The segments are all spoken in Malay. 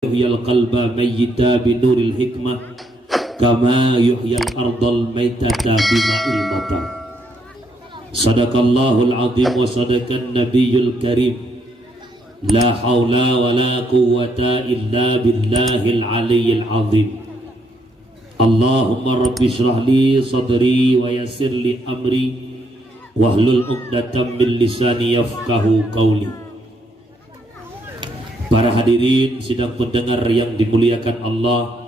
yuhyal qalba mayyita binuril hikmah kama yuhyal ardal maitata bima'il matar. Sadaqallahul azim wa sadaqan nabiyul karim. La hawla wa la quwwata illa billahil aliyyil azim. Allahumma rabbi shrah li sadri wa yassir li amri wahlul 'uqdatam min lisani yafqahu qawli. Para hadirin sidang pendengar yang dimuliakan Allah,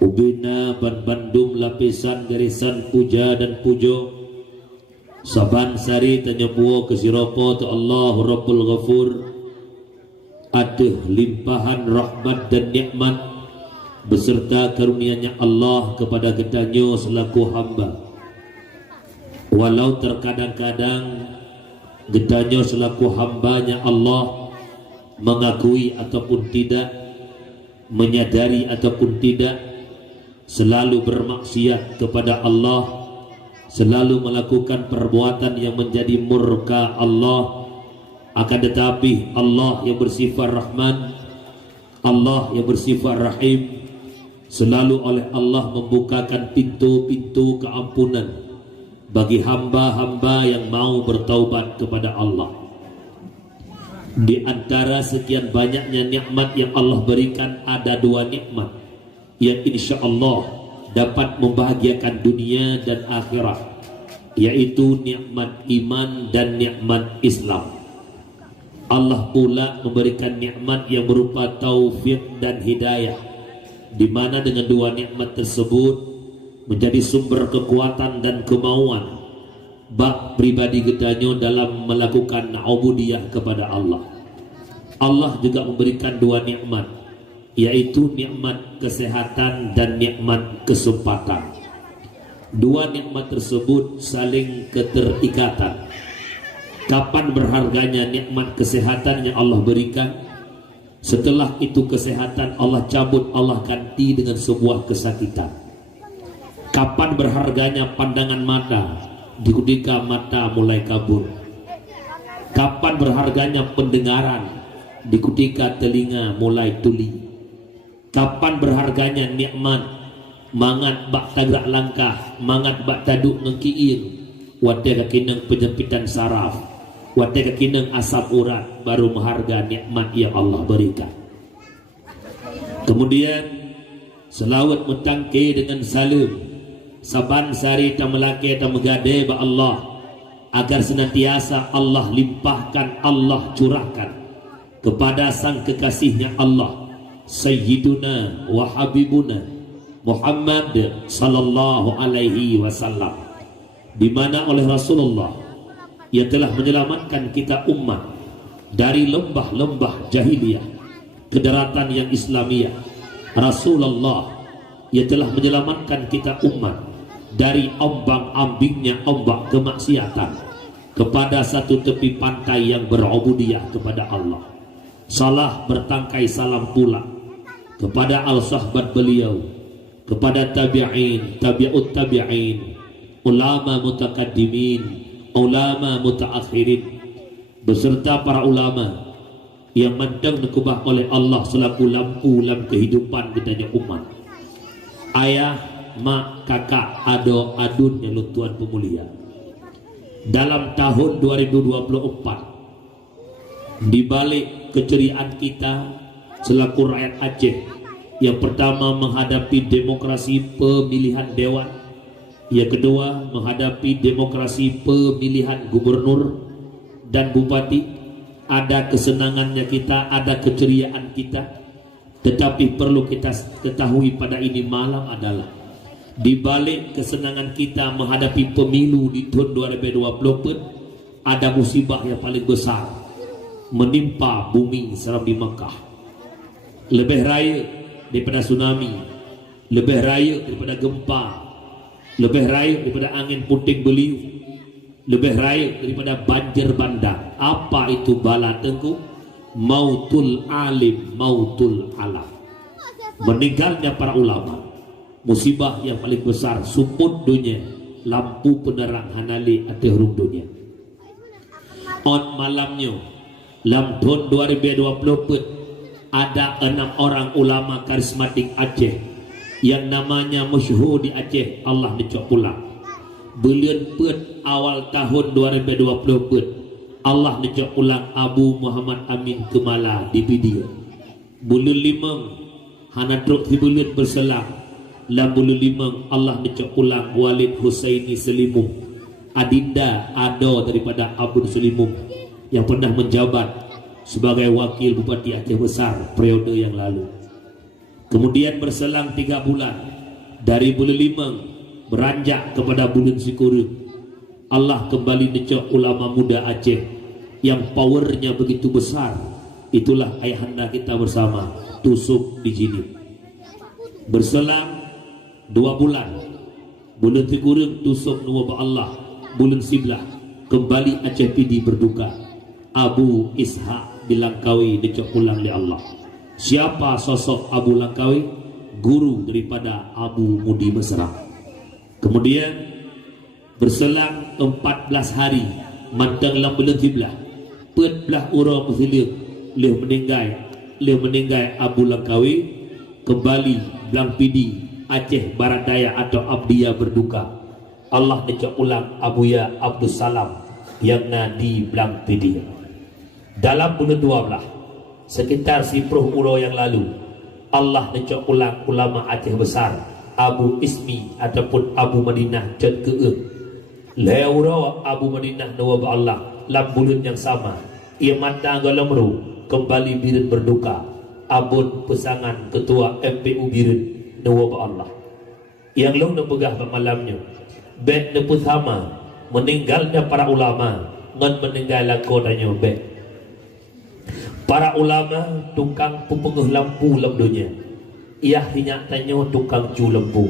Ubina Ban Bandung lapisan garisan puja dan pujo saban sari tanyabuo ke siropo tu Allah Rabbul Ghafur, aduh limpahan rahmat dan nikmat beserta karunia-Nya Allah kepada kedanyo selaku hamba. Walau terkadang-kadang gedanyo selaku hambanya Allah mengakui ataupun tidak, menyadari ataupun tidak, selalu bermaksiat kepada Allah, selalu melakukan perbuatan yang menjadi murka Allah. Akan tetapi Allah yang bersifat Rahman, Allah yang bersifat Rahim, selalu oleh Allah membukakan pintu-pintu keampunan bagi hamba-hamba yang mau bertaubat kepada Allah. Di antara sekian banyaknya nikmat yang Allah berikan, ada dua nikmat yang insya Allah dapat membahagiakan dunia dan akhirat, yaitu nikmat iman dan nikmat Islam. Allah pula memberikan nikmat yang berupa taufik dan hidayah, di mana dengan dua nikmat tersebut menjadi sumber kekuatan dan kemauan bak pribadi gedanyo dalam melakukan ubudiyah kepada Allah. Allah juga memberikan dua nikmat, yaitu nikmat kesehatan dan nikmat kesempatan. Dua nikmat tersebut saling keterikatan. Kapan berharganya nikmat kesehatan yang Allah berikan? Setelah itu kesehatan Allah cabut, Allah ganti dengan sebuah kesakitan. Kapan berharganya pandangan mata? Ketika mata mulai kabur. Kapan berharganya pendengaran? Ketika telinga mulai tuli. Kapan berharganya nikmat? Mangat bak tagak langkah, mangat bak taduk ngkiin, wate kakineng penyempitan saraf, wate kakineng asap urat, baru mengharga nikmat yang Allah berikan. Kemudian selawat mutangke dengan salam saban sari ta melake ta megade ba Allah, agar senantiasa Allah limpahkan, Allah curahkan kepada sang kekasihnya Allah, Sayyiduna wa Habibuna Muhammad sallallahu alaihi wasallam, di mana oleh Rasulullah ia telah menyelamatkan kita umat dari lembah-lembah jahiliyah ke daratan yang Islamiyah. Rasulullah ia telah menyelamatkan kita umat dari ombang-ambingnya ombak kemaksiatan kepada satu tepi pantai yang berubudiyah kepada Allah. Salah bertangkai salam pula kepada al-sahbat beliau, kepada tabi'in, tabi'ut tabi'in, ulama mutakaddimin, ulama mutaakhirin, beserta para ulama yang mandang nekubah oleh Allah selaku lampu dalam kehidupan kitanya umat. Ayah, mak, kakak, ado, adun yang Tuan pemulia, dalam tahun 2024, di balik keceriaan kita selaku rakyat Aceh yang pertama menghadapi demokrasi pemilihan dewan, yang kedua menghadapi demokrasi pemilihan gubernur dan bupati, ada kesenangannya kita, ada keceriaan kita. Tetapi perlu kita ketahui pada ini malam adalah di balik kesenangan kita menghadapi pemilu di tahun 2020, ada musibah yang paling besar menimpa bumi serambi Mekah. Lebih raya daripada tsunami, lebih raya daripada gempa, lebih raya daripada angin puting beliung, lebih raya daripada banjir bandang. Apa itu bala tengku? Mautul alim, mautul alam, meninggalnya para ulama. Musibah yang paling besar suput dunia, lampu penerang hanali ateh rung dunia. On malamnya lam tahun 2020 ada 6 orang ulama karismatik Aceh yang namanya masyhur di Aceh. Allah dicok pulang belian pet awal tahun 2020 pet Allah dicok pulang Abu Muhammad Amin Kemala di video bulan 5 hanadruk di bulan berselang dalam bulan 5 Allah dicok pulang Walid Husaini Selimum adinda ado daripada Abu Selimum yang pernah menjabat sebagai wakil Bupati Aceh Besar periode yang lalu. Kemudian berselang 3 bulan dari bulan 5 beranjak kepada bulan Sikurung, Allah kembali necok ulama muda Aceh yang powernya begitu besar. Itulah ayahanda kita bersama tusuk di sini. Berselang 2 bulan bulan Sikurung tusuk nuwab Allah bulan Siblah kembali Aceh Pidi berduka. Abu Ishaq Bilangkawi dicok ulang oleh Allah. Siapa sosok Abu Langkawi? Guru daripada Abu Mudi Mesra. Kemudian berselang 14 hari mantang dalam bulan Siblah petlah ura muslim leh meninggal Abu Langkawi kembali Belang Pidi Aceh Barat Daya atau Abdiya berduka. Allah dicok ulang Abuya Abdus Salam yang nadi Belang Pidi. Dalam bulan 12 sekitar 10 ulo yang lalu Allah dicok ulang ulama Aceh Besar Abu Ismi ataupun Abu Madinah Ced Ke'eh Leura Abu Madinah Nawab Allah dalam bulan yang sama ia mata galamru kembali birin berduka abun pesangan ketua MPU birin Nawab Allah yang long nepegah malamnya bet neput sama meninggalnya para ulama ngan meninggal lakonanya bet para ulama tukang pupengeh lampu dalam dunia. Ia hanya tanya tukang cu lampu.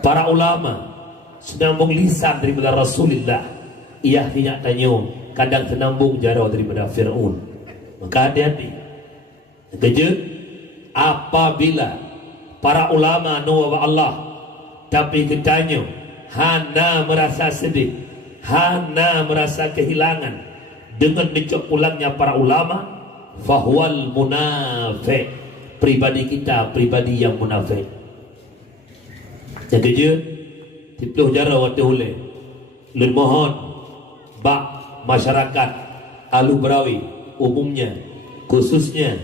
Para ulama senambung lisan daripada Rasulullah. Ia hanya tanya kadang senambung jara daripada Fir'aun. Maka hati-hati. Kejut apabila para ulama nuwab Allah tapi ketanya hana merasa sedih, hana merasa kehilangan dengan dicok pulangnya para ulama, fahwal munafik. Pribadi kita pribadi yang munafik. Jadi je tipluh jara waktu oleh lun mohon bak masyarakat Alu Berawi umumnya khususnya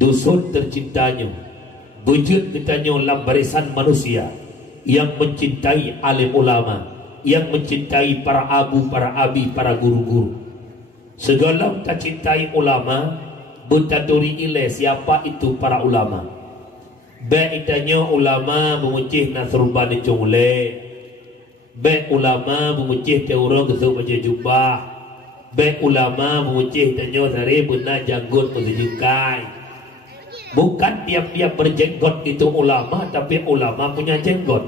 dusun tercintanya wujud kitanya dalam barisan manusia yang mencintai alim ulama, yang mencintai para abu, para abi, para guru-guru. Segala tak cintai ulama bertaduri ile siapa itu para ulama. Baik itanya ulama memucih Nasrullah ni cungule. Baik ulama memucih teorong kesuk baca jubah. Baik ulama memucih tanya sari benar janggut menunjukkan. Bukan tiap-tiap berjenggot itu ulama, tapi ulama punya jenggot.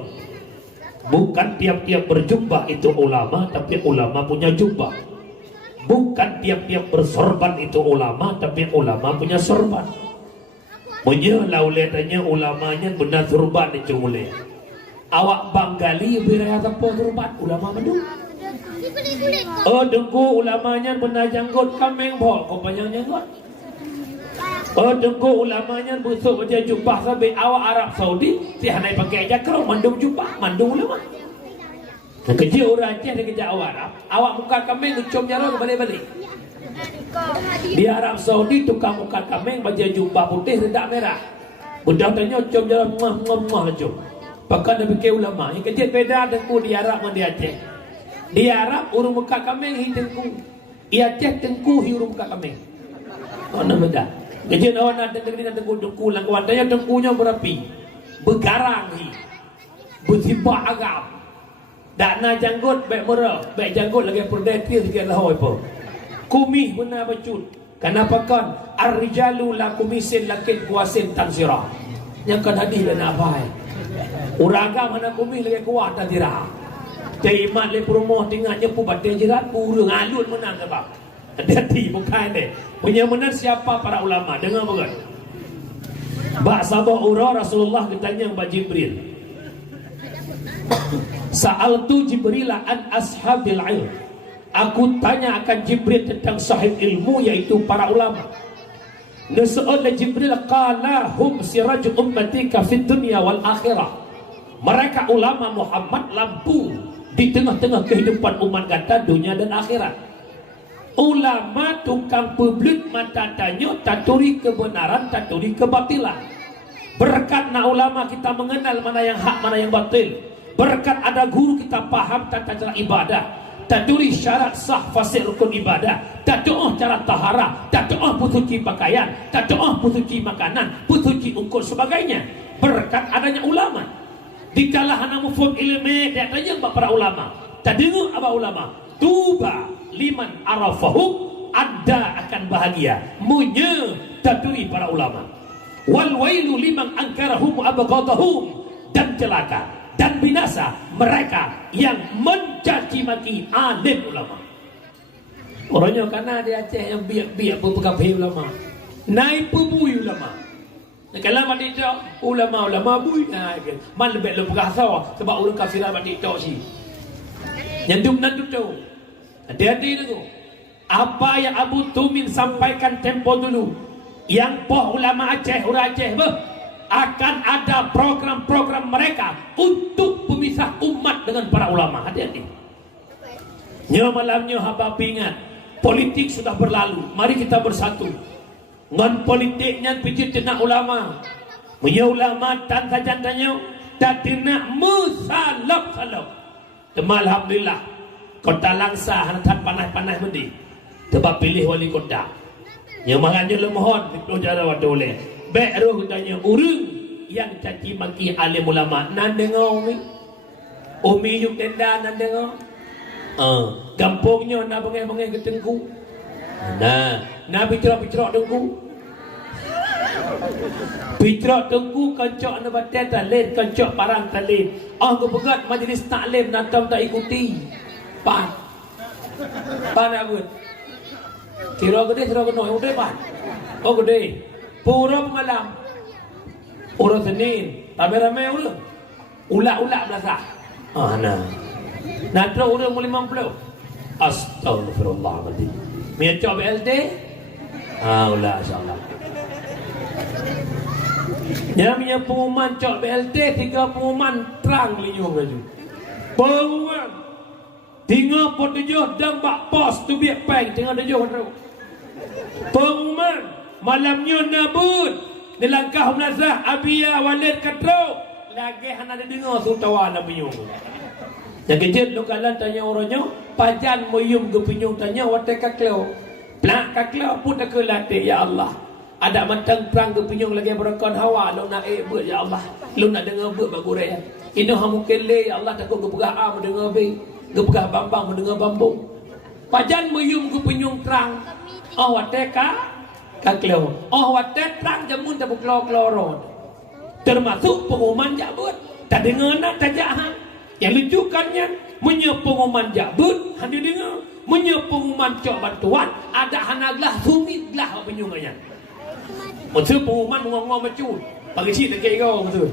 Bukan tiap-tiap berjubah itu ulama, tapi ulama punya jubah. Bukan tiap-tiap bersorban itu ulama, tapi ulama punya sorban. Menyelah oleh tanya ulamanya benar sorban itu mulai. Awak banggali beraya apa sorban ulama mana? Oh dengku ulamanya benar janggut kameng bol kau panjang janggut. Oh dengku ulamanya busuk baca jubah sampai awak Arab Saudi tihanai pakai jakro mandung jubah mandung ulama. Kerja orang Aceh dan kerja awak Arab. Awak muka kambing ucap jara balik-balik. Di Arab Saudi tukang muka kambing baju jubah putih redak merah. Budak tanya ucap jara muah ucap. Pakai dia fikir ulama. Yang kerja beda tengku di Arab dan di Aceh. Di Arab urung muka kambing hi tengku. Di Aceh tengku hi urung muka kambing. Mana beda? Kerja awak nak tengku langkawan tanya tengkunya berapi. Bergarang hi. Bersibak agam. Tak nak janggut baik merah, baik janggut lagi perdeti sikit lah apa. Kumih benar bacut. Kenapa kan ar-rijalu la kumisin lakin kuasin tansira. Yang kan hadis lah nak baik. Orang agam mana kumih lagi kuat tak tira. Teimat le promoh tinggal nyepu batin jirat kurang alun menang sebab. Hati bukan deh. Punya benar siapa para ulama dengar bukan? Bak sabah ura Rasulullah ditanya kepada Jibril. Sa'altu Jibril an ashabil ilm. Aku tanya akan Jibril tentang sahib ilmu yaitu para ulama. Nus'ul Jibril qala hum siraj ummatika fid dunya wal akhirah. Mereka ulama Muhammad lampu di tengah-tengah kehidupan umat kata dunia dan akhirat. Ulama tukang publik mata tanya, taturi kebenaran, taturi kebatilan. Berkat na ulama kita mengenal mana yang hak, mana yang batil. Berkat ada guru kita paham tata cara ibadah, taturi syarat sah fasih rukun ibadah, tatuh cara tahara, tatuh pusuci pakaian, tatuh pusuci makanan, pusuci ukur sebagainya. Berkat adanya ulama. Di kalangan mufhum ilmi dia tanya para ulama. Tadingu apa ulama? Tuba liman arafahum, ada akan bahagia munye taturi para ulama. Wal wailu liman angkarahum abghadahum, dan celaka dan binasa mereka yang mencaci maki alim ulama. Orangnya karena dia Aceh yang biak-biak berpegang ulama, naik pebui ulama. Kalau mati tak ulama bui man lebih lepegah sawah sebab orang kafiran mati tak si. Yang nanti tu hati-hati tu. Apa yang Abu Tumin sampaikan tempo dulu, yang poh ulama Aceh, orang Aceh akan ada program-program mereka untuk pemisah umat dengan para ulama. Hati-hati. Nyo malamnya haba ingat, politik sudah berlalu. Mari kita bersatu. Ngan politiknya pijit tenak ulama. Punya ulama tan saja tanya, tak tenak musalab-salab. Tema alhamdulillah. Kota Langsa hantar panas-panas mesti. Sebab pilih wali kota. Yang makanya lemohon itu cara waktu oleh. Baik roh tanya urang yang caci maki alim ulama nan dengar umi. Umi yuk tenda nan dengar. Kampungnya nak bengai-bengai ke tengku. Nah bicara-bicara tengku. Bicara tengku kancok na batet talin, kancok parang talin. Aku pegat majlis taklim nantam tak ikuti. Pan apa? Kira gede, kira gede, udah pan. Oh gede. Pura malam. Pura Senin. Rame-rame ulang. Ulak-ulak belasa. Nah. Nanti udah mulai 50. Astagfirullahaladzim. Miacok BLT. Ulah insyaAllah. Yang pengumuman cok BLT, 3 pengumuman terang linyung laju. Pengumuman 37 dan bak pos tu biak peng tengah 7 terus. Pengumuman malamnya nabut di langkah menazah Abia Walid Katro lagi hana ada dengar sultawa nak pinyung. Yang kejut lokalan tanya orangnya pajan moyum ke pinyung tanya watai kaklau. Plak kaklau pun tak kelatih ya Allah. Ada mantang perang ke pinyung lagi berakon hawa lu nak buat ya Allah. Lu nak dengar buat bagure ya. Ino ha mungkin le ya Allah takut ke pegah am dengar be. Ke pegah bambang mendengar bambung. Pajan moyum ke pinyung terang. Oh watai kaklau. Oh watai terang jamun tak buklor-klorot. Termasuk pengumuman jabut. Tak dengar nak tajahan. Yang lucukannya menyep pengumuman jabut hanya dengar. Menyep pengumuman cok bantuan ada hanaglah sumitlah penyunganya. Maksud pengumuman mengong-ngong macam pagi cik dekat kau betul.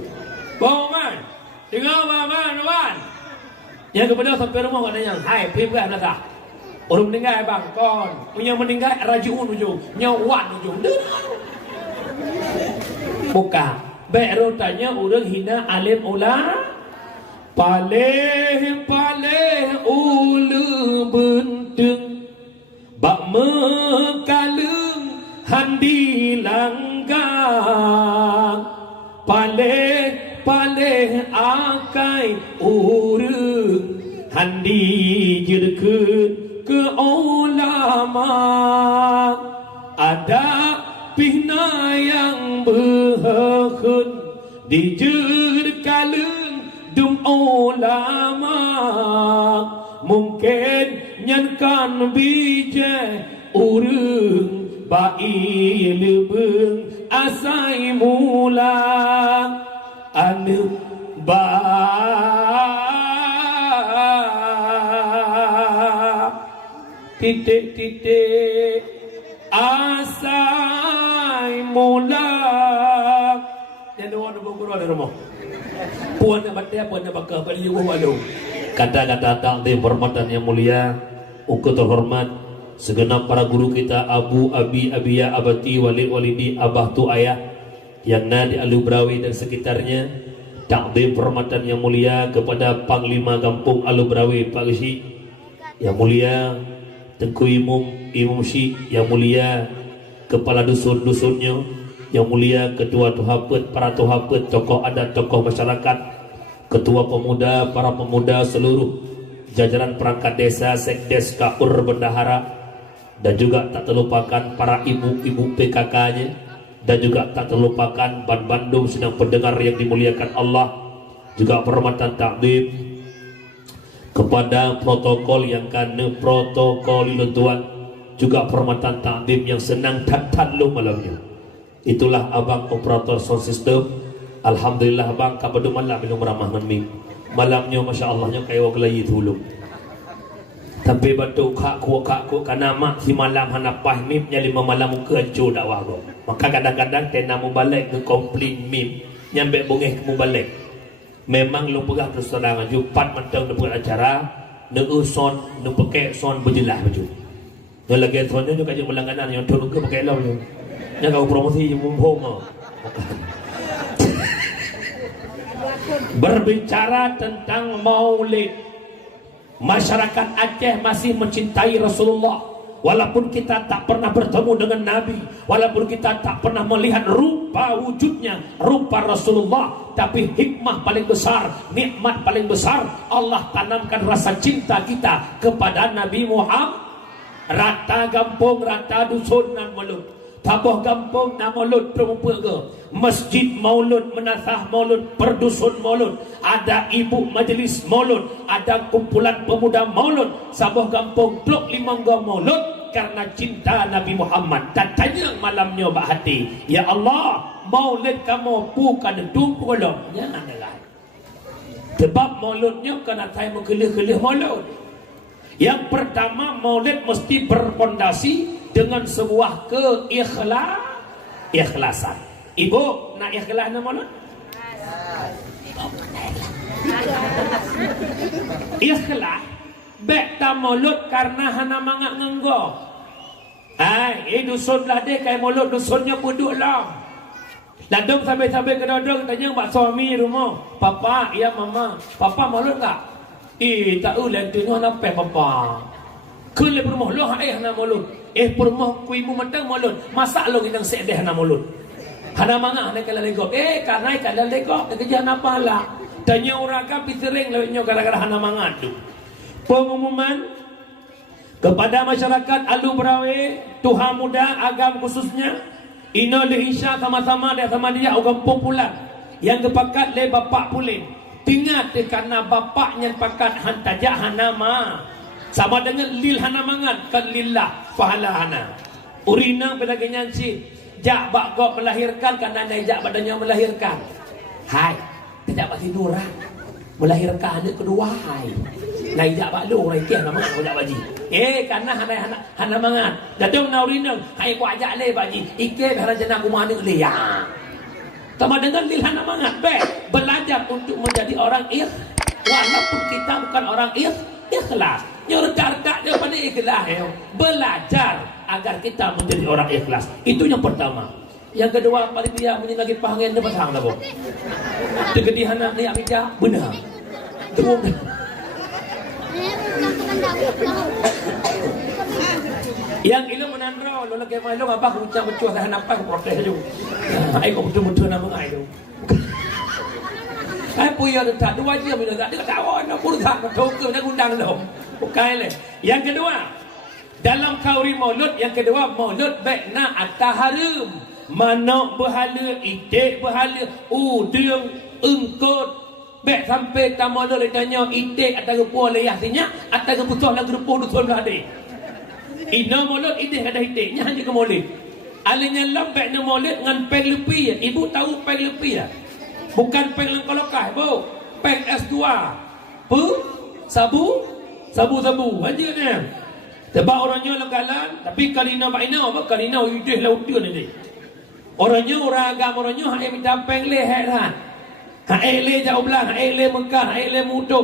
Pengumuman dengar wan. Yang kepada sampai rumah katanya, hai pergi nak tak? Orang meninggal bang kon. Punya meninggal rajiun ujung, nyawan ujung. Buka. Baik tanya orang hina alim ulama. Paleh ulu benteng bak mekaleng handi langgang. Paleh akai urang handi jerkeun ke ulama. Ada pihna yang berhakun di jerkaleng dum ulama. Mungkin nyankan bijak urang bai lebeng asai mula anu ba titik-titik asai mula. Yang doa nak bergurau di rumah. Puan nak baca, puan nak bakar pada juga walau. Kata-kata takdim hormatan yang mulia, ukut terhormat segenap para guru kita, abu, abi, abiyah, abati, walid, walidi, abah tu ayah yang ada di Alubrawi dan sekitarnya. Takdim perhormatan yang mulia kepada Panglima Kampung Alubrawi Pak Syih, yang mulia Tengku Imam Syih, yang mulia kepala dusun-dusunnya, yang mulia ketua tuhapet, para tuhapet, tokoh adat, tokoh masyarakat, ketua pemuda, para pemuda, seluruh jajaran perangkat desa, sekdes, kaur, bendahara, dan juga tak terlupakan para ibu-ibu PKK-nya, dan juga tak terlupakan Ban Bandung sedang pendengar yang dimuliakan Allah. Juga perhormatan takdim kepada protokol yang kena protokol tuan, juga perhormatan takdim yang senang datang lu malamnya. Itulah abang operator sound system. Alhamdulillah abang kabadu malam minum ramah mami. Malamnya masya Allahnya kayak wakilai dulu. Tapi batu kak ku karena mak si malam hanapah mim nyali malam muka hancur dakwah go. Maka kadang-kadang tena mubalik ke komplain mim nyambe bongeh ke mubalik. Memang lu pegah terus terang jupat mentang lu buat acara nu son nu pakai son berjelas baju. Yang lagi sonnya juga kaji berlangganan yang turun ke pakai lau. Yang kau promosi mumpung. Berbicara tentang maulid, masyarakat Aceh masih mencintai Rasulullah. Walaupun kita tak pernah bertemu dengan Nabi, walaupun kita tak pernah melihat rupa wujudnya, rupa Rasulullah, tapi hikmah paling besar, nikmat paling besar, Allah tanamkan rasa cinta kita kepada Nabi Muhammad. Rata kampung, rata dusun nan maulud, tabuh kampung nan maulud perempuan ke masjid maulud, menasah maulud, perdusun maulud, ada ibu majlis maulud, ada kumpulan pemuda maulud, sabuh kampung blok 5 maulud karena cinta Nabi Muhammad. Dan tanya malamnya bak hati, ya Allah, maulid kamu bukan tumpu belum ya adalah sebab mauludnya kena saya mengkelih-kelih maulud. Yang pertama, maulid mesti berpondasi dengan sebuah keikhlasan. Ibu nak ikhlas nama maulid? Ikhlas bek ta maulud karena hana mangak ngenggo. Dusun lah dia kayak maulud dusunnya buduk lah. Ladung sampai-sampai ke dodong tanya mbak suami rumah, papa, ya mama, papa maulud tak? Tak ulang tengok apa papa. Kele rumah lo ayah nak maulud. Rumah ku ibu mentang maulud. Masak lo ngidang sedeh nak maulud. Hana mangah nak kala legok. Karena kala legok nak kerja apa lah. Tanya orang kan pisering lewatnya gara-gara hana mangah tu. Pengumuman kepada masyarakat Alubrawi, Tuhan muda agam khususnya, ino le insya sama-sama dia sama dia agam popular yang kepakat le bapak pulin. Ingat karena bapaknya pakat hantajak hanama sama dengan lil hana mangan kan lillah fahala hana urina belaganya si jak bak kau melahirkan karena najak badannya melahirkan. Hai tidak bak tiduran melahirkan anak kedua. Hai najak bak lu orang kian nama nak baji karena hana mangan dadong na urina. Hai ku ajak le baji ike hara jana ku mana le ya sama dengan lilhana mangat belajar untuk menjadi orang walaupun kita bukan orang ikhlas nyerdak daripada ikhlas belajar agar kita menjadi orang ikhlas. Itu yang pertama. Yang kedua paling dia lagi panggil dia pasang dah bu tegedihan nak lihat meja benar tunggu. Yang ilu menandro lo lagi main lo apa kucang becuah dah nampak protes tu. Ai kau betul-betul nama ngai tu. Ai punya tak dua dia bila tak dia tahu nak puluhan betul ke nak undang dah. Bukan le. Yang kedua dalam kauri maulud, yang kedua maulud baik nak ataharum. Mana berhala, itik berhala, udung, engkot. Baik sampai tamalul tanya itik atau rupa leyah sinyak atau keputuh lagu rupa dusun berada. Ina maulid idih ada hitiknya hanya ke maulid. Alanya lembek ni maulid dengan peng lepi ya. Ibu tahu peng lepi ya? Bukan peng lengkolokah, bu. Peng S2. Sabu aja ni. Sebab orangnya legalan, tapi kalina baina apa? Kalina idih lautun ni. Orangnya orang agama orangnya hak minta peng leher kan. Hak le jauh belah, hak le Mekah, hak le Mutuh.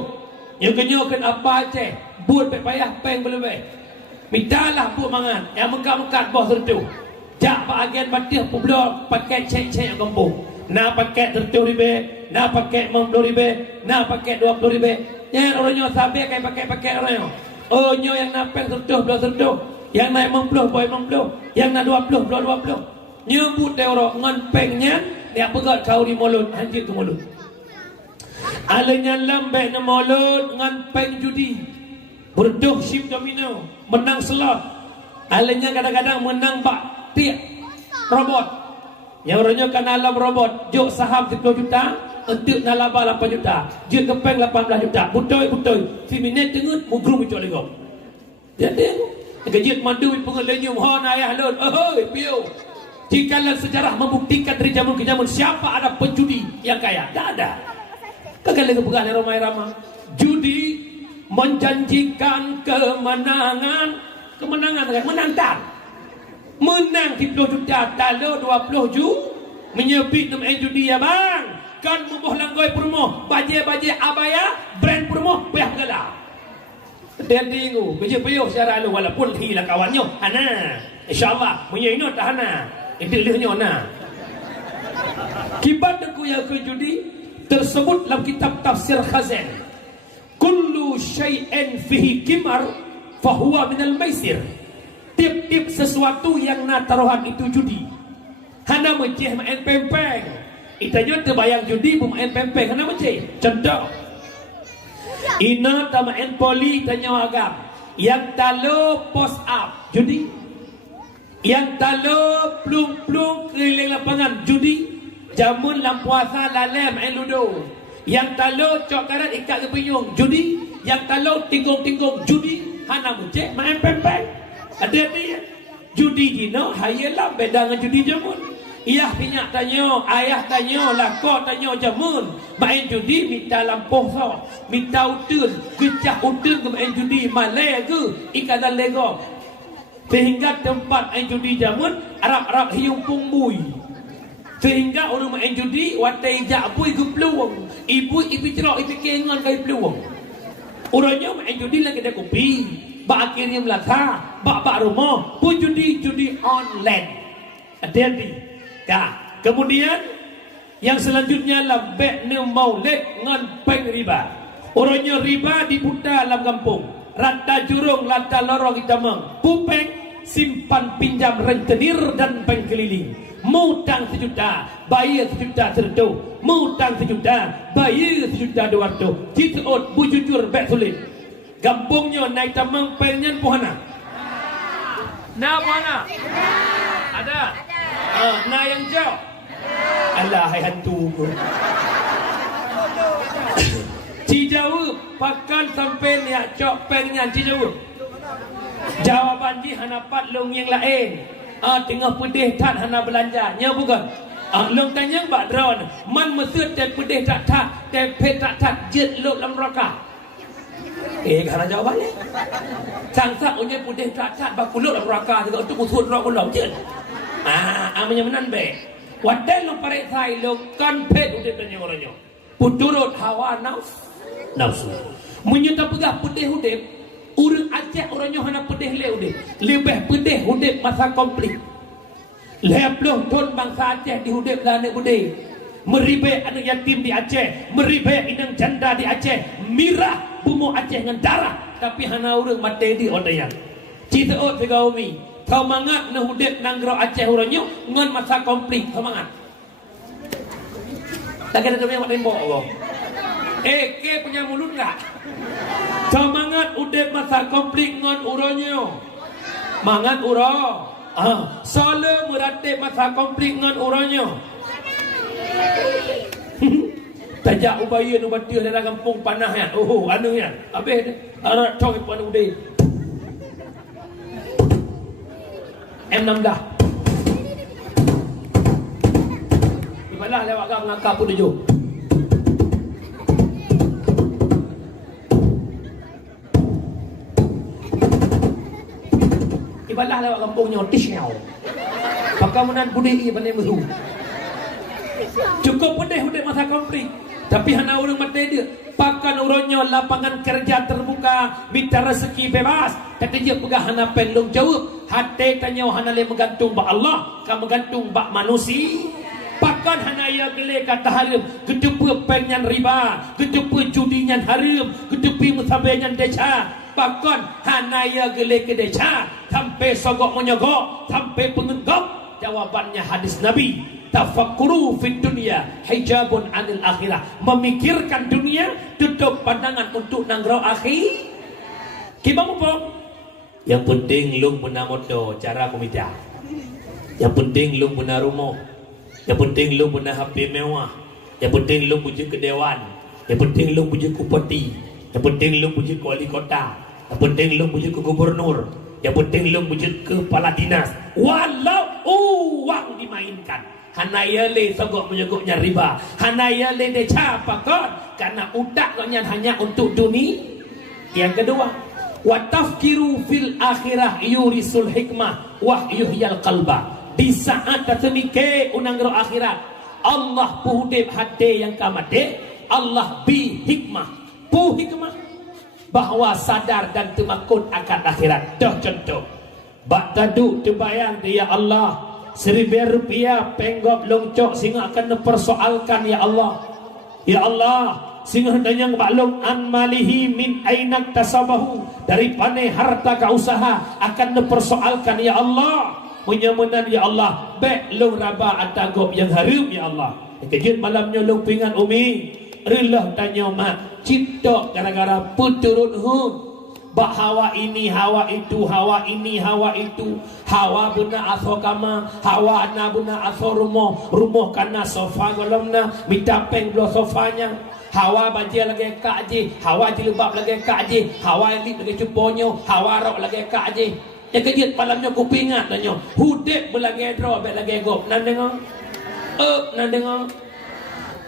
Yang kenyokan apa Aceh? Buat payah peng berlebih. Mintalah buat mangan. Yang mekat-mekat bos tertuh. Jak bahagian batih pula pakai cek-cek yang kampung. Nak pakai tertuh ribe, nak pakai 50 ribe, nak pakai 20 ribe. Yang orangnya sabar kayak pakai orangnya. Oh nyo yang nak peng tertuh belah tertuh. Yang nak 50 boy 50. Yang nak 20 belah 20. Nyebut dia orang ngan pengnya dia pegat kau di mulut, hancur tu mulut. Alanya lambek na mulut ngan peng judi. Berduh ship domino, menang slot. Alanya kadang-kadang menang bak tiak robot. Yang orangnya kan alam robot, jok saham 10 juta, untuk nalaba 8 juta, jok kepeng 18 juta. Butoi, feminine tengut mugrum itu lego. Jadi, kejut mandu pengelenyu hon ayah lon. Oh, piu. Jikalau sejarah membuktikan dari zaman ke zaman siapa ada penjudi yang kaya, tak ada. Kagak lagi pegang ramai-ramai. Judi menjanjikan kemenangan kan menang. Menang 10 juta, talo 20 juta, menyebut nama judi ya bang. Kan membuh langgoi permoh, baje abaya, brand permoh, payah segala. Dia tengok, kerja payuh secara lu walaupun hilang kawannya, hana. InsyaAllah, punya ini tak hana. Itu lehnya hana. Kibat aku yang judi tersebut dalam kitab tafsir Khazan. Kullu syai'in fihi kimar fahuwa minal maisir. Tip-tip sesuatu yang nak taruhan itu judi. Hana mencih main pempeng. Itanya terbayang judi bermain pempeng. Hana mencih. Contoh. Ina tak main poli tanya agam. Yang talo post up judi. Yang talo plung-plung keliling lapangan judi. Jamun lam puasa lalai main ludo. Yang talo cok karat ikat ke penyung judi. Yang talo tinggung-tinggung judi. Hana mencih main pempeng. Ada dia judi gino hayalah beda dengan judi jamun. Iyah pinyak tanya, ayah tanya, lako tanya jamun. Main judi minta lampuh so, minta utun, kecah utun ke main judi malai ke ikatan lego. Sehingga tempat main judi jamun Arab hiung pungbui. Sehingga orang main judi watai jak bui ke peluang. Ibu cerok ibu kengon ke peluang. Orangnya main judi lagi ada kopi. Bak akhirnya melata, bak rumah, pun judi online. Hati-hati. Kemudian yang selanjutnya adalah bek maulid ngan peng riba. Orangnya riba dibuta dalam kampung. Rata jurung, rata lorong kita meng. Pupeng simpan pinjam rentenir dan peng keliling. Mutang 1 juta, bayar 1 juta terdu. Mutang 1 juta, bayar 1 juta 200. Citaut bujujur bek sulit. Kampungnya naik tamang penyan puhana. Nah puhana. Ada. Nah yang jauh. Alah hai hantu. Cijau pakan sampai lihat cok penyan cijau. Jawaban di hanapat long yang lain. Tengah pedih tak hana belanja. Nya bukan. Long tanya bak drone. Man mesut te pedih tak te pet tak jet lok lam raka. Karena jawabannya sangsa unya putih cacat bakuluk dalam neraka juga untuk musuh neraka ulang je. Amanya menan be. Wadai lo parek sai lo konpet udah tanya orangnya. Puturut hawa nafsu. Menyuta pegah putih udip. Urang Aceh orangnya hana putih le udip. Lebih putih udip masa konflik. 20 tahun bangsa Aceh di udip lana udip. Meribek anak yatim di Aceh, meribek inang janda di Aceh, mirah bumbu Aceh dengan darah, tapi hana urang mati di odayan. Cita ot segaumi, kau mangat na hudip nanggro Aceh urangnya ngan masa konflik, kau mangat. Tak kena tu yang mak tembok Allah. Ke punya mulut enggak? Kau mangat udip masa konflik ngan urangnya, mangat urang. Soalnya meratip masa konflik ngan urangnya. Tajak ubayan ubatir dalam kampung panah ya. Oh, anu ya. Habis arat cong pada udah. M16. Ibalah lewat gam ngakak pun tujuh. Ibalah lewat kampungnya tisnyau. Pakamunan budai pandai meru. Cukup pedih udah masa konflik. Tapi hana orang mati dia pakan urunnya lapangan kerja terbuka, minta rezeki bebas. Tapi dia pegah hana penglong jawab. Hati tanya hana le menggantung ba Allah, kan menggantung ba manusia. Pakan hana ya gele kata haram, kedepa penyan riba, kedepa judinya haram, kedepi musabenya deca. Pakan hana ya gele ke deca, sampai sogok menyogok, sampai pengenggok. Jawabannya hadis Nabi, tafakkuru fid dunya hijabun anil akhirah. Memikirkan dunia tutup pandangan untuk nanggro akhir. Kibang apa? Yang penting lung benar moto cara komida. Yang penting lung benar rumah. Yang penting lung benar HP mewah. Yang penting lung puji ke dewan. Yang penting lung puji ke bupati. Yang penting lung puji ke wali kota. Yang penting lung puji ke gubernur. Yang penting lung puji ke kepala dinas. Walau uang dimainkan. Hanaya le sogok menyogoknya riba. Hanaya le deca pakon. Karena utak hanya untuk dunia. Yang kedua, wa tafkiru fil akhirah yurisul hikmah wa yuhyal qalba. Di saat tersemike unang akhirat, Allah puhudip hati yang kamade, Allah bi hikmah. Pu hikmah bahwa sadar dan temakut akan akhirat. Dah contoh. Bak taduk terbayang dia Allah Rp1,000 penggop longcok sehingga akan dipersoalkan ya Allah. Ya Allah, sehingga hendaknya maklum an malihi min ainak tasabahu, dari panai harta ka usaha akan dipersoalkan ya Allah. Menyamanan ya Allah, baik long raba atagop yang harum ya Allah. Kejut malamnya long pingan umi, relah tanya mak, cipta gara-gara puturun hud. Bak hawa ini, hawa itu, hawa ini, hawa itu. Hawa bena aso kama, hawa na bena aso rumah, rumah kana sofa golamna, minta peng belah sofanya. Hawa bajia lagi kak je, hawa jilbab lagi kak je, hawa elip lagi cuponyo, hawa rok lagi kak je. Yang kejut malamnya ku pingat tanya, hudip belagi dro, bet lagi gop. Nan dengar? Nan dengar?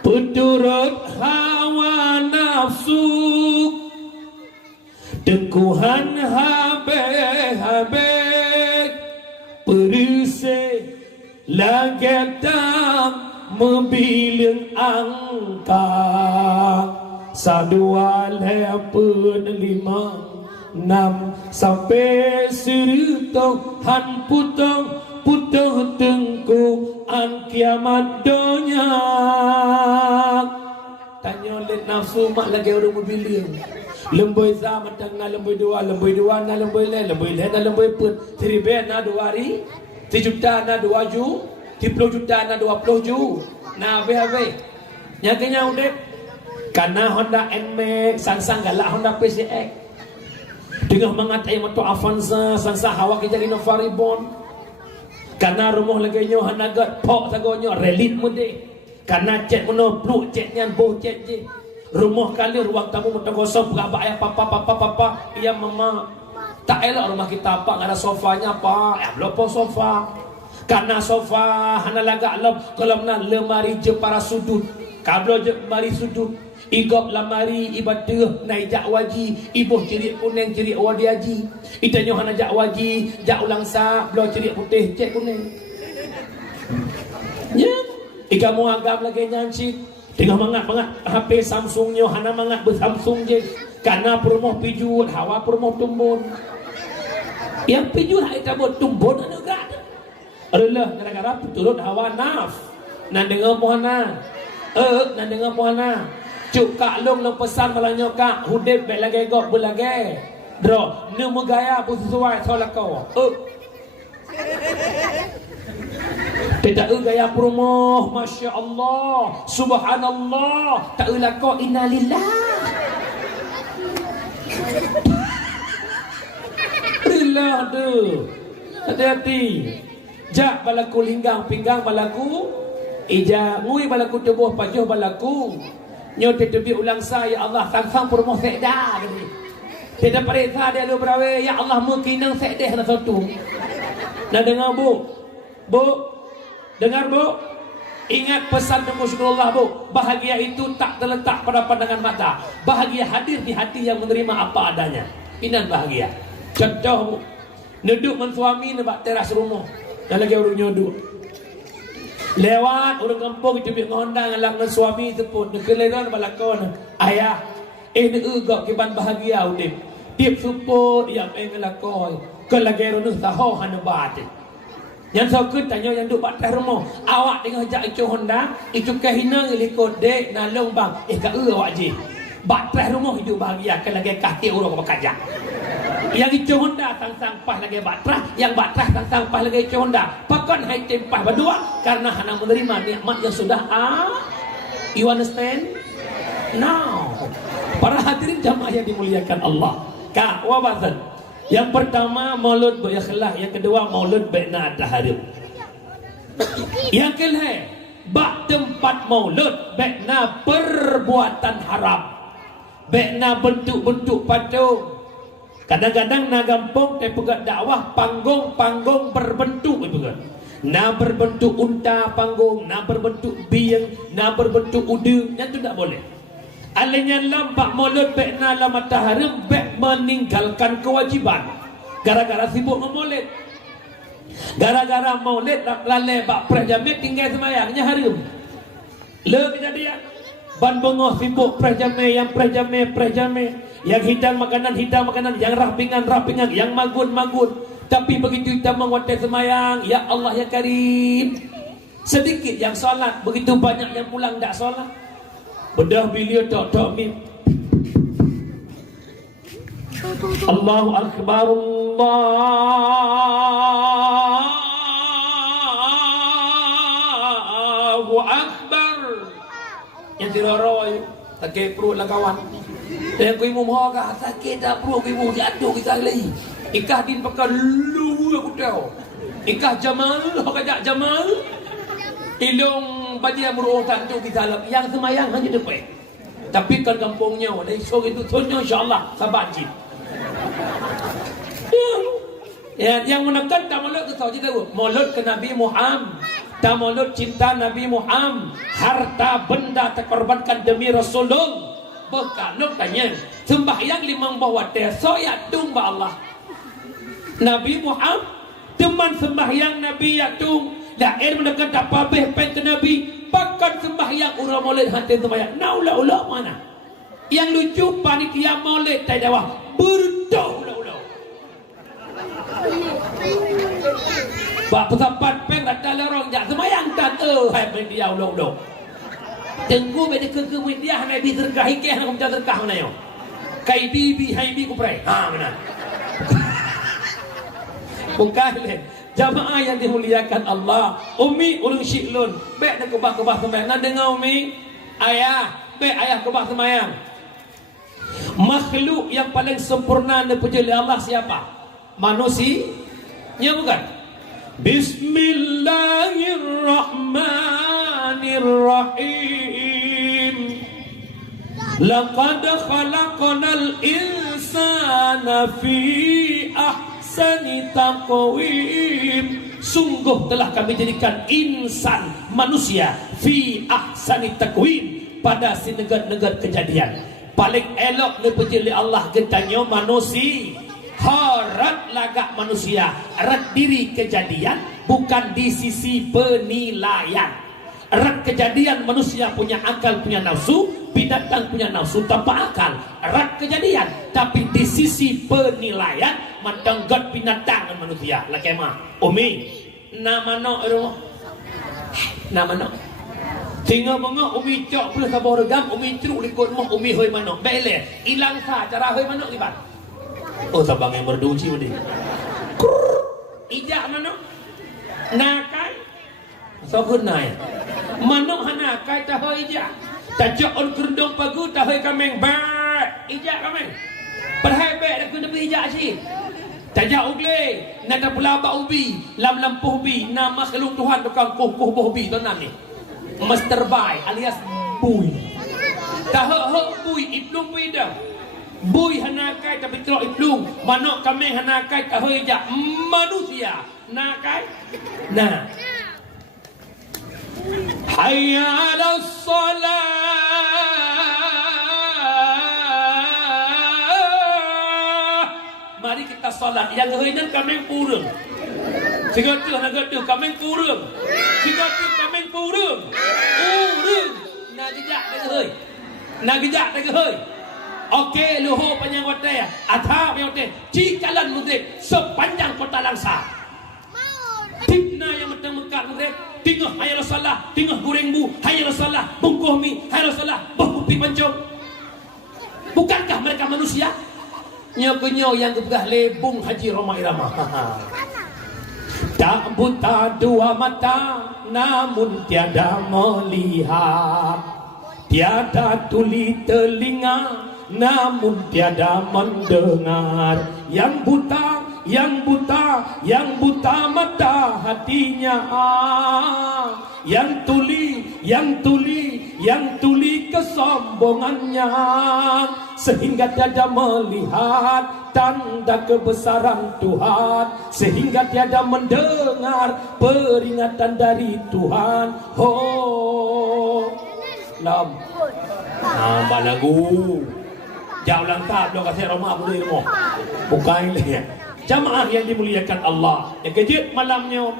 Puturut hawa nafsu, teguhan habe-habe, perisai lagetam membiling angka, sadua lepun 5, 6 sampai 1 han putong tengku an kiamat dunia. Tanya oleh nafsu mak lagi orang membiling. Lemboi zaman tengah lemboi dua na lemboi le na lemboi pun 1,000 na 2 hari, 1 juta na 2 ju, 10 juta na 20 ju. Na be nyakanya udah karena Honda NMAX sangsang galak Honda PCX dengan mengatai motor Avanza sangsang hawa kita Innova Reborn. Karena rumah lagi nyo hanagat pok sagonyo relit mude. Karena cet mono pluk cet nyan boh cet je. Rumah kali ruang tamu motor kosong berabak ayah papa iya mama. Tak elok rumah kita apa ada sofanya apa. Belum sofa. Karena sofa hana lagak lem kalau na lemari je para sudut. Kablo je mari sudut. Igop lamari ibadah naik jak waji, ibuh cerik kuning cerik wadi haji. Itanyo hana jak waji, jak ulang sa, blo cerik putih cek kuning. Ya, ikamu agam lagi nyanci. Tengah mangat HP Samsungnya hana mangat bersamsung je. Karena permoh pijut, hawa permoh tumbun. Yang pijut hai tabut tumbun ada gak? Adalah gara-gara turut hawa naf. Nan dengar mohana. Nan dengar mohana. Cuk kak long pesan malanyo kak hudip baik lagi gok belagi. Dro, nemu gaya sesuai solat kau. Tidak gaya promoh, masya Allah, subhanallah, tak kau innalillah. Rillah tu, hati-hati. Jak balaku linggang pinggang balaku, ija ngui balaku tubuh pajuh balaku. Nyote tebi ulang saya Allah sang promoh sekda gini. Tidak perintah dia lu berawe ya Allah mungkin sekda na satu. Nah dengar bu, dengar bu. Ingat pesan Rasulullah bu, bahagia itu tak terletak pada pandangan mata. Bahagia hadir di hati yang menerima apa adanya. Inan bahagia. Contoh bu, neduk mensuami nebak teras rumah. Dan lagi orang nyoduk. Lewat orang kampung itu biar ngondang alang dengan suami itu pun keleran balakon ayah ini gak kiban bahagia udip tiap support yang ngelakoi kelagero nu tahu hanabat yang sakit tanya yang duk batas rumah awak tengah jak itu Honda itu kahina ilikot dek nalong bang ka awak je batas rumah hidup bahagia kelagi kaki orang bekerja yang itu Honda sang pas lagi batrah yang batrah sang pas lagi itu Honda pakan hai tempah berdua karena hana menerima nikmat yang sudah you understand now para hadirin jamaah yang dimuliakan Allah wabatan yang pertama maulud berikhlas yang kedua maulud bina taharib yang kelima bak tempat maulud bina perbuatan haram bina bentuk-bentuk patung. Kadang-kadang na gampong teh pegat dakwah panggung berbentuk itu kan. Na berbentuk unta panggung, na berbentuk biang, na berbentuk udang, yang itu tak boleh. Alanya lampak maulud bek na lama taharim bek meninggalkan kewajiban. Gara-gara sibuk maulid. Gara-gara maulid lalai bak prajamit tinggal semayangnya harim. Le kejadian. Ban bengah sibuk prajame yang prajame. Yang hidang makanan, yang rapingan, yang magun. Tapi begitu kita menguatkan semayang, ya Allah ya Karim. Sedikit yang solat, begitu banyak yang pulang tak solat. Bedah beliau tok mim. Allahu Akbar, Allahu Akbar. Yang diroroi, tak perut lah kawan. Dan aku ibu mahu kah sakit tak perlu aku ibu jatuh kita lagi. Ikah din pakai lu aku tahu. Ikah Jamal, kajak Jamal. Ilung bagi yang beruang tantu kita lap yang semayang hanya depan. Tapi kan kampungnya dari sore itu tunya insya-Allah sabar jin. Ya, yang menekan tak maulud ke tahu tahu. Maulud ke Nabi Muhammad. Tak maulud cinta Nabi Muhammad. Harta benda terkorbankan demi Rasulullah. Bukan tanya sembahyang limang bawa teso ya tung ba Allah Nabi Muhammad teman sembahyang Nabi ya tung daer mendekat apa beh pen ke Nabi bahkan sembahyang urang maulid hati sembahyang naula mana yang lucu panitia maulid tak jawab berdoa ulah bak pesapat pen kata lorong jak sembahyang tak hai pen dia ulah Tengku beda ke media Nabi terkah ikeh nak macam terkah mana yo. Kai bibi hai bi ku prai. Mana? Bukan le. Jamaah yang dimuliakan Allah, Umi ulun syiklun, bek nak kebah sembahyang. Nak dengar Umi? Ayah, bek ayah kebah sembahyang. Makhluk yang paling sempurna dipuji oleh Allah siapa? Manusia? Ya bukan? Bismillahirrahmanirrahim. Laqad khalaqnal insana fi ahsani taqwim. Sungguh telah kami jadikan insan manusia fi ahsani taqwim pada sinegat-negat kejadian. Paling elok dipuji oleh Allah getanya manusia. Harat lagak manusia, erat diri kejadian bukan di sisi penilaian. Erat kejadian manusia punya akal, punya nafsu, binatang punya nafsu tanpa akal. Erat kejadian, tapi di sisi penilaian mandanggat binatang dan manusia. Laki mah, Umi, nama no rumah, nama no. Tinggal mengok Umi cok pula sabor regam, Umi ceruk likut mah Umi hoi manok. Bele, hilang sah cara hoi manok libat. Oh tabang yang berduci udah. Ijak manok, nakai, so kunai. Manok hanakai tahu ijak. Tajak on kerendong pagu tahu kameng bat. Ijak kameng. Perhai bet aku dapat ijak sih. Tajak ugle, nada pelabak ubi, lam lampuh ubi, nama makhluk Tuhan tukang kuh ubi tuan ni. Master Bai alias bui. Tahu bui iplung bui dah. Bui hanakai tapi teruk iplung. Manok kameng hanakai tahu ijak manusia. Nakai. Nah. Hayya 'alas salat. Mari kita salat. Yang heunan kameng purung. Siga tu hanaga tu kameng purung. Siga tu kameng ปูเรื่องนาฬิกาได้เลยนาฬิกาได้เลยOkey, luhur panjang kota atau kota Cikalan Mudik sepanjang kota Langsa. Tipna yang mentang mekat Mudik, tengah hayal salah, tengah goreng bu, hayal salah, bungkuh mi, hayal salah, berkupi pancung. Bukankah mereka manusia? Nyo yang kepegah lebung Haji Roma Irama. Tak buta dua mata, namun tiada melihat. Tiada tuli telinga, namun tiada mendengar. Yang buta mata hatinya. Yang tuli kesombongannya, sehingga tiada melihat tanda kebesaran Tuhan, sehingga tiada mendengar peringatan dari Tuhan. Lam nambah lagu jauh langkah dong kasih rumah boleh rumah bukan ini jamaah yang dimuliakan Allah. Yang kejut malamnya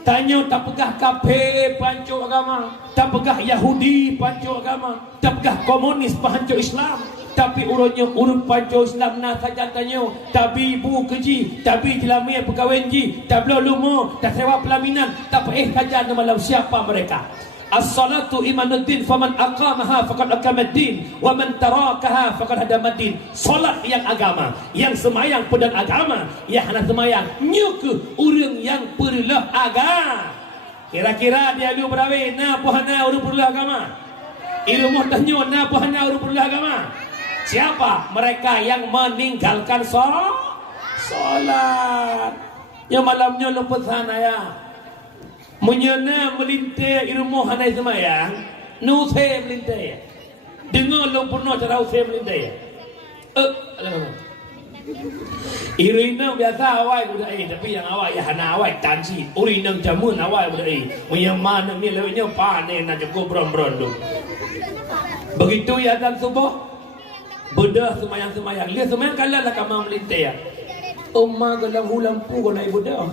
tanya tak pegah kafe pancuk agama, tak pegah Yahudi pancuk agama, tak pegah komunis pancuk Islam, tapi urut pancuk Islam na saja tanya tapi ibu keji, tapi jelami pegawai ji, tak belum lumo, tak sewa pelaminan, tak saja malam siapa mereka. As-salatu imanuddin faman aqamaha faqad aqamaddin wa man tarakaha faqad hadamaddin. Salat yang agama, yang semayang pedang agama, yang hana semayang nyuke urang yang perlah agama. Kira-kira dia lu berawe na pohana urang perlah agama. Ilmu tanyo na pohana urang perlah agama. Siapa? Mereka yang meninggalkan salat. Ya malamnya lupa sana ya. Menyana melintai ilmu hanai semayang, nusai melintai. Dengar lo pernah cara usai melintai. Irina biasa awai budai, tapi yang awai ya hana awai tansi. Urina jamun awai budai. Yang mana ni lewatnya panen nak cukup beron tu. Begitu ya dan subuh, bedah semayang. Lihat semayang kalah lah kamar melintai. Umma galang lampu golai bedah.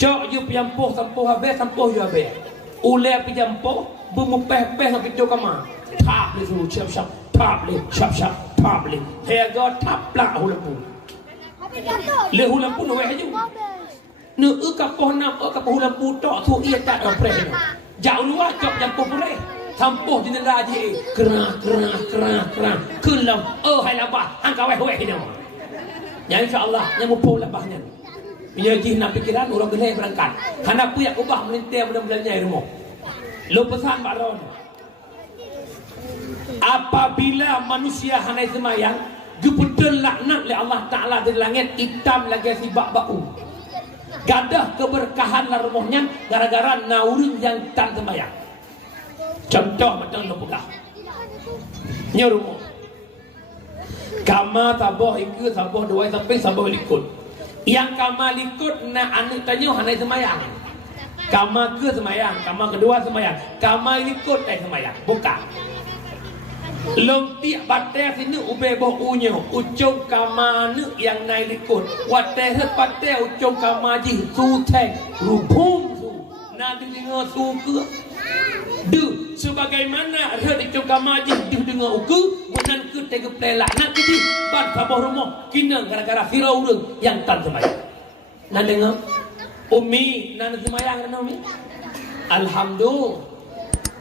Cok you piampoh sampoh habis you habis. Ule piampoh bumupeh sampai tu kamar. Tap le suruh siap tap le siap tap le. Hega tap lah hulampu. Le hulampu no weh ju. Ne kapoh nam kapoh hulampu tok tu ia tak ada preh. Jauh luar cok jampoh boleh. Sampoh di negara je kerah. Kelam hai labah angka weh ni. Ya insya-Allah nyamupoh labahnya. Menyaji nak pikiran orang gelai berangkat. Hendak puyak ubah melintai mudah-mudahnya rumah. Lo pesan Pak Ron. Apabila manusia hanai semayang, gebetul laknat oleh Allah Ta'ala dari langit, hitam lagi sibak bau. Gadah keberkahan lah rumahnya gara-gara naurun yang tak semayang. Contoh macam lo pegah. Nya rumah. Kama taboh ikut, taboh dua sampai taboh likut. Yang kama likut na anu tanya hanai semayang. Kama ke semayang, kama kedua semayang, kama likut semayang. Buka. Lomti batai sini ube boh unyo, ucung kama nu yang naik likut. Watai batai ucung kama ji su teng rupung su. Nanti dengar su ke. Du sebagaimana ada ucung kama ji du dengar uku. Bukan ke tega pelak nak jadi ban sabah rumah kena gara-gara firau urang yang tan semayang. Nak dengar? Umi nak semayang kan Umi? Alhamdulillah.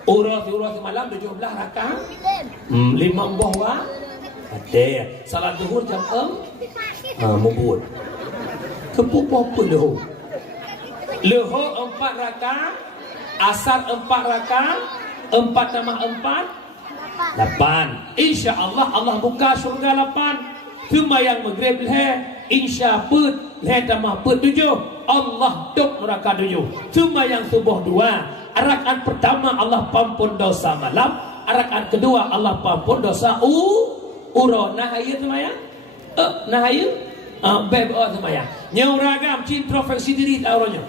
Urus semalam 17 rakaat. 5 buah wa. Ada. Salat zuhur jam 4. Mubut. Kepupuh pun lohor. Lohor 4 rakaat. Asar 4 rakaat. 4 tambah 4 8. InsyaAllah Allah buka syurga 8. Semayang maghrib leh, insya put leh tambah put 7. Allah duk neraka 7. Semayang subuh 2. Rakaat pertama Allah pampun dosa malam. Rakaat kedua Allah pampun dosa uro. Nah ayo semayang. Nah ayo. Beb semayang. Nyau ragam introspeksi diri taruhnya.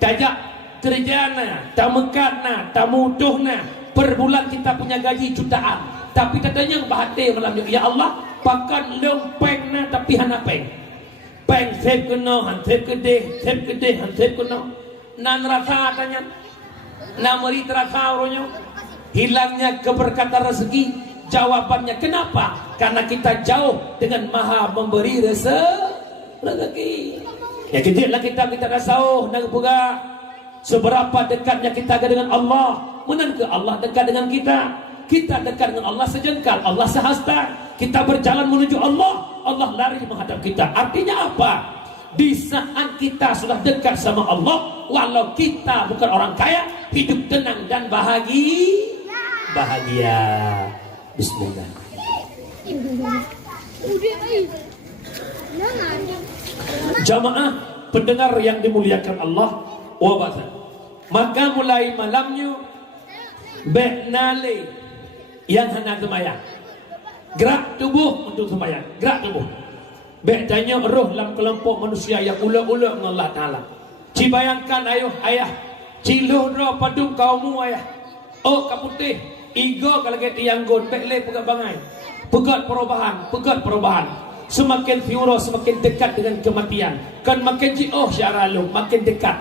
Tajak kerjana, tamekatna, tamutuhna. Per bulan kita punya gaji jutaan, tapi katanya bahagia malam ni. Ya Allah, pakan lempeng na tapi hana peng. Peng sep kena, han sep gede, han sep kena. Nan rasa katanya. Namuri terakaunya hilangnya keberkatan rezeki. Jawabannya kenapa? Karena kita jauh dengan Maha memberi rezeki. Ya kejadianlah kita rasauh dan pula seberapa dekatnya kita dengan Allah. Menangkah Allah dekat dengan kita. Kita dekat dengan Allah sejengkal, Allah sehasta. Kita berjalan menuju Allah, Allah lari menghadap kita. Artinya apa? Di saat kita sudah dekat sama Allah, walau kita bukan orang kaya, hidup tenang dan bahagia. Bismillah. Jamaah pendengar yang dimuliakan Allah, maka mulai malamnya beknale yang hendak sembahyang, gerak tubuh untuk sembahyang, gerak tubuh. Bek tanya roh dalam kelompok manusia yang ula-ula dengan Allah Ta'ala. Ci bayangkan ayah, ciluh roh padung kaummu ayah. Oh kaputih, igo kalau kita tianggun, bek le pegat bangai. Pegat perubahan. Semakin fiuro, semakin dekat dengan kematian. Kan makin oh syaralu, makin dekat.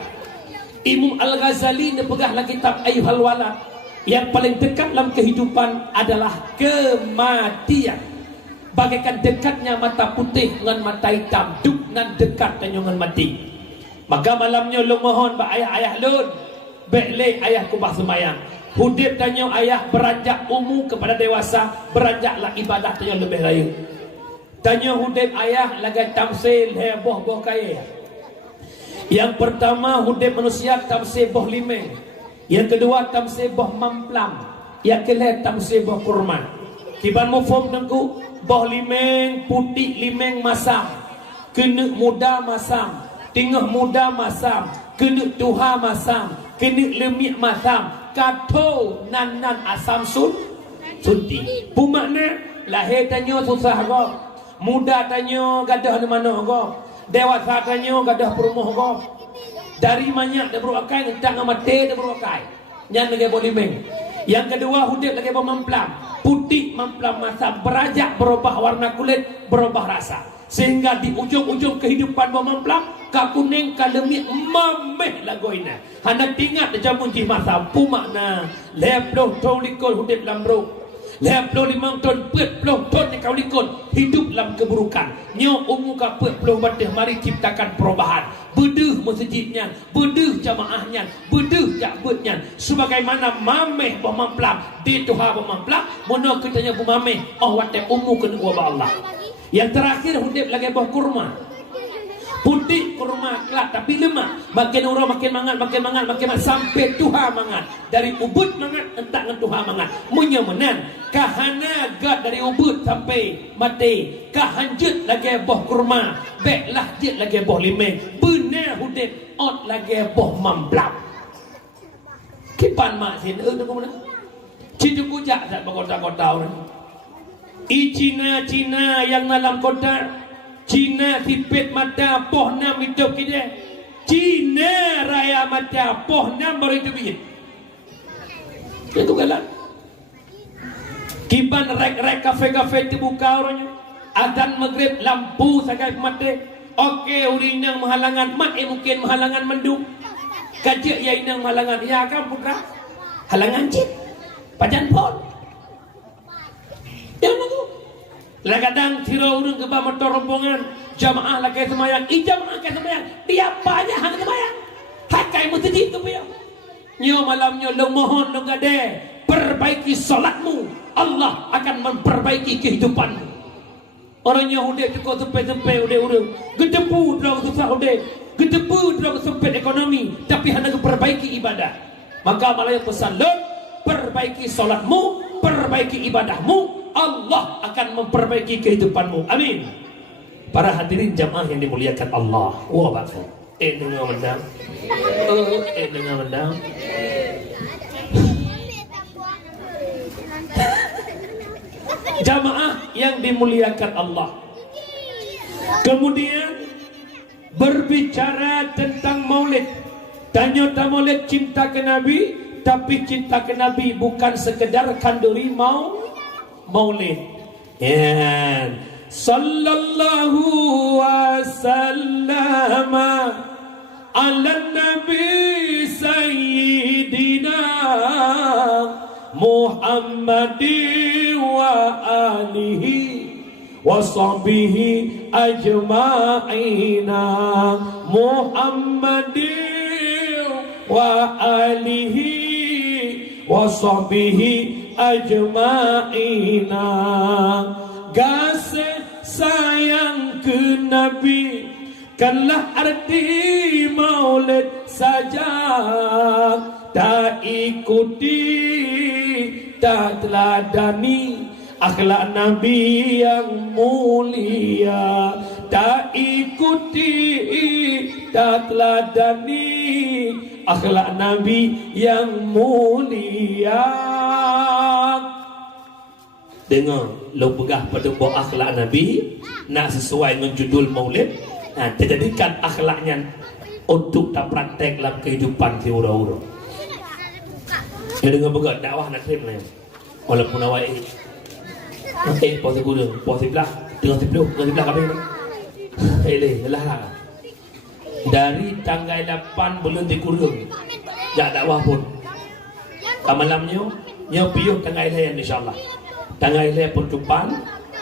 Imam Al-Ghazali dia pegahlah kitab Ayyuhal Walad. Yang paling dekat dalam kehidupan adalah kematian. Bagaikan dekatnya mata putih dengan mata hitam, duk nan dekat dengan mati. Maka malamnya lu mohon ba ayah lun, bekle ayah kubah sembahyang. Hudib tanya ayah beranjak umur kepada dewasa, beranjaklah ibadah tanya lebih lain. Tanya Hudib ayah lagi tamsil boh kaya. Yang pertama Hudib manusia tamsil boh limeng. Yang kedua tamsil boh mamplam. Yang ketiga tamsil boh kurma. Kiban mufum tengku boh limeng putih limeng masam. Kena muda masam, tengah muda masam, kena tuha masam, kena lemik masam, kato nan asam sunti. Pumakna lahir tanya susah kau, muda tanya gadah di mana kau, dewasa tanya gadah perumah kau. Dari banyak dia beruakai, entang mati dia beruakai. Yang lagi boleh meng. Yang kedua Hudib lagi memplam, putih memplam masa berajak berubah warna kulit, berubah rasa. Sehingga di ujung-ujung kehidupan memplam, ka kuning ka lemik mameh lagoina. Hana tingat dia munci masa pumakna. Leploh taulikul Hudib lambro. Leploh 5 ton, 40 ton ni kau likut hidup dalam keburukan. Nyo umur ka 40 batih mari ciptakan perubahan. Beduh masjidnya, beduh jamaahnya, beduh jakbutnya. Sebagaimana mameh pemamplam, di Tuhan pemamplam, mono kitanya pemameh, oh wate umur kena ubah Allah. Yang terakhir Hudib lagi buah kurma. Putih kurma kelak tapi lemah. Makin orang makin mangat sampai Tuhan mangat. Dari ubud mangat entak dengan Tuhan mangat. Menyemenan kahana gad dari ubud sampai mati. Kahanjut lagi buah kurma. Beklah jit lagi buah limeng. Benar Hudib ot lagi buah mamblap. Kipan mak sin tu mana? Citu kujak tak berkota-kota orang. Cina yang dalam kota. Cina sipit mata poh nam hidup kita. Cina raya mata poh nam baru hidup kita. Itu galak. Kiban rek kafe dibuka orangnya. Adan maghrib lampu sagai mati. Okey urinang menghalangan mat mungkin menghalangan mendung. Kajik ya inang menghalangan. Ya kan putra? Halangan cip. Pajan pon. Yang mana? Kadang tira urang ke motor rombongan jamaah lagi semayang, jamaah ke semayang, dia banyak hang semayang. Hakai masjid tu dia. Nyo malamnya lo mohon lo gade, perbaiki salatmu, Allah akan memperbaiki kehidupanmu. Orang Yahudi cukup sampai udah gedepu dalam susah udah, gedepu dalam sempit ekonomi, tapi hendak perbaiki ibadah. Maka malah pesan lo, perbaiki salatmu, perbaiki ibadahmu, Allah akan memperbaiki kehidupanmu. Amin. Para hadirin jamaah yang dimuliakan Allah. Wah bakal. Dengar mendang. Dengar mendang. Jamaah yang dimuliakan Allah. Kemudian berbicara tentang maulid. Tanya maulid cinta ke Nabi, tapi cinta ke Nabi bukan sekedar kanduri maulid. Sallallahu wasallam ala nabi sayyidina Muhammadin wa alihi wa sahbihi ajma'ina Muhammadin wa alihi wa sahbihi ajma'ina. Kasih sayang ke Nabi kanlah arti maulid saja, tak ikuti, tak teladani akhlak Nabi yang mulia, tak ikuti, tak teladani akhlak Nabi yang mulia. Dengar, lo pegah pada buah akhlak Nabi, nak sesuai dengan judul maulid, terjadikan akhlaknya untuk tak praktek dalam kehidupan si ura-ura. Ya dengar begat dakwah nak terima lah. Walaupun awak puasa guna, puasa sebelah, tengah sebelah kami ni. Lah. Dari tanggal 8 bulan dikurung, jak dakwah pun. Malamnya, piuh tanggal lain insyaAllah. Tanggal lain pun depan,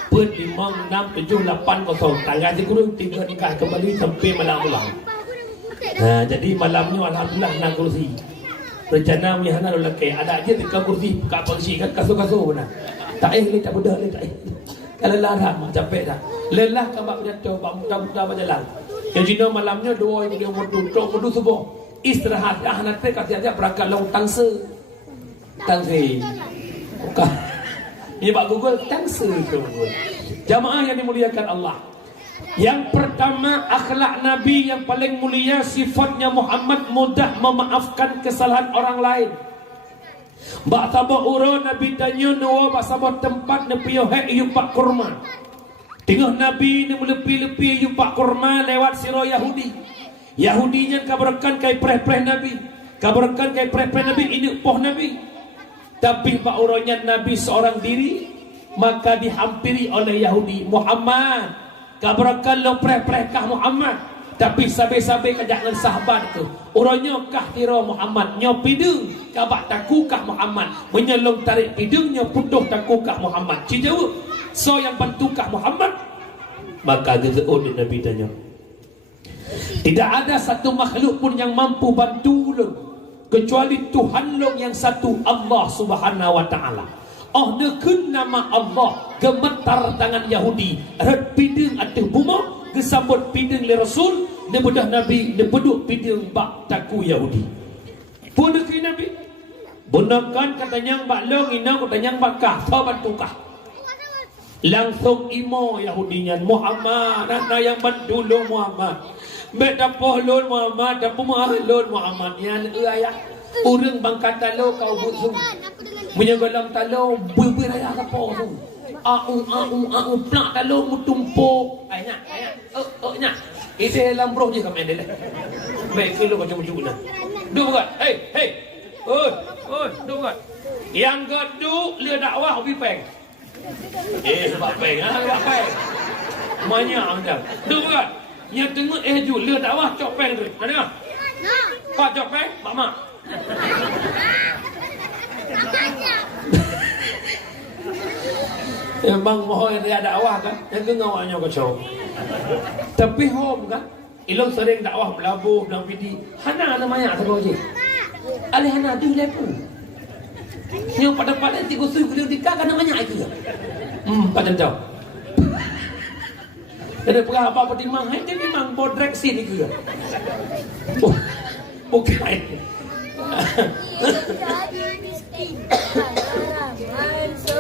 per 5, 6, 7, 8, 0. Tanggal dikurung 3 nikah kembali sampai malam pulang. Jadi malamnya alhamdulillah nak kursi. Rencana mihana lelaki ada aja di kursi kat kursi kan kasur-kasur benar. Tak tak mudah tak. Kalau larang capek dah. Lelah kambak berjatuh mudah-mudah berjalan. Yang Cina malamnya dua yang dia mudu subuh. Istirahat nanti kata berangkat long tangse. Bukan. Ini Pak Google tangse ke Google. Jamaah yang dimuliakan Allah. Yang pertama, akhlak Nabi yang paling mulia, sifatnya Muhammad mudah memaafkan kesalahan orang lain. Mbak tabak ura Nabi tanya nuwa mbak sabah tempat nepiyo hek yupak kurma. Tengah Nabi ni melepi-lepi yupak kurma lewat siro Yahudi. Yahudinya kabarkan kai preh-preh Nabi. Kabarkan kai preh-preh Nabi ini poh Nabi. Tapi mbak uranya Nabi seorang diri, maka dihampiri oleh Yahudi. Muhammad, kabarkan lo preh-preh kah Muhammad. Tapi sabai-sabai kajak dengan sahabat tu, orangnya kah tira Muhammad, nyo pidung kabak taku kah Muhammad, menyelong tarik pidungnya putuh taku kah Muhammad. Ci jawab, so yang bantu kah Muhammad? Maka gezeun Nabi tanya, tidak ada satu makhluk pun yang mampu bantu lo kecuali Tuhan lo yang satu, Allah Subhanahu wa taala. Oh nekun nama Allah gemetar tangan Yahudi red pidung atau buma gesambut pidung le Rasul nebedah Nabi nebeduk pidung bak taku Yahudi pun nekui Nabi bunakan katanya bak long ina katanya bak kah tau bantukah langsung imo Yahudinya Muhammad anak yang bantu lo Muhammad bet dapoh lon Muhammad dapoh lon Muhammad yang ayah urang bangkata lo kau busung menyegolam talo bui raya apa tu au plak talo mutumpuk nya nya ide lambroh je kami dele baik kilo macam na du bukan hey oi du bukan yang gedu le dakwah ubi peng sebab peng sebab peng banyak macam du bukan yang tengok ju le dakwah cok peng tu ada kau cok peng mak Bang mohon dia dakwah kan, yang ngawaknya kacau. Tapi home kan, ilong sering dakwah melabuh dan pidi. Hana namanya tak kau je. Alih hana tu lepu. Yang pada tiga suyu kuliah dika kan namanya itu ya. Pada jauh. Ada perkara apa di mang, hai jadi mang bodrek sini juga. Bukan.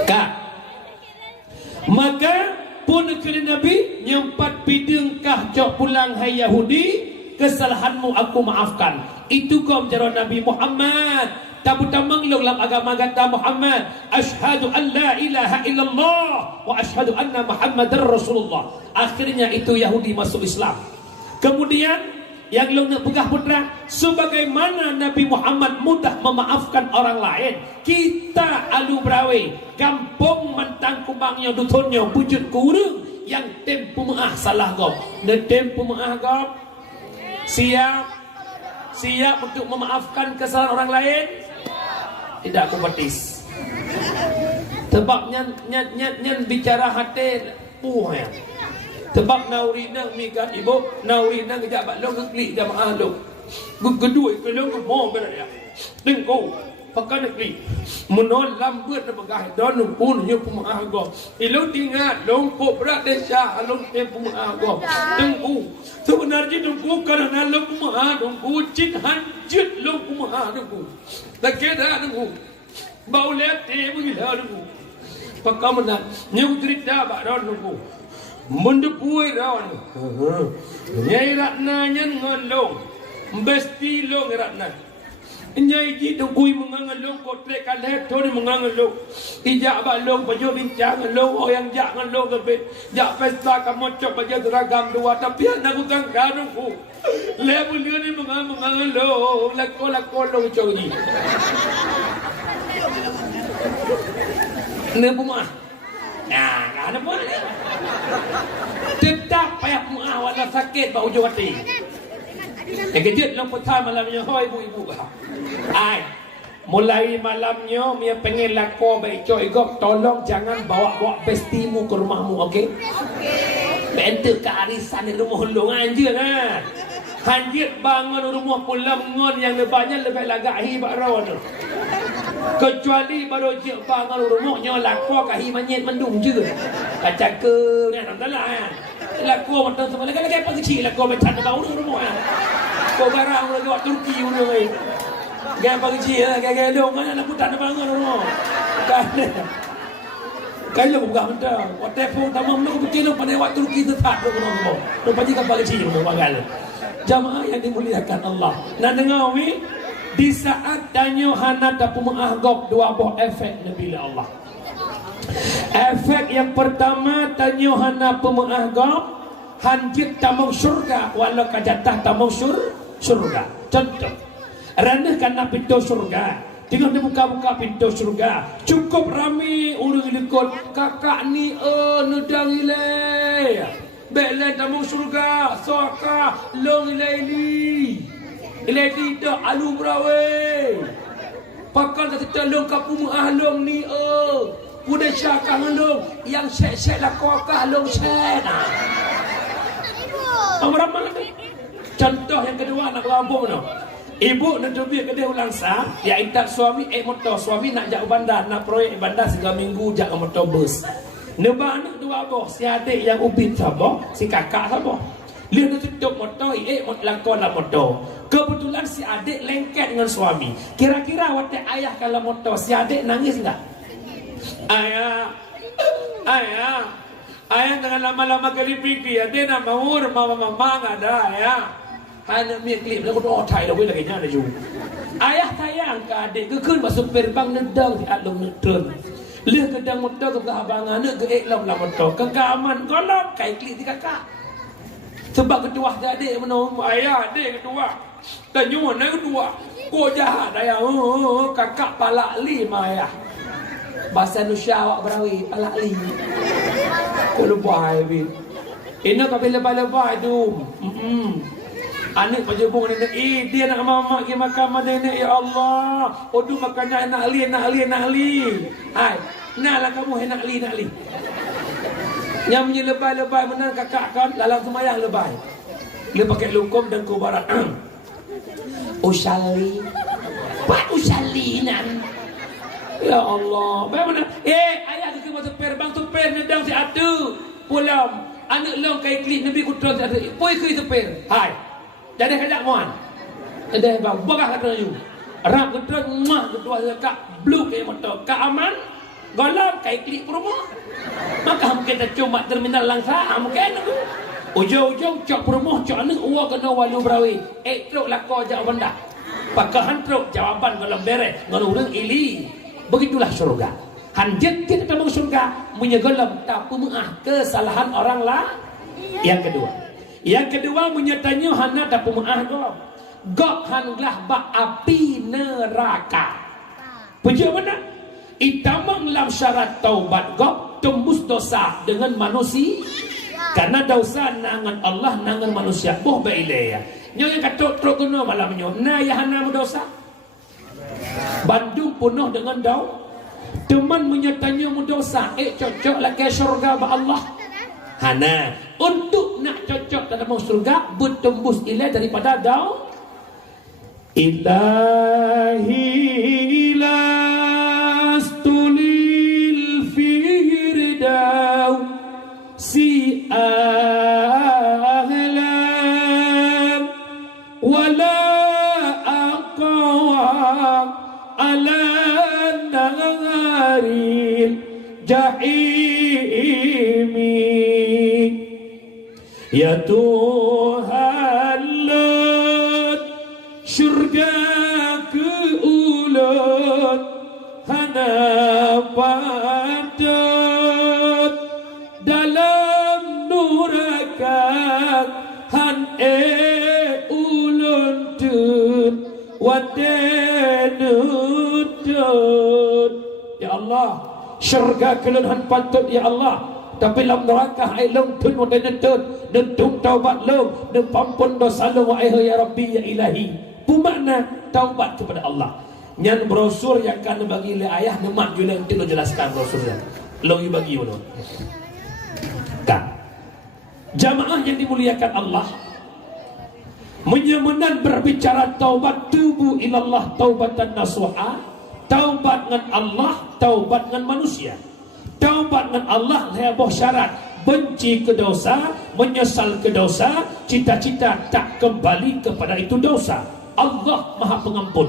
Kak, maka pun kali Nabi nyempat pidung kah jok pulang hai Yahudi, kesalahanmu aku maafkan. Itu kaum cara Nabi Muhammad. Tabu tamang lo dalam agama kata Muhammad, asyhadu an la ilaha illallah wa asyhadu anna Muhammadar Rasulullah. Akhirnya itu Yahudi masuk Islam. Kemudian yang lo nak pegah putra, sebagaimana Nabi Muhammad mudah memaafkan orang lain, kita alu brawe kampung mentang kumbangnya dutunnya wujud kurung yang tempu maah salah gop. Ne tempu maah gop siap siap untuk memaafkan kesalahan orang lain? Tidak kompetis. Sebab nyan bicara hati ya. Sebab nauri nang mikat ibu, nauri nang jabat lo keklik jamaah lo. Kedua kalau mau berada. Tengok pakai negeri menon lambat dan pegah don pun nya pemaah go ilo tingat longkok berat desa along tem pemaah go tengku sebenarnya tengku karena long pemaah tengku cin hanjut long pemaah tengku tak kira tengku bau let te mengilah tengku pakai menang nyau cerita bak don tengku mendepui don nyai ratna nyan ngalong besti long ratna Nyai gitu kui mengangalong kotre kalet tori mengangalong ijak balong baju bincang long orang jak ngalong ke jak pesta kamu cok baju seragam dua tapi anak bukan karungku lebu ni mengangalong lako long cok ni lebu mah ada pun tetap payah muah wala sakit bau jawati yang kejut long petang malamnya hoi ibu-ibu ai mulai malamnya dia pengen lako baik coy gok tolong jangan bawa bestimu ke rumahmu okey bentuk kearisan di rumah hulung anjir kan hanjir bangun rumah pulang ngon yang lebihnya lebih lagak hi bak rawan kecuali baru jik bangun rumahnya lako kahi manyet mendung je kacak ke kan entahlah kan lako macam semua lagi apa kecil lako macam bau rumah kau garang lagi waktu Turki udah ni gaya pagi cia gaya dong kan anak putar bangun rumah kan lo bukan betul waktu pun tamam lo kecil lo pada waktu Turki tetap lo rumah lo pagi kan pagi cia rumah bagal jamaah yang dimuliakan Allah nak dengar ni di saat danyo hana dapat menganggap dua buah efek Nabi Allah efek yang pertama danyo hana menganggap hanjit tamang surga walau kajatah tamang surga contoh ranah karena pintu surga tinggal dibuka-buka pintu surga cukup ramai orang likut kakak ni nedang ilai belai tamang surga soaka long ilai dah alu brawe pakal tak telung kapung ahlong ni udah syakah ngalong yang syek-syek lah kokah long syek Amramal contoh yang kedua nak kampung no. Ibu nak cubi ke dia ulang sah, ya intak suami motor, suami nak jak bandar, nak proyek bandar 3 minggu jak motor bus. Nebak anak dua boh, si adik yang ubin sabar, si kakak sabar. Dia nak tutup motor, langkon lah motor. Kebetulan si adik lengket dengan suami. Kira-kira waktu ayah kalau motor, si adik nangis enggak? Ayah jangan lama-lama kali fikir. Dia nak mau mama ada ayah. Hanya klip lagu doa Thai dah boleh lagi ada juga. Ayah tayang ke adik ke kun masuk perbang nedang di alung nedang. Leh kedang motor ke abangan ke eklam lah motor. Ke kaman kolok kai klip di kakak. Sebab kedua adik menong ayah adik kedua. Dan nyuan kedua. Kau jahat ayah. Kakak palak li ayah. Bahasa Indonesia awak berawi palak li. Kau lebay bin. Ini kau lebay-lebay tu. Anak pajabung ni dia nak mama pergi makan mana ni ya Allah. Odu makan nak li. Hai, naklah kamu nak li. Yang punya lebay-lebay benar kakak kan dalam semayang lebay. Dia pakai lukum dan kubarat. Usali. Pak usali nan. Ya Allah, bagaimana? Ayah ke masa perbang tu per nedang si atu. Pulang. Anak long kai klik Nabi kutron si atu. Poi ke itu per. Hai. Jadi kajak muan. Ada bang, bagah kata you. Rap kutron mah ketua zakak blue ke motor. Ka aman. Golap kai klik rumah. Maka mungkin kita cuma terminal langsa, mungkin tu. Ujung-ujung cok rumah cok anak uang kena walu berawi. Truk lako jak benda. Pakahan truk jawapan kalau beres ngurung ili. Begitulah surga. Hanjit kita dalam surga menyegelam tak pemaaf kesalahan orang lah. Yang kedua menyatanya hana tak pemaaf gok hanlah bak api neraka. Puji mana? Itamang lam syarat taubat gok tembus dosa dengan manusia. Karena dosa nangan Allah nangan manusia boh baile ya. Nyo yang katok truk kuno malam nyo. Nah ya hana dosa. Bandung penuh dengan teman menyertanya dosa. Cocok lah ke syurga ba Allah. Hana untuk nak cocok dalam surga bertembus ilai daripada Ilahi lastulil firdaw si ahlam wala aqwa ala naril jahimi ya Tuhan syurga ke ulut hana patut dalam nuraka han ulun tun wadenutun. Ya Allah, syurga ke ulut han patut ya Allah, tapi lam neraka ai long tun wadenutun nentung taubat long nepampun dosa long wa ya Rabbi ya Ilahi. Makna taubat kepada Allah. Nyan brosur yang kan bagi le ayah nemak jule untuk lo jelaskan brosurnya. Lo bagi lo. Kan. Jamaah yang dimuliakan Allah, menyemenan berbicara taubat, tubu ilallah taubatan nasuha. Taubat dengan Allah, taubat dengan manusia. Taubat dengan Allah leboh syarat, benci ke dosa, menyesal ke dosa, cita-cita tak kembali kepada itu dosa. Allah Maha Pengampun.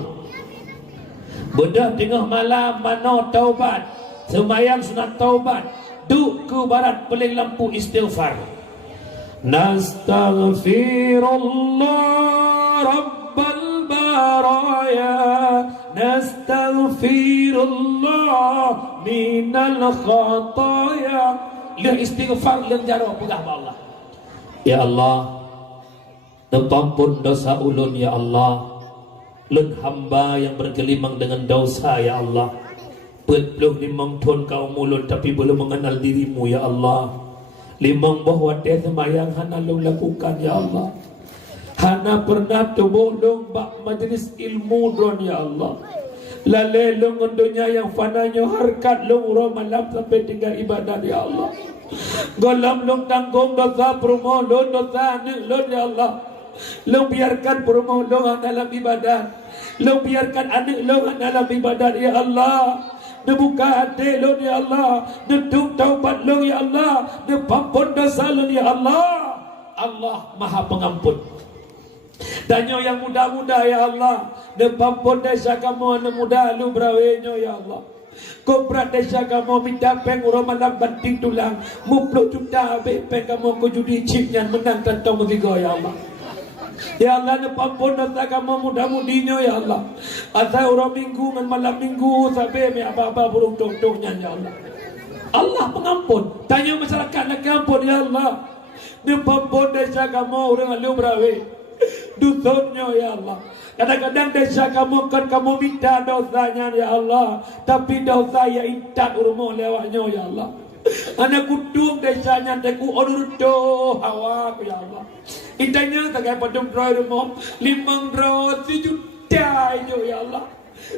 Bedah tengah malam mano taubat, sembahyang sunat taubat, duk ke barat peling lampu istighfar. Nastaghfirullah rabbal baraya, nastaghfirullah minal khataya. Dia istighfar yang jaro pegah Allah. Ya Allah, ampun dosa ulun ya Allah. Lun hamba yang bergelimang dengan dosa ya Allah. 45 tahun kau mulun tapi belum mengenal dirimu ya Allah. Limang bahwa dia sembahyang hana lu lakukan ya Allah. Hana pernah tubuh long bak majlis ilmu don ya Allah. Lale long dunia yang fananya harkat long malam sampai tinggal ibadah ya Allah. Golam long tanggung dosa promo long dosa ni long ya Allah. Lo biarkan perumah lo dalam ibadah, lo biarkan anak lo dalam ibadah ya Allah. Dia buka hati lo ya Allah, dia taubat lo ya Allah, dia pampun dosa lo ya Allah. Allah Maha Pengampun. Danyo yang muda-muda ya Allah, dia pampun dosa kamu anak muda lu brawenyo ya Allah. Kau desa kamu minta peng malam banting tulang, 50 juta peng kamu kau judi chipnya menang tentang tiga ya Allah. Ya Allah, nepampun dosa kamu muda-mudinya ya Allah. Asal orang minggu dan malam minggu sampai me apa-apa burung dong-dongnya ya Allah. Allah pengampun. Tanya masyarakat nak ampun ya Allah. Nepampun dosa kamu orang alu brawe. Dusunnya ya Allah. Kadang-kadang dosa kamu kan kamu minta dosanya ya Allah, tapi dosa ya intat urmo lewatnya ya Allah. Anak kudung desanya teku ordo hawa ya Allah. Intanya tagai padum droy rumah 500 juta ya Allah.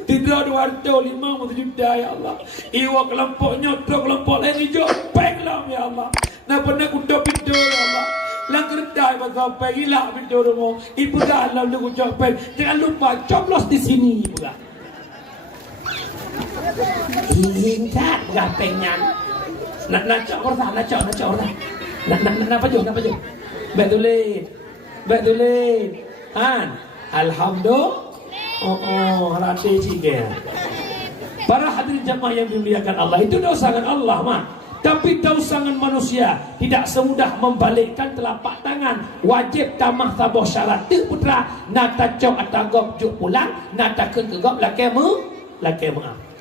Tidak ada warto 500 juta ya Allah. Iwa kelompoknya truk kelompok lain hijau penglam ya Allah. Nah pernah kudo pintu ya Allah. Lang kedai pasal peng hilang pintu rumah. Ibu dah lalu kudo peng. Jangan lupa coblos di sini ibu dah. Ingat gapengnya. Nak cok orang, nak cok orang. Nak apa je? Betulit. Han, alhamdulillah. Hati cikgu. Para hadirin jamaah yang dimuliakan Allah, itu dosangan Allah mah. Tapi dosangan manusia tidak semudah membalikkan telapak tangan. Wajib tamah taboh syarat. Tu putra, nata cok atagop juk pulang, nata kegop lakemu.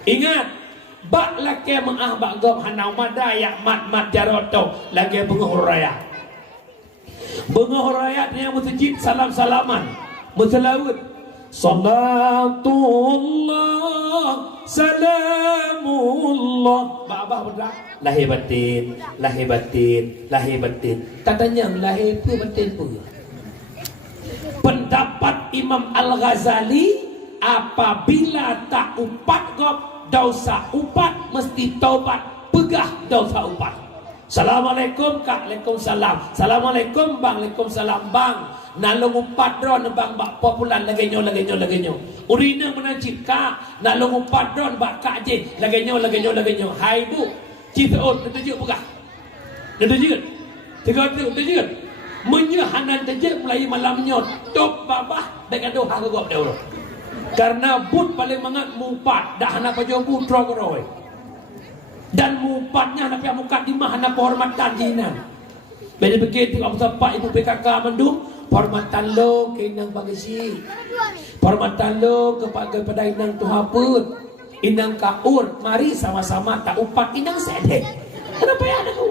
Ingat. Bak laki maah bak gop hanau madayak mat jaroto lagi bengoh raya ni yang masjid salam-salaman musalawat salatullah salamullah bak abah bedak lahir batin, lahir batin, lahir batin. Katanya lahir tu batin pun. Pendapat Imam Al-Ghazali, apabila tak upat gop dosa upat mesti taubat pegah dosa upat. Assalamualaikum kak, Waalaikumsalam. Assalamualaikum bang, Waalaikumsalam bang. Nalong upat dron bang bak populan lagenyo. Urina menajib kak, nalong upat dron bak kak je lagenyo. Hai bu, cita on terjut pegah. Terjut. Terjut. Menyahanan terjut mulai malamnya top babah dengan doha kegop dah. Karena but paling mangat mupat dah nak pajo putra koroi. Dan mupatnya nak pihak muka di mana penghormatan jinan. Bila begitu kamu sampai ibu PKK mendung, penghormatan lo ke inang bagasi. Penghormatan lo kepada inang tuhaput, inang kaur, mari sama-sama tak upat inang sedek. Kenapa ya anakku?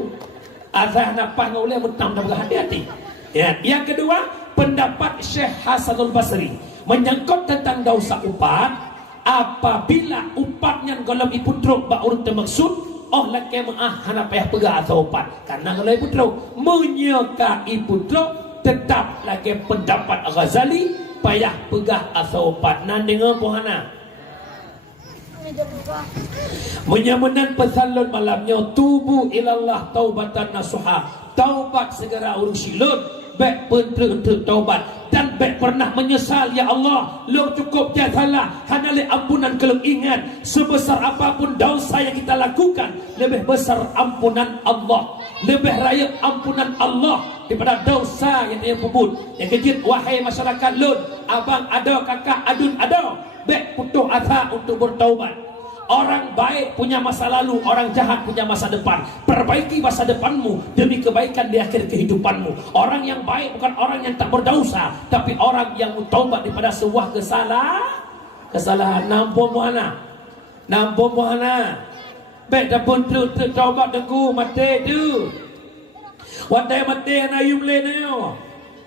Azah nafas ngoleh mutam dan berhati-hati. Ya, yang kedua, pendapat Syekh Hasanul Basri menyangkut tentang dosa upat. Apabila upatnya kalau iputruk ba urut termaksud oh laki maah hana payah pegah atau upat karena kalau iputruk menyeka iputruk tetap lagi pendapat Ghazali payah pegah atau upat nan dengar pohana menyamanan pesalun malamnya tubu ilallah taubatan nasuha taubat segera urusilun baik untuk taubat dan baik pernah menyesal ya Allah lo cukup dia salah hanya le ampunan kalau ingat sebesar apapun dosa yang kita lakukan lebih besar ampunan Allah lebih raya ampunan Allah daripada dosa yang dia pebut yang kejut wahai masyarakat lun abang ada kakak adun ada baik putus asa untuk bertaubat. Orang baik punya masa lalu, orang jahat punya masa depan. Perbaiki masa depanmu demi kebaikan di akhir kehidupanmu. Orang yang baik bukan orang yang tak berdosa, tapi orang yang bertaubat daripada sebuah kesalahan. Nampun muhana. Baik dah pun taubat dengku mati tu. Wadai mati anayum le nayo.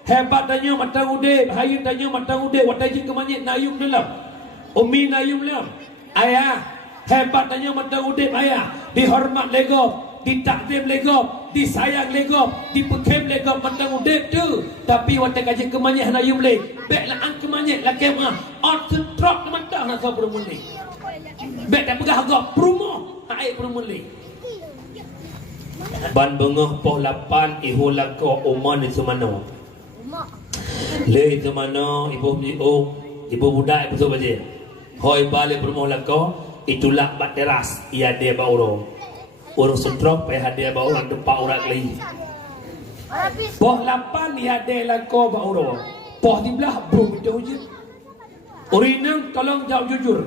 Hebat danyo matang udip, hayun danyo matang udip, wadai jin kemanyit nayum dalam. Umi nayum dalam. Ayah hebat tanya mata udip ayah dihormat legop ditakdim legop disayang legop dipekem legop mata udip tu tapi waktu kaji kemanyih na yumle baiklah ang kemanyih laki mah on setrok mata nak kau bermuli baik dah pegah gop promo air bermuli ban bengah poh 8 ihu lako uman itu mana le itu mana ibu budak ibu tu baje hoi balik promo lako itulah bat teras ia dia bauro urus setrok payah dia bauro depak urat lagi poh 8 ia dia lako bauro poh 13 bro itu je urinang tolong jawab jujur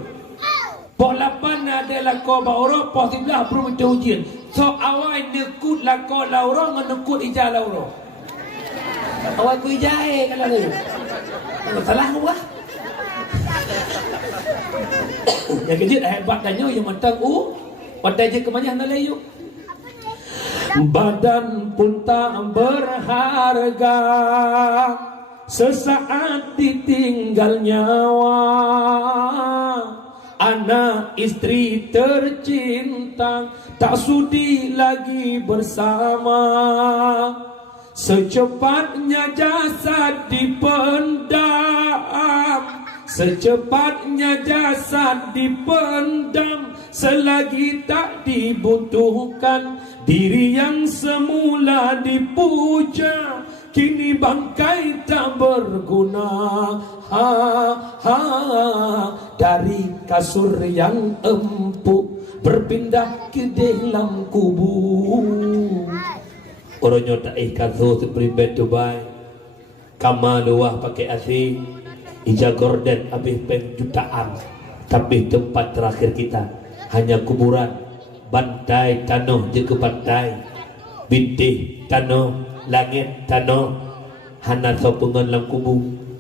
poh 8 ada lako bauro poh 13 bro itu je so awal nekut lako lauro ngenekut ijah lauro awal ku ijah kalau ni salah wah yang kejut hebat danyo yang matang wadai je kemanyah nalayu badan pun tak berharga sesaat ditinggal nyawa anak istri tercinta tak sudi lagi bersama secepatnya jasad dipendam secepatnya jasad dipendam selagi tak dibutuhkan diri yang semula dipuja kini bangkai tak berguna dari kasur yang empuk berpindah ke dalam kubur orangnya tak ikatho seperti Dubai kamal luah pakai asing Ija gorden habis jutaan tapi tempat terakhir kita hanya kuburan bantai tanah je ke bantai bintih tanah langit tanah hana sopengan dalam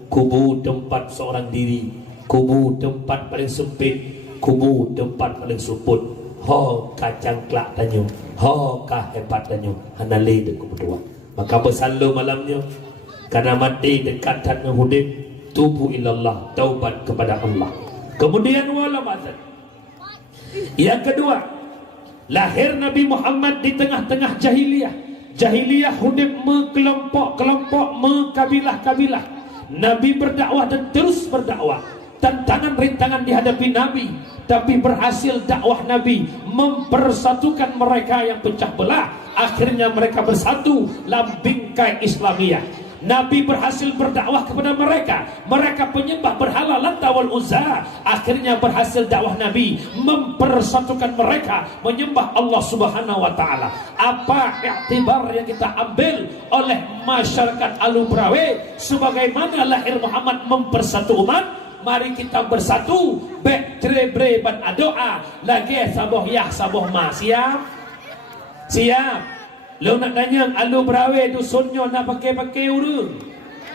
kubu tempat seorang diri kubu tempat paling sempit kubu tempat paling suput ho kacang kelak tanyo ho ka hebat tanyo hana le de kubur maka bersalur malamnya karena mati dekat tanah hudib tubu ilallah taubat kepada Allah kemudian wala mazal yang kedua Lahir Nabi Muhammad di tengah-tengah jahiliyah. Jahiliyah hidup kelompok-kelompok, kabilah-kabilah. Nabi berdakwah dan terus berdakwah. Tantangan rintangan dihadapi Nabi, tapi berhasil dakwah Nabi mempersatukan mereka yang pecah belah. Akhirnya mereka bersatu dalam bingkai Islamiyah. Nabi berhasil berdakwah kepada mereka. Mereka penyembah berhala Lata wal Uzza. Akhirnya berhasil dakwah Nabi mempersatukan mereka menyembah Allah Subhanahu wa taala. Apa iktibar yang kita ambil oleh masyarakat Alubrawe sebagaimana lahir Muhammad mempersatu umat? Mari kita bersatu. Bek trebre ban doa lagi saboh yah saboh ma. Siap. Lo nak tanya Alubrawe dusunnya nak pakai urang.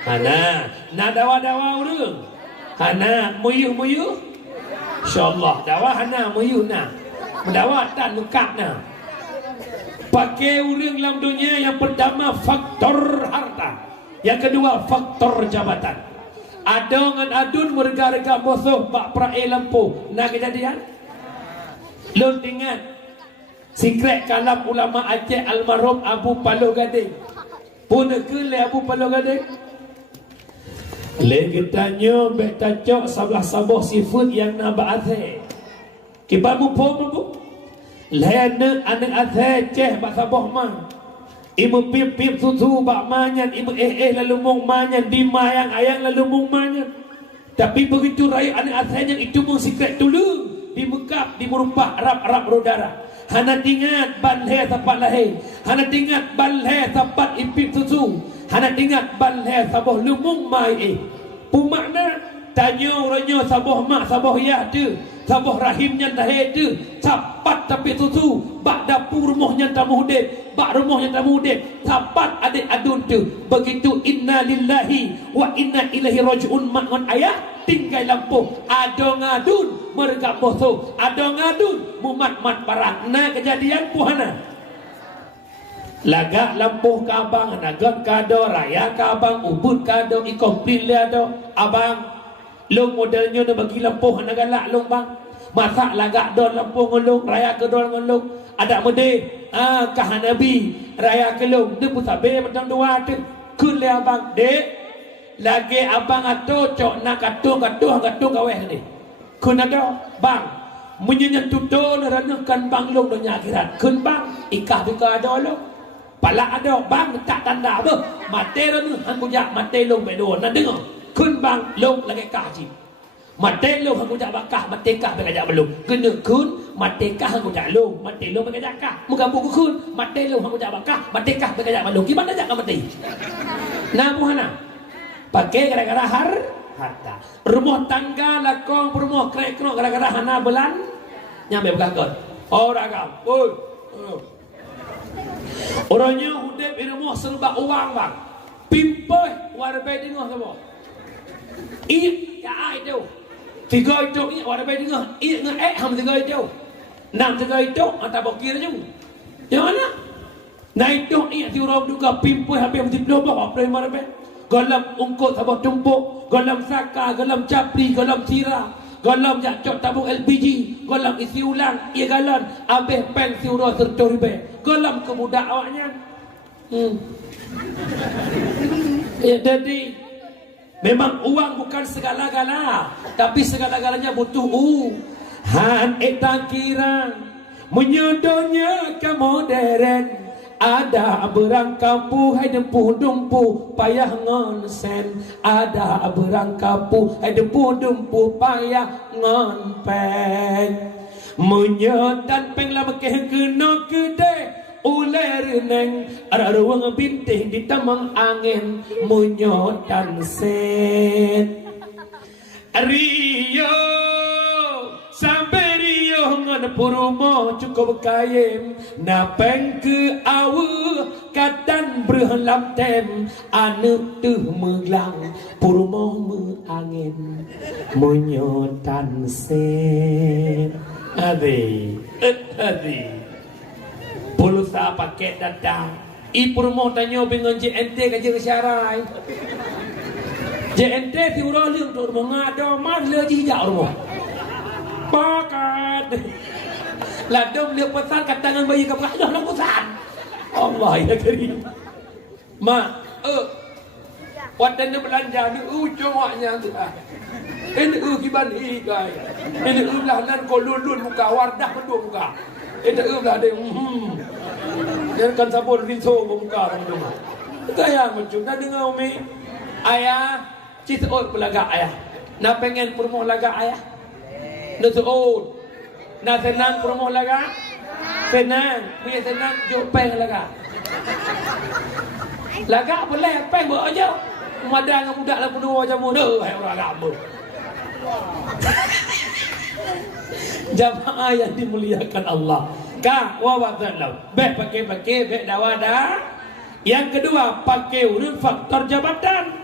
Hana, nak dawa urang. Hana, muyuh. Insyaallah dawa hana muyuh na. Dawa tak lukak na. Pakai urang dalam dunia yang pertama faktor harta. Yang kedua faktor jabatan. Ada ngan adun merga-rega musuh bak prae lampu. Nak kejadian? Lo ingat secret kalam ulama Aceh almarhum Abu Paloh Gading. Puna ke le Abu Paloh Gading? Le kitanya bek tacok sebelah sabuh seafood yang nak ba'athe. Kiba mu po mu. Le anak athe ceh bak sabuh ma. Imu pip susu bak manyan, imu lalu mung manyan, di mayang ayang lalu mung manyan. Tapi begitu raya anak athe yang itu mung secret dulu. Di Mekah, di merumpah Arab rodara. Hana tingat balhe tapat lahir. Hana tingat balhe tapat ipip susu. Hana tingat balhe saboh lumung mai. Pumakna tanya orangnya saboh mak saboh ya tu. Saboh rahimnya lahir tu. Tapat tapi susu. Bak dapur rumahnya tamu hudib. Bak rumahnya tamu hudib. Tapat adik adun tu. Begitu inna lillahi wa inna ilaihi raji'un makngon ayah. Tinggal lampu ada ngadun mereka musuh, ada ngadun mumat-mat barat. Nah kejadian puhana lagak lampu ke abang, nagot kado raya ke abang, ubud kado ikut pilih ada abang long modelnya nak bagi lampu nak galak long bang masak lagak don lampu ngolong raya ke don ngolong ada mede kah nabi raya ke long dia pun sabar macam dua tu kun le abang dek lagi abang atau cok nak katuh kaweh ni. Kun ada bang menyenyan tutul ranakan bang long dunia akhirat. Kun bang ikah bika ada lo. Pala ada bang tak tanda apa. Mate ranu hang kujak mate long bedo nak dengar. Kun bang long lagi kaji. Mate long hang kujak bakah mate kah bekajak belum. Kena kun mate kah hang kujak long, mate long bekajak kah. Muka buku kun mate long hang kujak bakah mate kah bekajak belum. Gimana jak mati? Nah puhana pakai gara-gara harta. Rumah tangga lakong rumah krek-krok gara-gara hana belan nyampe berkakot. Orang kau. Orangnya hudib di rumah serba uang bang. Pimpoi warbe dengar semua. Ya itu. Tiga itu ni warbe dengar. Ham tiga itu. Enam tiga itu anta bokir je. Yang mana? Nah itu ni orang juga pimpoi habis mesti belum apa warbe. Galam ungkut sabah tumpuk, galam saka, galam capri, galam sirah, galam jakcok tabung LPG, galam isi ulang, ia galon, habis pen siura serta ribe, galam kebudak awaknya. Ya jadi memang uang bukan segala-gala, tapi segala-galanya butuh han eta kira menyodornya ke modern. Ada berang kampu hai dempuh dumpu payah ngonsen. Ada berang kampu hai dempuh dumpu payah ngonpen. Menyotan peng lama keh kena kede ular neng ada ruang bintih di tamang angin menyotan sen. Rio sampai Rio ngan purumo cukup kayem napeng ke awu katan berhelam tem anu tuh meglang purumo me angin menyotan sen. Ade pulsa pakai datang i purumo tanyo bingon JNT kaje kesyarai JNT si urang liang tu rumah ngado mas le jijak rumah pakat Ladom dia pesan kata dengan bayi ke belakang dalam pesan. Allah ya karim. Mak, wadan dia belanja ni congoknya tu. Ini kiban ikai. Ini lah nan kolulun muka wardah bedung muka. Ini lah dia. Dia kan sabun rinso muka bedung. Gaya macam dah dengar umi. Ayah, cita pelaga ayah. Nak pengen promoh laga ayah. Nak nak senang promoh laga. Senang, punya senang jopeng laga. Laga boleh peng buat aja. Madang muda lah berdua macam mana. Hai orang agama. Jamaah yang dimuliakan Allah. Kak, wawazalam. Baik pakai, baik dawada. Yang kedua, pakai urut faktor jabatan.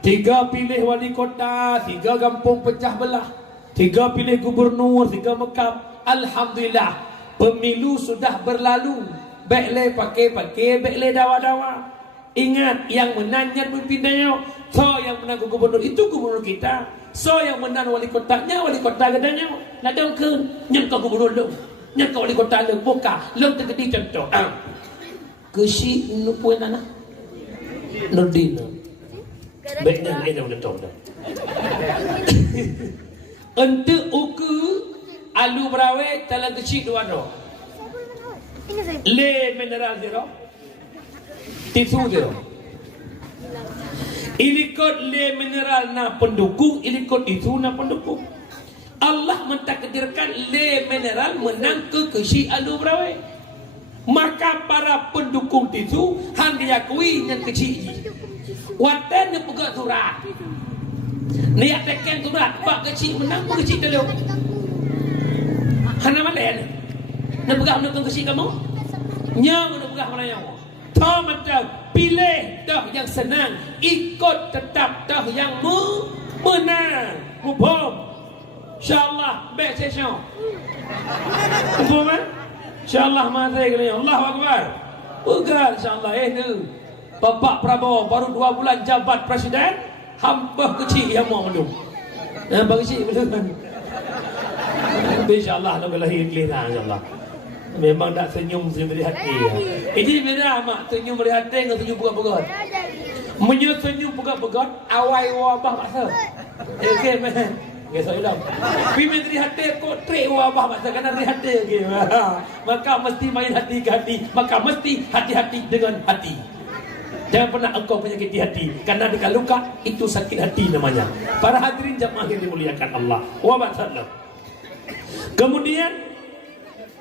3 pilih wali kota, 3 kampung pecah belah, 3 pilih gubernur, 3 mekam. Alhamdulillah, pemilu sudah berlalu. Baik pakai, baik dawa-dawa. Ingat, yang menangnya pimpinannya. So yang menang gubernur itu gubernur kita. So yang menang wali kotanya gedanya. Nak dong ke nyangka gubernur dong. Nyangka wali kota dong buka. Long tergedi contoh. Kesi nupuin anak. Nurdin. Baiknya lain dah betul dah. Untuk uku alu berawe talang kecil dua ro. Le mineral zero. Tisu zero. Ilikot le mineral na pendukung, ilikot itu na pendukung. Allah mentakdirkan le mineral menang ke kesi alu berawe. Maka para pendukung itu han diakui dengan kecil. Watan dia pegang surat. Niat tekan surat, pak kecil menang, pak kecil dulu. Hana mana ya? Nak pegang menang kecil kamu? Nyam nak pegang mana yang? Tahu macam pilih dah yang senang, ikut tetap dah yang menang. Mubom. InsyaAllah baik session. Mubom kan? InsyaAllah mati kali. Allahu Akbar. Pegang insyaAllah tu. Bapak Prabowo baru 2 bulan jabat presiden, hamba kecil yang mau mendung. Hamba kecil betul. InsyaAllah nak lahir kelihatan insyaAllah. Memang tak senyum dari hati. Ini beda mak senyum dari hati dengan senyum pegat-pegat. Senyum pegat-pegat awal wabah masa. Okey man. Okey saya dah. Pimen dari hati kok trek wabah masa kerana dari hati okey. Maka mesti main hati ke hati, maka mesti hati-hati dengan hati. Jangan pernah engkau menyakiti hati, karena dengan luka itu sakit hati namanya. Para hadirin jamaah yang dimuliakan Allah. Wa ba'dallah. Kemudian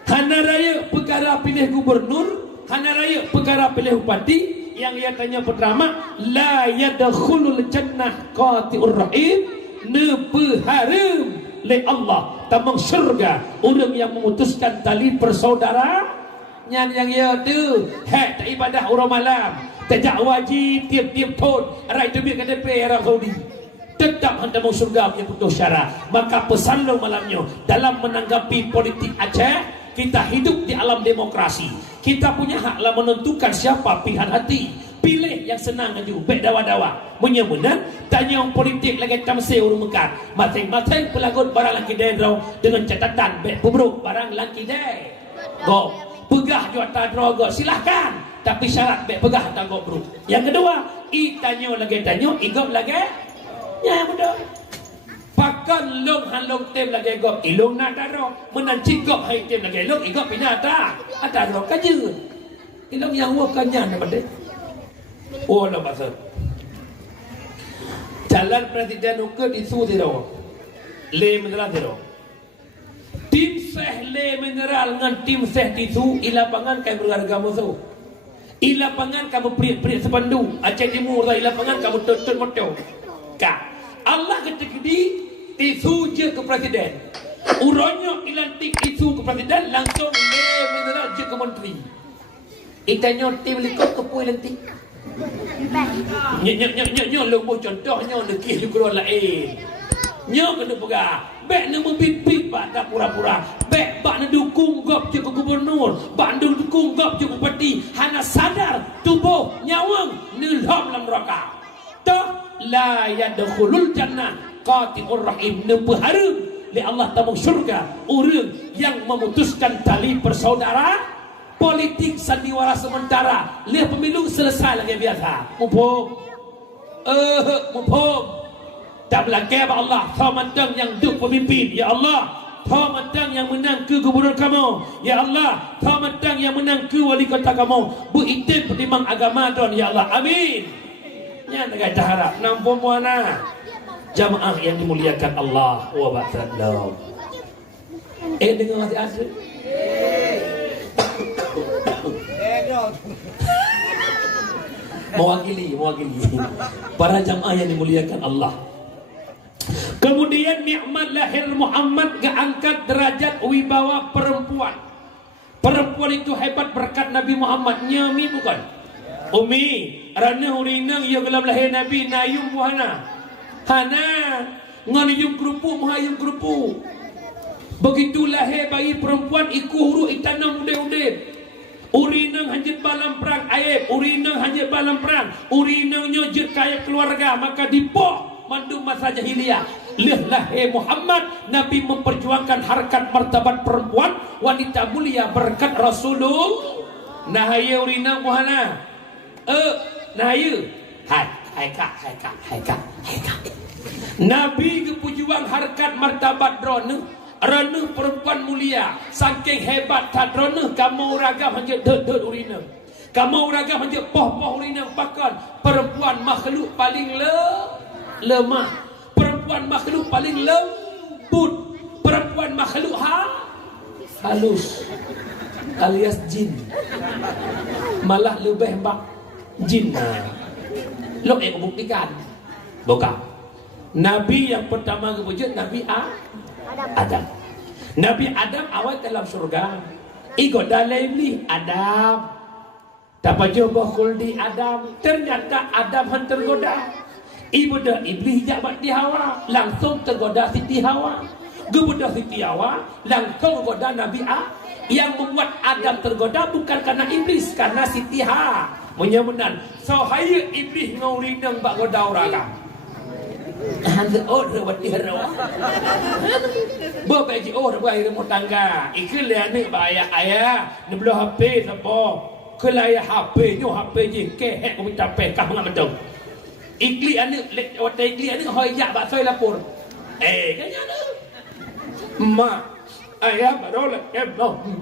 hana raya perkara pilih gubernur, hana raya perkara pilih bupati. Yang ia tanya pertama, la yadkhulul jannah qati'ur rahim, nepeharum le Allah tamang syurga orang yang memutuskan tali persaudaraan. Yang ia tu hak tak ibadah orang malam, tajak wajib tiap-tiap tahun rakyat duit KTP Arab Saudi tetap hendak masuk surga punya putus syarat. Maka pesan lo malamnya dalam menanggapi politik Aceh, kita hidup di alam demokrasi. Kita punya haklah menentukan siapa pilihan hati. Pilih yang senang aja, baik dawa-dawa. Menyemenang tanya orang politik lagi tamsil urung mekat. Masing-masing pelagut barang laki dendro dengan catatan baik pubruk barang laki dai. Go pegah juata droga silahkan, tapi syarat baik pegah tak go bro. Yang kedua, tanyo lagi tanyo, igop lagi. Ya betul. Pakan long halong tem lagi igop, ilong nak daro. Menan cigop hai tem lagi ilong, igop pinata. Ada ro kaje. Ilong yang wakanya nama deh. Oh lah pasal. Jalan presiden ukur isu zero. Le mineral zero. Tim seh le mineral dengan tim seh tisu ilapangan kamu berharga musuh. Ilapangan kamu peri sepandu. Aceh Timur ilapangan kamu tutut motor. Kak, Allah ketika di tisu je ke presiden. Uronyo ilantik isu ke presiden langsung le mineral je ke menteri. Itanyo tim likot ke pui lantik. Nyo lumbuh contohnya lekih juga lain. Nyo kena pegah. Bek nak membit-bit pak tak pura-pura. Bek bak nak dukung gop je ke gubernur, bak nak dukung gop je ke bupati. Hana sadar tubuh nyawang nilham dalam neraka. Toh la yadkhulul jannah qati'ur rahim, nepeharum li Allah tamu syurga orang yang memutuskan tali persaudara politik sandiwara sementara li pemilu selesai lagi biasa mumpung tak belakang Allah kau mentang yang duk pemimpin ya Allah kau mentang yang menang ke gubernur kamu ya Allah kau mentang yang menang ke wali kota kamu bu itim penimang agama don ya Allah amin nya negara harap nampun muana jamaah yang dimuliakan Allah wa ba'dallah dengar masih ada mewakili para jamaah yang dimuliakan Allah. Kemudian nikmat lahir Muhammad angkat derajat wibawa perempuan. Perempuan itu hebat berkat Nabi Muhammad. Nyami bukan Umi rana urinang yang dalam lahir Nabi nayum buhana hana nganayum kerupu mahayum kerupu. Begitu lahir bayi perempuan iku huru itanam ude-ude. Urinang hanjit balam perang aib, urinang hanjit balam perang, urinang nyojit kaya keluarga, maka dipoh mandu masa jahiliyah. Lahir Muhammad, Nabi memperjuangkan harkat martabat perempuan, wanita mulia berkat Rasulullah. Nahaya urinang muhana, nahaya, hai kak. Nabi kepujuang harkat martabat Rana perempuan mulia saking hebat tadrona kamu ragam hanya ded urina kamu ragam hanya poh urina bahkan perempuan makhluk paling lemah perempuan makhluk paling lembut perempuan makhluk halus alias jin malah lebih bak jin lo buktikan bukan Nabi yang pertama kewujud Nabi Adam. Nabi Adam awal dalam surga. Igo dalam ni Adam. Dapat coba kuldi Adam. Ternyata Adam han tergoda. Ibu dah iblis jabat di Hawa. Langsung tergoda Siti Hawa. Gebudah Siti Hawa. Langsung goda Nabi Yang membuat Adam tergoda bukan karena iblis, karena Siti Hawa. Menyebenan. So haya iblis ngaurinang bak goda orang. Hanya orang buat dihara. Bapak ji orang buat rumah tangga. Ikut lihat ni ayah ni belum HP siapa. Kelaya HP nyo HP je kehek minta pekah mengambil. Ikli anak waktu ikli anak hoyak bak saya lapor. Kanya ada. Mak ayah baru lah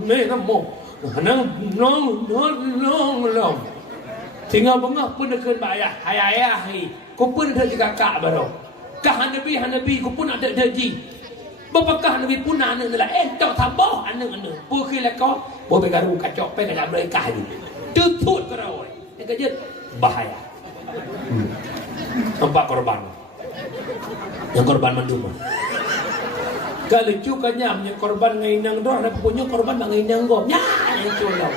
ni namo. Nong. Tinggal bengah pun dekat ayah. Ayah ku pun ada kakak baru. Kah Nabi ku pun ada daji. Bapakah Nabi pun anak lah tak tambah anak. Pukil kau boleh garu kacau pe nak berkah ni. Tutut kau. Yang kerja bahaya. Nampak korban. Yang korban manduma. Kalau cukanya punya korban ngainang doh, ada punya korban ngainang gom. Ya, yang culau.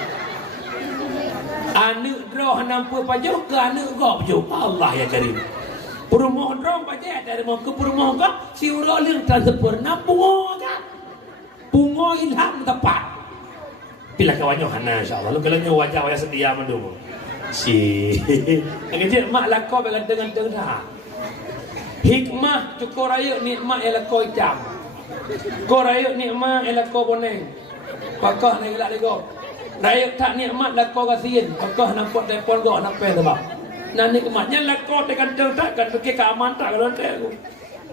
Anak doh nampu pajak ke anak gom juga Allah ya karim. Perumohon dong pajak dari mau ke perumohon kan si uroling transfer bungo kan. Bungo ilham tepat. Bila kawannya hana insyaallah. Lu kalau wajah setia manduma. Si. Angin mak lakau dengan dah. Hikmah cukup raya nikmat ialah kau jam. Kau raya nikmat ialah kau boneng. Pakah nak gelak lego. Raya tak nikmat lah kau kasihin. Pakah nampak telefon kau nak pay sebab. Nah nikmatnya lah kau tekan takkan pergi ke aman tak kalau aku.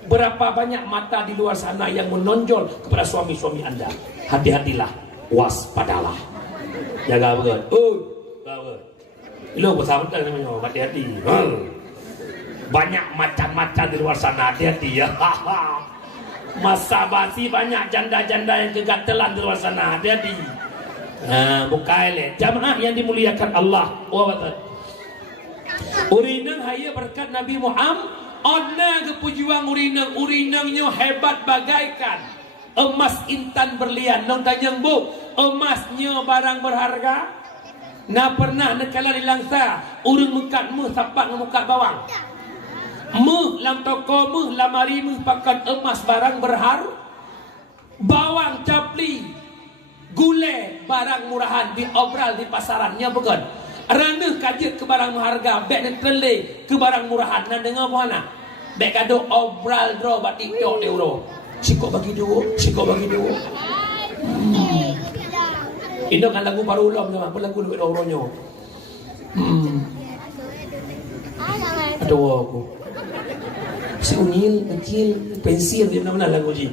Berapa banyak mata di luar sana yang menonjol kepada suami-suami anda. Hati-hatilah, waspadalah. Jaga betul. Bagus. Lu bersama namanya hati-hati. Banyak macam-macam di luar sana, hati-hati ya. Masa basi banyak janda-janda yang kegatelan di luar sana, hati-hati. Bukai jamaah yang dimuliakan Allah. Urinang haya berkat Nabi Muhammad. Ona kepujuan urinangnya hebat bagaikan emas intan berlian. Nong tanyang bu, emasnya barang berharga. Nah pernah nekala di langsa urang mekat meh sapak ngemukat bawang. Meh lam toko meh lamari meh pakat emas barang berharga. Bawang capli gule barang murahan di obral di pasarannya bukan. Rana kajet ke barang berharga, beg ni terleh ke barang murahan. Nak dengar mana? Beg kado obral draw bat TikTok euro. Sikok bagi dua. Ini kan lagu baru ulam tu, apa lagu duit orangnya. Aduh aku. Si Unyil kecil, pensil dia mana lagu ni.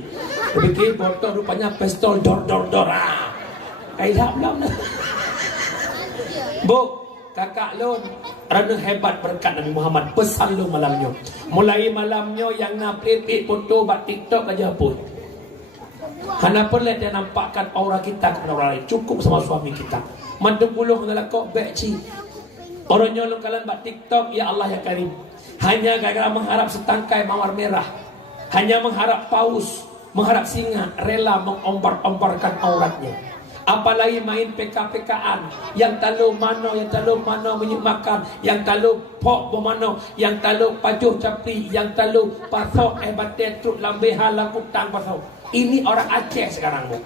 Fikir botol rupanya pistol dor. Kailap lah. Bu, kakak lun, rana hebat berkat Nabi Muhammad. Pesan lu malamnya. Mulai malamnya yang nak play foto buat TikTok aja pun. Kenapa lah dia nampakkan aura kita kepada orang lain? Cukup sama suami kita. Mantu puluh mengalah kok bekci. Orang nyolong kalian buat TikTok, ya Allah ya Karim. Hanya gara-gara mengharap setangkai mawar merah. Hanya mengharap paus, mengharap singa, rela mengombar-ombarkan auratnya. Apalagi main PK-PKan yang talu mano menyumakan, yang talu pok bomano, yang talu pajuh capri, yang talu pasok batet truk lambe halang utang pasok. Ini orang Aceh sekarang bu.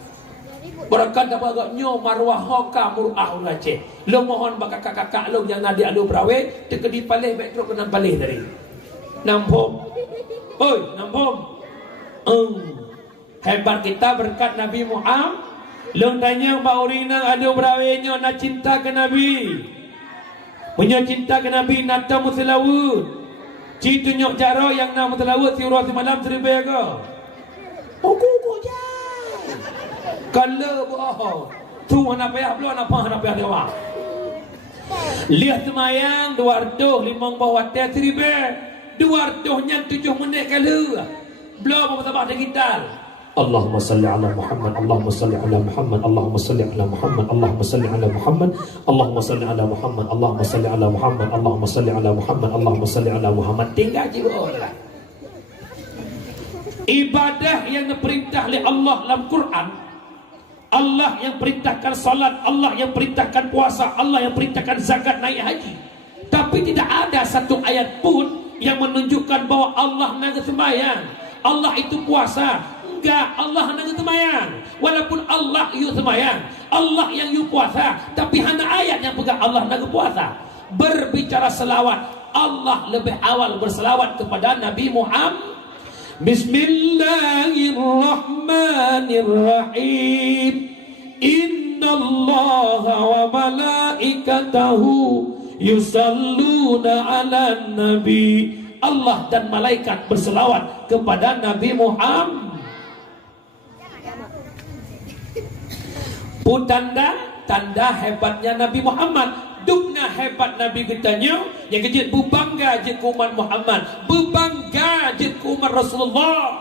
Berkat dapat agaknya marwah hoka murah orang Aceh. Lo mohon baka kakak-kakak lo yang nadi alu brawe tekedi palih baik truk kena palih dari. Nampung. Oi, nampung. Hebat kita berkat Nabi Muhammad. Long tanya Mbak Urina ada berawenya nak cinta ke Nabi. Punya cinta ke Nabi nata muslawud. Ci tunjuk cara yang nak muslawud si urus malam seribu ke. Aku je. Kalau boh. Tu mana payah belum apa dewa. Lihat semayang 200 limang bawah teh seribu. 200 nya 7 menit kali. Belum apa sabah digital. Allahumma salli ala Muhammad, Allahumma salli ala Muhammad, Allahumma salli ala Muhammad, Allahumma salli ala Muhammad, Allahumma salli ala Muhammad, Allahumma salli ala Muhammad, Allahumma salli ala Muhammad, Allahumma salli ala Muhammad. Tinggal je boleh. Ibadah yang diperintah oleh Allah dalam Quran, Allah yang perintahkan salat, Allah yang perintahkan puasa, Allah yang perintahkan zakat, naik haji. Tapi tidak ada satu ayat pun yang menunjukkan bahwa Allah nak sembahyang, Allah itu puasa. Enggak, Allah nak sembahyang. Walaupun Allah you sembahyang, Allah yang you puasa, tapi hanya ayat yang pegang Allah nak puasa. Berbicara selawat, Allah lebih awal berselawat kepada Nabi Muhammad. Bismillahirrahmanirrahim. Innallaha wa malaikatahu yusalluna 'alan nabi. Allah dan malaikat berselawat kepada Nabi Muhammad. Tanda hebatnya Nabi Muhammad. Dukna hebat Nabi kitanya yang kejut berbangga je kuman Muhammad, berbangga je kuman Rasulullah.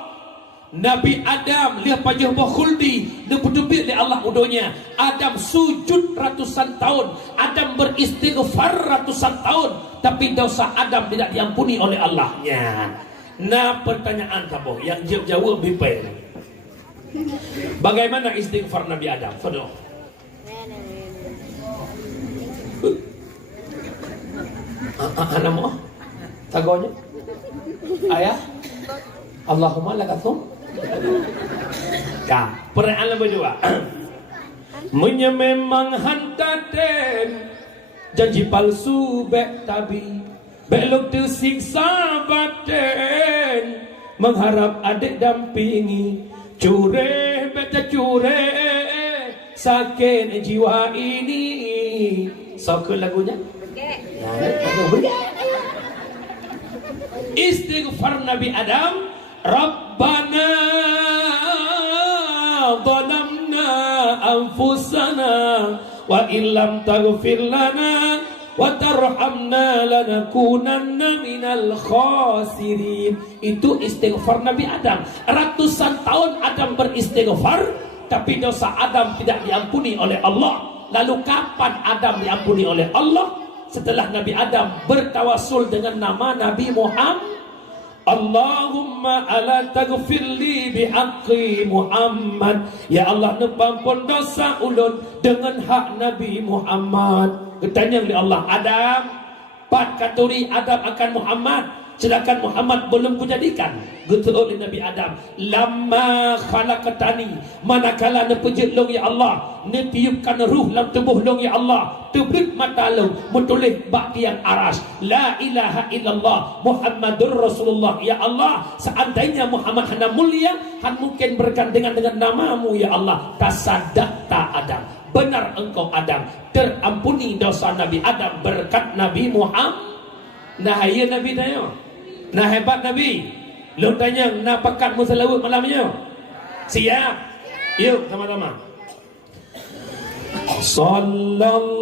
Nabi Adam lihat pajah khuldi diputubit oleh Allah udonya. Adam sujud ratusan tahun, Adam beristighfar ratusan tahun, tapi dosa Adam tidak diampuni oleh Allahnya. Nah, pertanyaan kamu yang jawab bipel. Bagaimana istighfar Nabi Adam? Saudara. Nama tagonya ayah Allahumma lakatum. Ka peraan berdua. Munya memang hantaten janji palsu bek tabi belok tersiksa baten mengharap adik dampingi cure beta cure sakit jiwa ini. Sokul lagunya istighfar Nabi Adam. Rabbana zalamna anfusana wa illam taghfir lana wa tarhamna lanakunanna minal khasirin. Itu istighfar Nabi Adam. Ratusan tahun Adam beristighfar, tapi dosa Adam tidak diampuni oleh Allah. Lalu kapan Adam diampuni oleh Allah? Setelah Nabi Adam bertawasul dengan nama Nabi Muhammad. Allahumma ala taghfirli bihaqqi Muhammad. Ya Allah, nepampun dosa ulun dengan hak Nabi Muhammad. Bertanya oleh Allah, Adam, pat katuri Adam akan Muhammad. sedangkan Muhammad belum kujadikan. Gitu oleh Nabi Adam. Lama khalaqtani, manakala ne pejut long ya Allah, ne tiupkan ruh dalam tubuh long ya Allah, tubrik mata long, mutulih bagian aras. La ilaha illallah Muhammadur Rasulullah. Ya Allah, seandainya Muhammad hana mulia, han mungkin bergandengan dengan namamu ya Allah. Tasaddaqta Adam, benar engkau Adam, terampuni dosa Nabi Adam berkat Nabi Muhammad. Nah ya Nabi tanya, nah hebat Nabi. Lu tanya, nak pakat musalawat malamnya? Siap? Yuk sama-sama. Sallallahu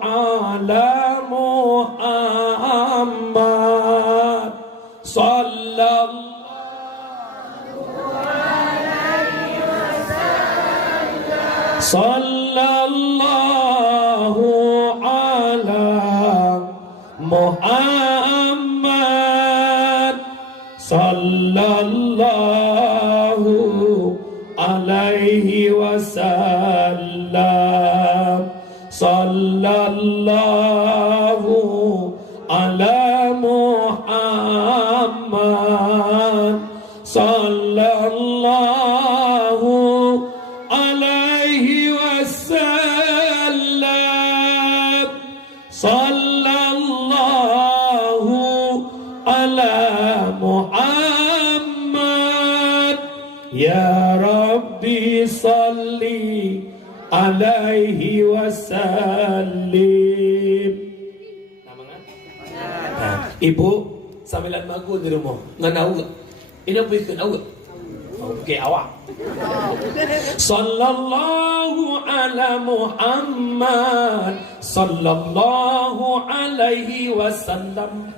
ala Muhammad. Sallallahu alaihi wasallam. Sallallahu ala Muhammad. Sallallahu alaihi wasallam. Sallallahu ala Muhammad. Sallallahu alaihi wasallam. Sallallahu ala Muhammad. Ya Rabbi salli alaihi wasallim. Ibu sambilan magu di rumah ngan awak. Ini apa ikut awak? Okey awak. Sallallahu ala Muhammad. Sallallahu alaihi wasallam.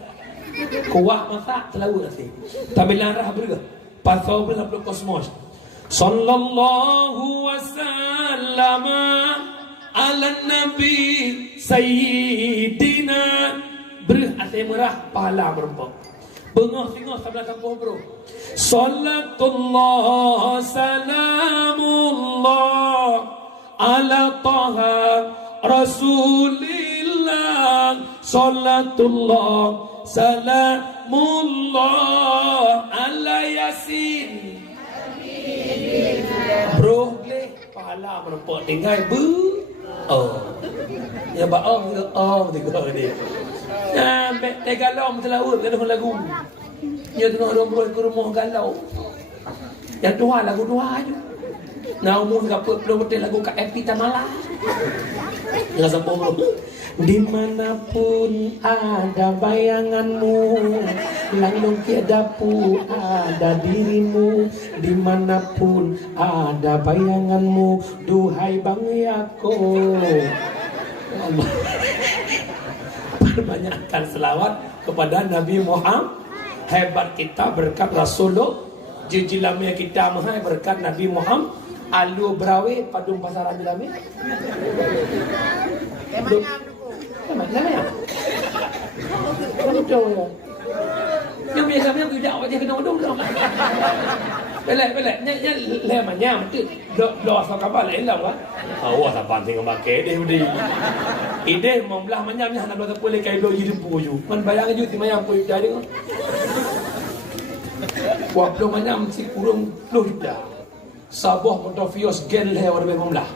Kuat masak selalu nanti. Tampilan rah berga. Pasal berlalu kosmos. Sallallahu wasallam ala Nabi Sayyidina. Berah asal merah pahala berempat. Bengah singa sebelah kampung bro. Salatullah salamullah ala taha Rasulillah. Salatullah salamullah ala Yasin. Bro boleh pahala berempat tinggal bu. Oh. Ya ba betul ni. Nah, galau terlalu kena lagu. Ya tengok rombro ke rumah galau. Yang dua lagu dua aja. Nah, umur kaput belum betul lagu Kak Epi Tamala. Enggak sampai bro. Dimanapun ada bayanganmu, langgung tiadapu ada dirimu. Dimanapun ada bayanganmu, duhai Bang Yakob. Perbanyakkan selawat kepada Nabi Muhammad. Hebat kita berkat Rasulullah. Jijilamnya kita mahal berkat Nabi Muhammad. Alu berawe padung pasaran jilamnya. Namanya. Betul. Yang biasa yang tidak awak dia kena odong dong. Belak. Nya lemanya mesti do asal kapal lain lah. Awak tak panting memakai dia budi. Ide membelah manyamnya nak dua boleh kai do hidup puju. Man bayang ju ti mayam puju jadi. Waktu manyam si kurung lu juga. Sabah motofios gel he war membelah.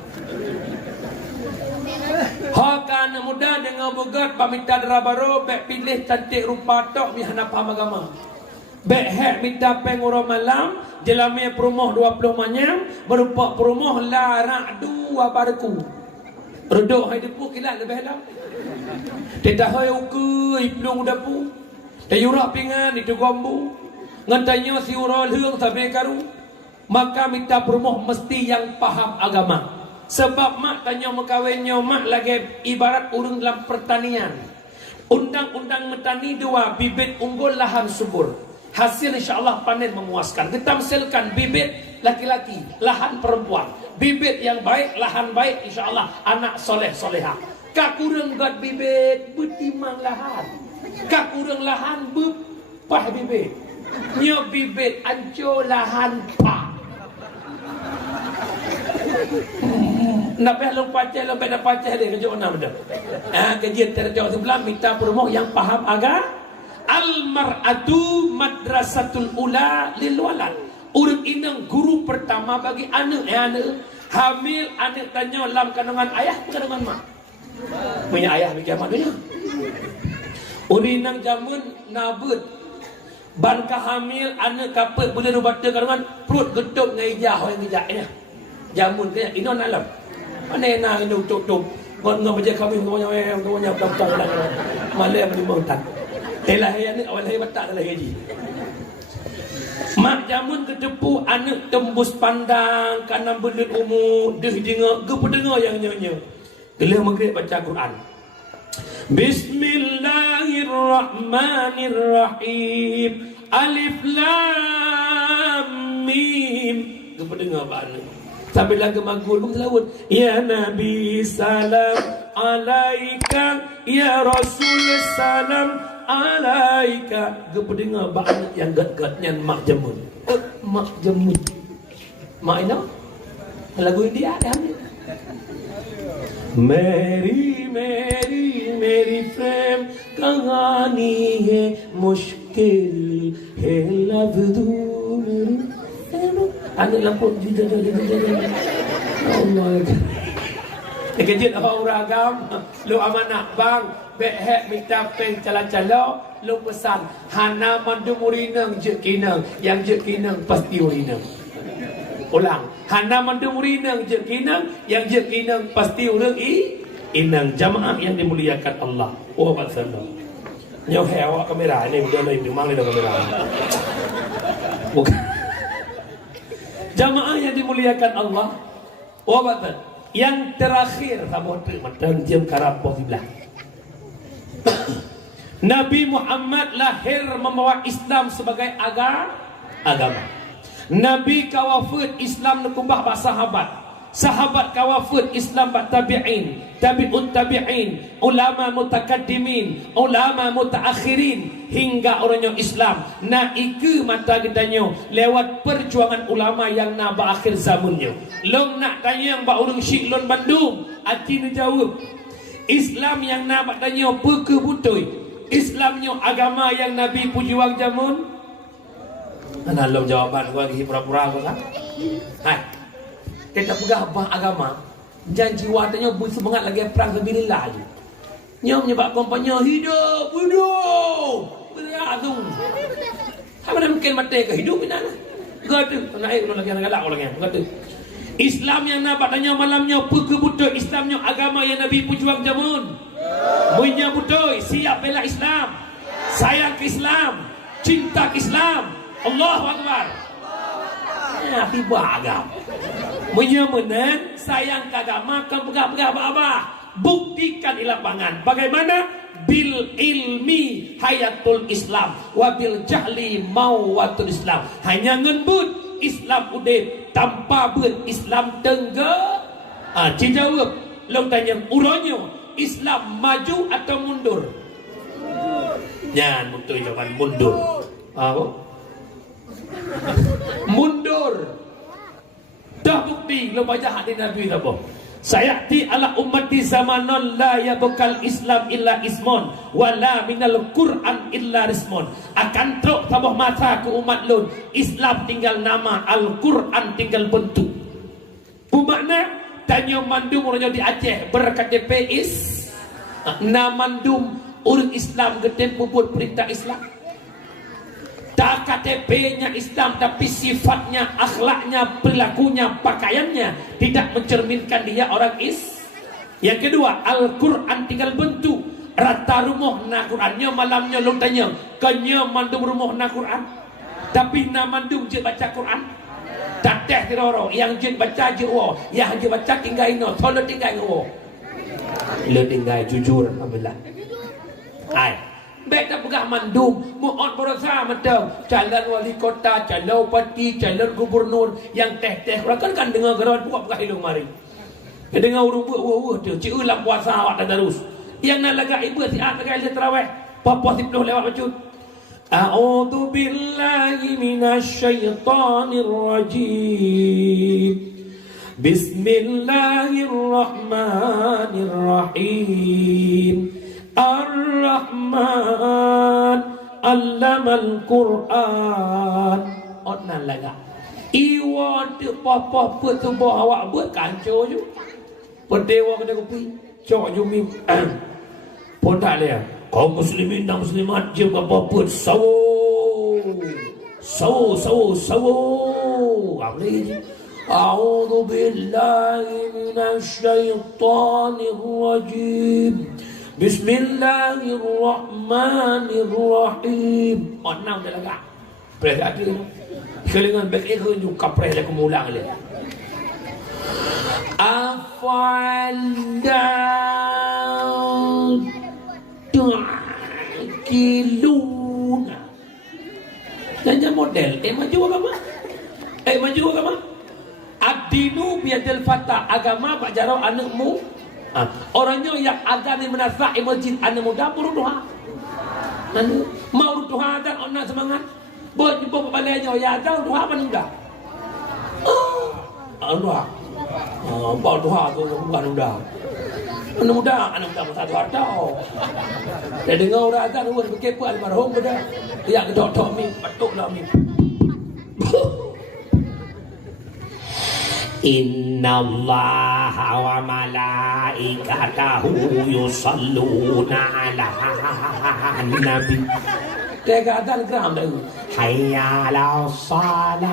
Hakan muda dengan bogat pamita darabaro bek pilih cantik rupa tok mihana paham agama. Bek hek minta penguro malam jelame perumah 20 manyam berupa perumah larak dua barku. Redok hai depu kilat lebih dalam. Tetah hai uku iplung dapu. Tayurah pingan itu gombu. Ngantanya si ura leung sampai karu. Maka minta perumah mesti yang paham agama. Sebab mak tanya mekawinnya mak lagi ibarat urang dalam pertanian. Undang-undang metani dua, bibit unggul lahan subur. Hasil insyaAllah panen memuaskan. Kita misalkan bibit laki-laki, lahan perempuan. Bibit yang baik, lahan baik, insyaAllah anak soleh-solehah. Kak kurang buat bibit, betimang lahan. Kak kurang lahan, bepah bibit. Nyo bibit, anco lahan, pah. Nak payah lu pacah, lu payah pacah dia kerja mana benda. Kajian terjauh sebelah minta promo yang paham agak. Al-mar'atu madrasatul ula lil walad. Urang inang guru pertama bagi anak. Hamil anak tanya dalam kandungan ayah bukan kandungan mak. Punya ayah di zaman dunia. Urang inang jamun nabut. Ban hamil anak kapet boleh rubat kandungan perut gedung ngai jah yang ngejaknya. Jamun dia inon alam. Mana nak ini tutup. Ngau baca kami ngaunya belakang malam di mautan. Telah yang ni awal hari batak adalah haji. Mak jamun ketepu anak tembus pandang kanan belut umur deh dengar ke pendengar yang nyonya. Gelah maghrib baca Quran. Bismillahirrahmanirrahim. Alif lam mim. Ke pendengar pak anak. Sampai lagu magul pun selawat. Ya Nabi salam alaika, ya Rasul salam alaika. Gua dengar banyak yang gat-gatnya mak jamun. Mak jamun. Mak ini lagu India ada ni. Mary Mary Mary frame कहानी है मुश्किल है लफ्ज़ anak lampu jujur Allah. Kejut orang agam lu amanah bang behek minta peng cala-cala lu pesan hana mandu murinang je kinang yang je kinang pasti urinang. Ulang, hana mandu murinang je kinang yang je kinang pasti urang inang. Jamaah yang dimuliakan Allah. Oh maksudnya nyoh awak kamera ini udah lain memang ada kamera. Bukan. Jamaah yang dimuliakan Allah. Wabatan yang terakhir kamu terima jam karapoh sebelah. Nabi Muhammad lahir membawa Islam sebagai agama. Nabi kawafut Islam nekumbah bak sahabat. Sahabat kawafut Islam bak tabi'in, tabi'ut tabi'in, ulama mutakaddimin, ulama mutaakhirin hingga orangnya Islam. Nah iku mata kitanya lewat perjuangan ulama yang nak berakhir zamannya. Long nak tanya yang bak orang Syik Lon Bandung, hati ni jawab. Islam yang nak bak tanya peke butoi. Islamnya agama yang Nabi pujuang jamun. Mana long jawaban gua lagi pura-pura kau kan? Hai. Kita pegang apa agama janji watanya bersemangat lagi perang sabilillah je. Nyom nyebab kompanya hidup beriadung. Mana mungkin mati ke hidup ini lah. Gadu naik lagi anak galak orangnya. Gadu Islam yang nak tanya malamnya peke butuh Islamnya agama yang Nabi pujuang jamun. Punya butuh siap bela Islam, sayang ke Islam, cinta ke Islam. Allahu Akbar. Ya tiba agama. Menyemenan sayang agama kan pegah-pegah apa-apa. Buktikan di lapangan. Bagaimana? Bil ilmi hayatul Islam wa bil jahli mauwatul Islam. Hanya ngebut Islam udip tanpa ber Islam tengge. Dijawab. Long tanya uronyo Islam maju atau mundur? Jangan betul jawaban mundur. Apa? Mundur. Dah bukti lo baca hadis Nabi apa? Sayati ala ummati zamanon la yabqal Islam illa ismon wala minal Quran illa rismon. Akan truk tambah masa ke umat lun Islam tinggal nama, Al-Quran tinggal bentuk. Bermakna tanya mandum orang di Aceh berKTP namandum urut Islam gede buat perintah Islam. Tak KTP-nya Islam tapi sifatnya, akhlaknya, perilakunya, pakaiannya tidak mencerminkan dia orang Yang kedua, Al-Quran tinggal bentuk. Rata rumah na Qurannya malamnya lu tanya, kanya mandum rumah na Quran. Tapi na mandum je baca Quran. Tak teh diroro, yang je baca je wo, yang je baca tinggal ino, tolo tinggal wo. Lu tinggal jujur alhamdulillah. Hai. Baik tak pegang mandum, mu'ad berasa macam calon wali kota, calon bupati, calon gubernur yang teh-teh kan dengar gerawan buat pegang hidung mari. Dia dengar urut buat tu, cik ulang puasa awak dan terus. Yang nak lagak ibu sihat lagak dia terawih. Papa 10 lewat baca. A'udzu billahi minasyaitonir rajim. Bismillahirrahmanirrahim. Ar-Rahman Allamal Quran. Onan laga. Iwan tu papa put tu awak buat kancur je. Perdewa kena kopi. Cok je mi. Pun tak dia. Kaum muslimin dan muslimat je apa put sawo. Apa lagi? A'udzu billahi minasy syaithanir rajim. Bismillahirrahmanirrahim. Enam dah lagak. Pres ada. Kelingan baik ikut juga pres dah kemulang dia. Afaldan kiluna. Nanya model. Maju agama. Maju agama. Ad-dinu biyadil fata. Agama Pak Jarau anakmu. Orangnya yang ada di menasah masjid anak muda buru doa. Mau doa dan orang semangat. Buat jumpa baliknya ya ada doa apa muda. Doa. Bawa doa tu bukan muda. Anak muda masa doa tau. Dia dengar orang ada orang berkepo almarhum pada. Yang dok mi betul lah mi. Inna Allah wa malaikatahu yusalluna ala nabi. Tega ada gram dah. Hayya ala salah.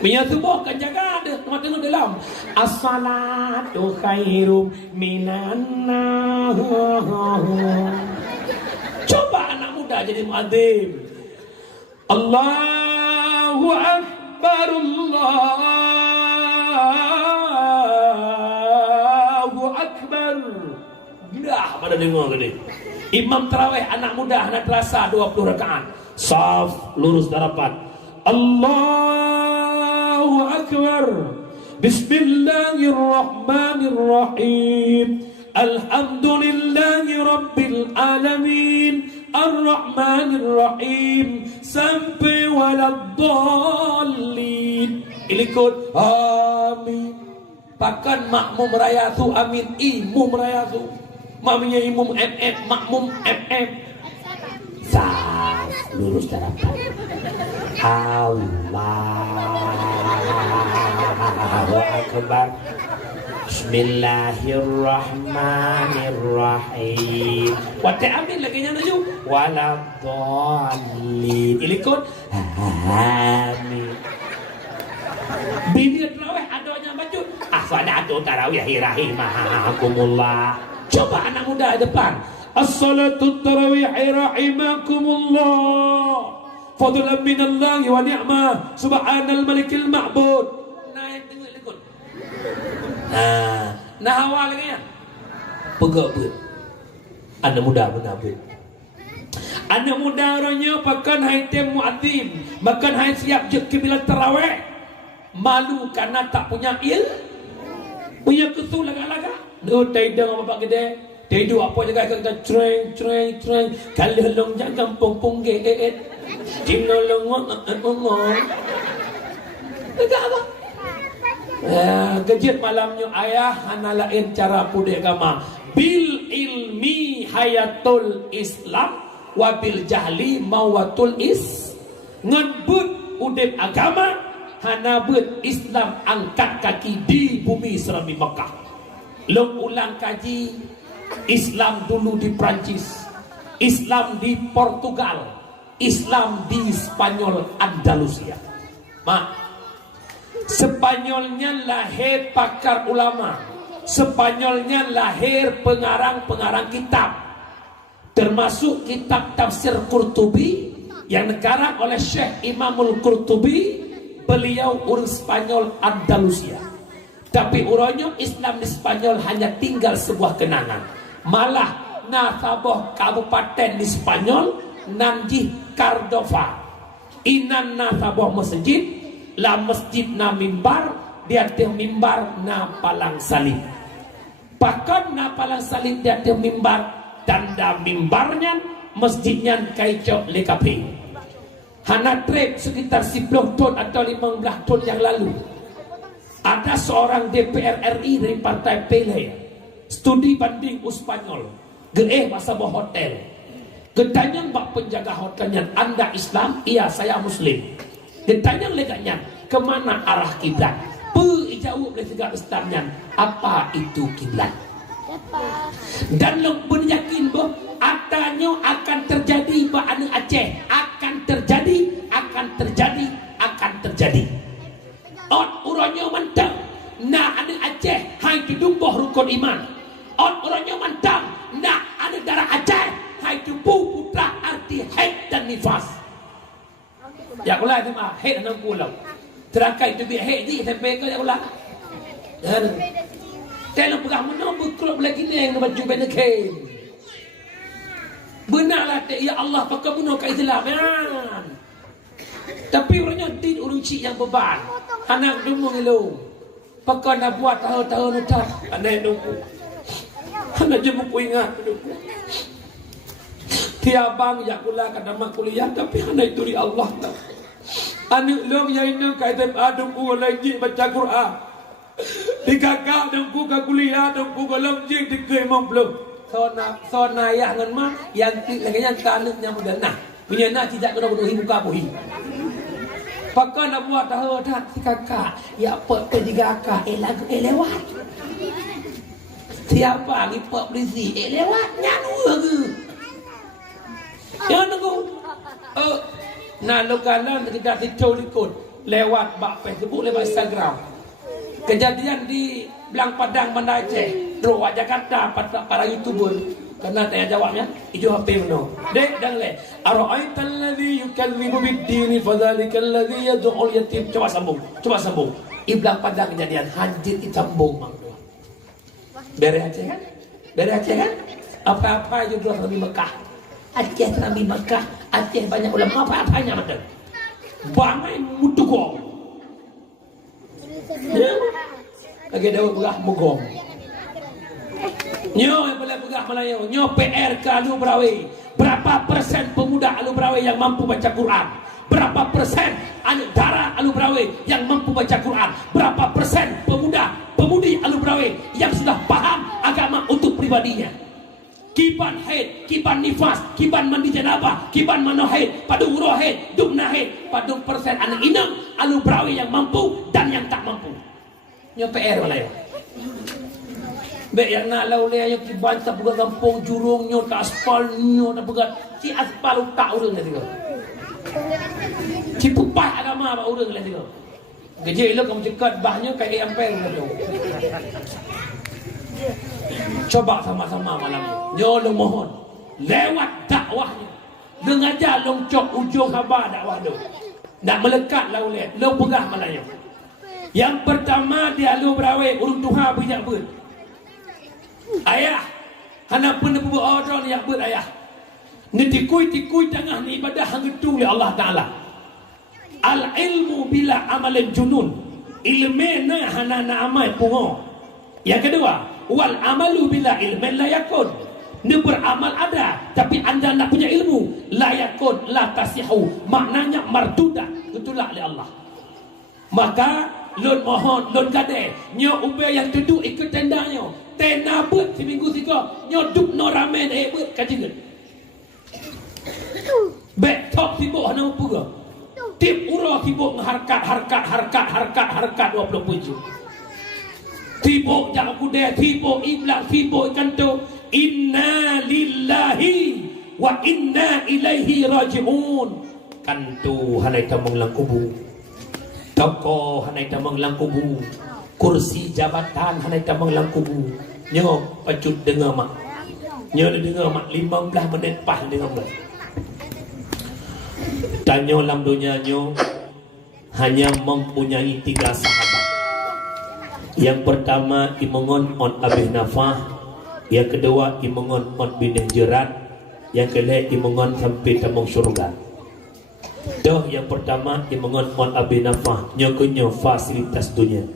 Punya tubuh kan jaga ada tempat tengok dalam. As-salatu khairum minan nar. Coba anak muda jadi muadzin. Allahu Akbar, Allahu Akbar. Dah pada dengar ke ni. Imam tarawih anak muda anak terasa 20 rakaat. Saf lurus darapan. Allahu Akbar. Bismillahirrahmanirrahim. Alhamdulillahi Rabbil Alamin. Ar-Rahmanir-Rahim sampai waladdallin. Ikut amin. Bahkan makmum raya tu amin, imum raya tu. Makmumnya imum MM, makmum MM. Saf lurus darapan. Allahu Akbar. Bismillahirrahmanirrahim. Wate amin lagi nya naju. Waladdallin. Ikut amin. Bini tarawih adanya baju. Salatu tarawih rahimakumullah. Coba anak muda depan. As-salatu tarawih rahimakumullah. Fadlan minallahi wa ni'mah. Subhanal malikil ma'bud. Naik tengok ikut. Nah awal lagi ya. Pegak pun. Anak muda benar pun. Anak muda orangnya pakan haitem muadzin, makan hai siap je bila tarawih. Malu karena tak punya punya kesu laga-laga. Lu taidang apa gede. Taidu apa jaga kita treng. Kalau long jangan kampung geet. Tinolong ngomong. Enggak apa? Kejut malamnya ayah hanalain cara pudek agama bil ilmi hayatul Islam wabil jahli mawatul ngebut udep agama hanabut Islam angkat kaki di bumi serami Mekah. Long ulang kaji Islam dulu di Prancis, Islam di Portugal, Islam di Spanyol Andalusia. Spanyolnya lahir pakar ulama, Spanyolnya lahir pengarang-pengarang kitab, termasuk kitab tafsir Qurtubi yang dikarang oleh Syekh Imamul Qurtubi. Beliau orang Spanyol Andalusia, tapi orangnya Islam di Spanyol hanya tinggal sebuah kenangan. Malah nasabah kabupaten di Spanyol Nanjih Cardova, inan nasabah masjid la masjid na mimbar, dia teh mimbar na palang salib. Bahkan na palang salib dia teh mimbar, tanda mimbarnya masjidnya kaicok lekapi. Hana trip sekitar 10 tahun atau 15 tahun yang lalu, ada seorang DPR RI dari Partai PELE studi banding Spanyol masa bawa hotel. Getanya bak penjaga hotelnya, Anda Islam? Iya, saya Muslim. Getanya leganya, kemana arah kiblat? Jauh oleh tiga Islamnya, apa itu kiblat? Dan lo pun yakin bahwa atanya akan terjadi bah anu Aceh, akan terjadi. Ot uronyo mantap. Nah anu Aceh hai tudumboh rukun iman. Ot uronyo mantap. Nah anu darah Aceh hai tubuh putra arti haid dan nifas. Ya ulah tu mah haid dan pulau. Terakai tu bi haid ni sampai ke ya ulah. Dan kalau pegang menambah klub lagi ni yang baju benda kain. Benarlah ya Allah pakai bunuh ke Islam kan. Tapi orangnya tin orang cik yang beban. Anak dulu ngilu. Pakai nak buat tahu-tahu nutak. Anak dulu. Anak je buku ingat dulu. Tiabang ya kula kadang kuliah tapi anak itu di Allah. Anak lu yang ini kaitan adungku lagi baca Quran. Di kakak dengku ke kuliah dengku ke lemjing di keimam belum. Sona ayah ngan mah yang lagi yang kanutnya mudah nah. Punya nak tidak kena bunuhi muka puhi. Pakai nak buat tahu tak si kakak. Ya apa tiga kakak lagu lewat. Siapa ni pak polisi lewat nyanu ke. Jangan tunggu. Nah lo kanan kita dicol ikut lewat bak Facebook lewat Instagram. Kejadian di Belang Padang Banda Aceh, Rawak Jakarta para YouTuber. Karena tanya jawabnya, ijo HP meno. Dek dan le. Ara'aital ladzi yukallibu bid-din fadzalika alladzi yad'ul yatim. Coba sambung. Di Belang Padang kejadian hancur ditambung mang. Bere Aceh kan? Apa-apa juga Nabi Mekah. Aceh Nabi Mekah, Aceh banyak ulama apa-apanya betul. Bangai mudugong. Ya. Lagi dah begah mugong. Nyo yang boleh begah Melayu, nyo PR ke Alu Brawi. Berapa persen pemuda Alu Brawi yang mampu baca Quran? Berapa persen anak darah Alu Brawi yang mampu baca Quran? Berapa persen pemudi Alu Brawi yang sudah paham agama untuk pribadinya? Kiban haid, kiban nifas, kiban mandi janabah, kiban mano haid, padu uroh haid, dukna haid, padu persen anak inang Alu Brawi yang mampu dan yang tak mampu. Nyo PR Melayu. Baik yang nak laulai yang kiban tak pegang kampung jurung nyo tak aspal nyo tak pegang si aspal tak urang nanti kau. Si pupah agama apa urang nanti kau. Gejek lo kamu cekat bahnya kayak ampel nanti kau. Coba sama-sama malam ni. Nyo lo mohon lewat dakwahnya. Dengajar long cok ujung khabar dakwah lo. Nak melekat laulai lo pegah Melayu. Yang pertama dia Alu Brawi urung Tuhan bijak ber. Ayah, hana pun buat orang yang ber ayah. Ni tikui tengah ni ibadah hang itu oleh Allah Taala. Al ilmu bila amalan junun. Ilmu na hana na amal pungo. Yang kedua, wal amalu bila ilmu la yakun. Ni beramal ada, tapi anda nak punya ilmu la yakun la tasihu. Maknanya marduda, ditolak oleh Allah. Maka lon mohon, lon gade, nyo ubay yang duduk ikut tendanya. Tenda buat seminggu tiga, nyo duk no ramen buat kajian. Bek top sibuk hana puga. Tip ura sibuk harkat 27. Sibuk jangan kuda, sibuk iblak, sibuk ikan tu. Inna lillahi wa inna ilaihi raji'un. Kantu hanai tamang lang kubu. Toko hanai tamang lang kubu. Kursi jabatan hanai tamang lang kubu. Nyo pacut dengar mak. Nyo dengar mak 15 minit pas dengar mak. Tanya dalam dunia nyo hanya mempunyai 3 sahabat. Yang pertama Imongon on Abih Nafah, yang kedua Imongon on Bin Jerat, yang kedua Imongon sampai tamang syurga. Dah yang pertama Imongon on Abih Nafah, nyo fasilitas dunia.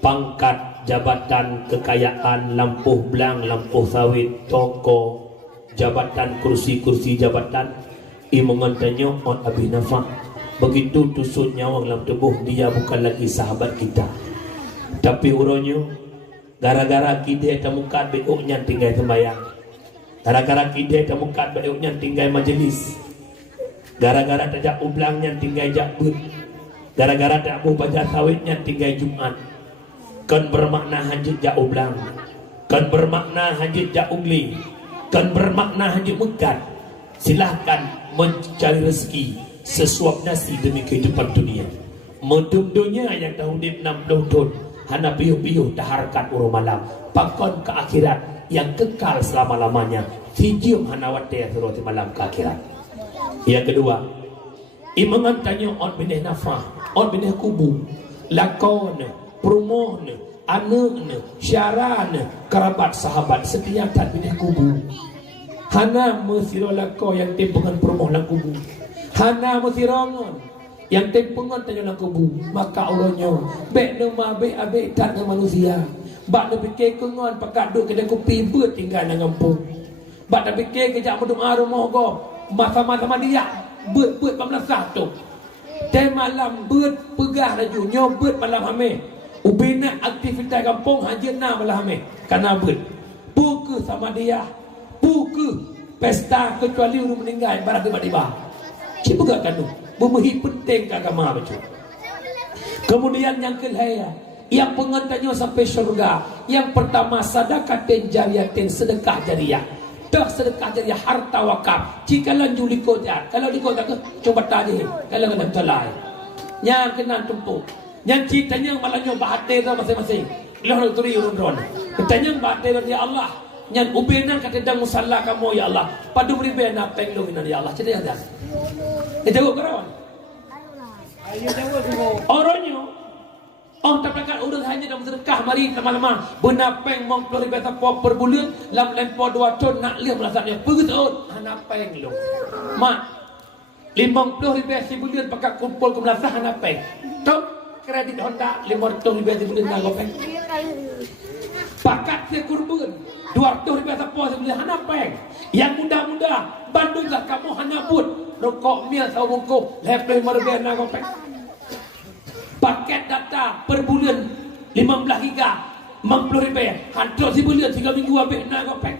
Pangkat, jabatan, kekayaan, lampu belang, lampu sawit, toko, jabatan, kursi-kursi jabatan. Imangan tanya on Abi Nafa. Begitu tusuk nyawa dalam tubuh dia bukan lagi sahabat kita. Tapi urunyo gara-gara kita temukan beuknya tinggal sembahyang. Gara-gara kita temukan beuknya tinggal majlis. Gara-gara tak ublangnya tinggal jakbut. Gara-gara tak mau baca sawitnya tinggal Jumat. Kan bermakna hajit jak ublang. Kan bermakna hajit jak ugli. Kan bermakna hajit mekat. Silahkan mencari rezeki sesuap nasi demi kehidupan dunia. Modum dunia yang tahun 60 tahun hana piuh-piuh daharkan urung malam. Pakon ke akhirat yang kekal selama-lamanya. Hijum hana wate surati malam ke akhirat. Yang kedua, imangan tanya on binih nafah, on binih kubu, lakon, perumoh, anak, syaran, kerabat, sahabat, setiap tak binih kubu. Hana mesiro lako yang tempengan perumoh lang kubu. Hana mesirongon yang tempengan tanya lang kubu. Maka Allahnya bek nama bek abek tak dengan manusia. Bak nak fikir kengon pakat duk kedai kopi ber tinggal dengan kampung. Bak nak fikir kejap mendung arumah go. Masa-masa dia ber-ber pemlasah tu. Dan malam ber pegah laju nyobet malam hamil. Ubina aktivitas kampung hajena malam hamil. Karena ber. Buku sama dia. Buku pesta kecuali orang meninggal barang tiba-tiba. Cik buka kan tu. Memehi penting ke agama betul. Kemudian yang kedua, yang pengantarnya sampai syurga. Yang pertama sedekah jariyatin, sedekah jariyah. Tak sedekah jariah harta wakaf. Jika lanjut likut ya. Kalau likut tak coba tadi. Kalau kena telai. Yang kena tumpuk. Yang ceritanya malahnya bahatir masing-masing. Lalu turi urun-urun. Katanya bahatir ya Allah. Yang ubenan kata dang musalla kamu ya Allah. Padu beri bena penglo minan ya Allah. Cerita ya. Itu kerawan. Ayo jawab dulu. Orangnya oh terpekat urut hanya dalam sedekah mari lama-lama benapeng mong pelori beta po per bulan lam lempo 2 ton nak liam rasanya pegut hanapeng lo mak 50 ribu sebulan pakai kumpul ke melasah hanapeng tok kredit Honda 500 ribu sebulan nak gopeng pakat ke kurban 200 ribu po sebulan hanapeng yang muda-muda Bandunglah kamu hanaput rokok mil sawungko lepe marbe nak gopeng paket data per bulan 15 giga 50 ribu hantar sebulan 3 minggu habis nak gopek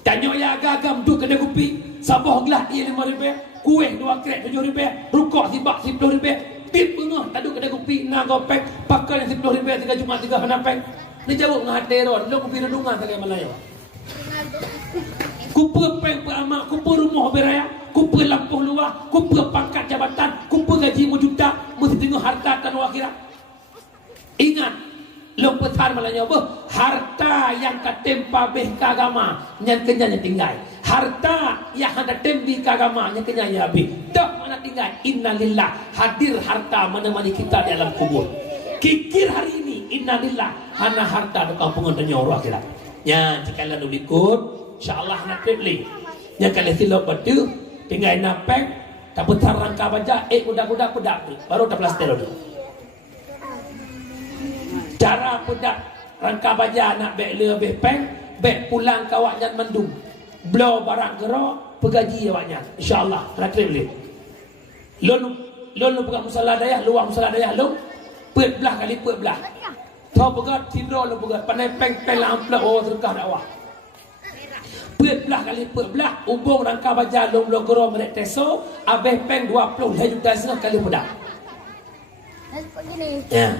tanya ya agam tu kedai kopi sabah gelas dia 5 ribu kuih 2 krek 7 ribu rukuk sibak 10 ribu tip pengah tak ada kedai kopi nak gopek pakai yang 10 ribu 3 Jumat 3 hanapeng ni jawab ngateron lo kopi redungan kali Malaya kumpul peng peramak kumpul rumah beraya kumpul lampu luar, kumpul pangkat jabatan, kumpul gaji juta, mesti tengok harta dan akhirat. Ingat, lo besar malahnya apa? Harta yang katempa beh kagama, yang kenyanya tinggal. Harta yang ada tembi kagama, yang kenyanya habis. Tak mana tinggal. Innalillah, hadir harta menemani kita di alam kubur. Kikir hari ini, innalillah, hana harta di kampungan dan nyawa akhirat. Ya, jika lalu ikut, insyaAllah nak beli. Yang kalian silap batu, tinggal napeng, tak putar rangka baja, budak-budak pedak baru tak plaster dulu. Cara pedak rangka baja nak bek lebih peng, bek pulang kawaknya mendung, blow barang gerak, pegaji awaknya, insyaallah nak boleh. Lalu buka musala dayah, luar musala dayah lu, pet belah kali pet belah. Tahu pegat tidur lu pegat, pandai peng lamplak oh terkah dakwah. Pet belah kali pet belah ubung rangka baja long logoro merek teso abeh peng 20 juta kali pedak. Ya.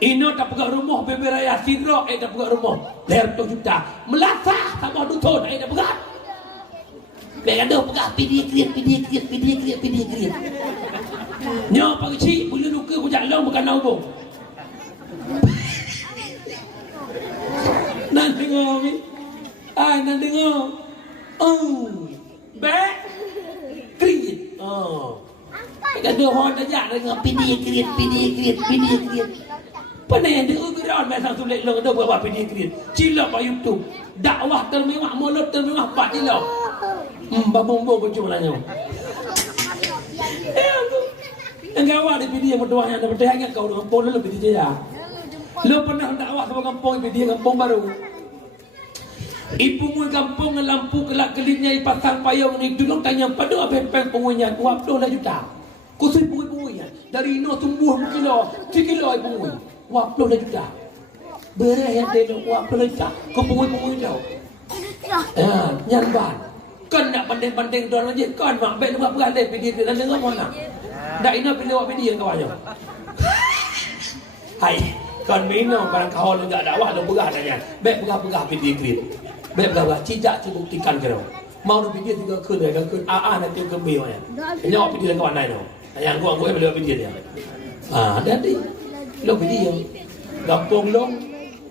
Ino tak pegang rumah bebe raya sidro tak pegang rumah leher 2 juta. Melasah tambah dutun tak pegang. Bek ada pegang pidi kriat. Nyo pagi cik bulu luka bujak long bukan ubung. Nan tengok mi. Nak dengar. Back. Kriit. Ada orang ajak dengar pidi kriit. Pandai yang dia gerak macam tu lek long ada buat pidi kriit. Cilap pada YouTube. Dakwah termewah, mulut termewah 4 cilap. Babombo berjumlahnya. Enggak awak di pidi yang berdoa yang ada berdoa kau dengan pon lu pidi dia. Lu pernah dakwah sama kampung pidi kampung baru. Ibu mui kampung lampu kelak kelitnya ipasang payung ni tolong tanya pada apa pengunya 20 juta. Kusui pungui dari ino tumbuh kilo 3 kilo ibu mui 20 juta. Beres yang dia 20 juta. Kau pungui tau. Nyan ban. Kan nak banding-banding doang aja kan mak baik nak beralih pergi dan dengar mana. Dak ina pilih awak video kau aja. Hai, kan minum barang kau enggak dakwah lu begah dah kan. Baik begah-begah video klip. Baik begah tidak dibuktikan kau. Mau lu video juga kun dah kun nanti ke bio nya. Ini awak video kau lain tau. Yang gua boleh video dia. Jadi lu video. Gampung long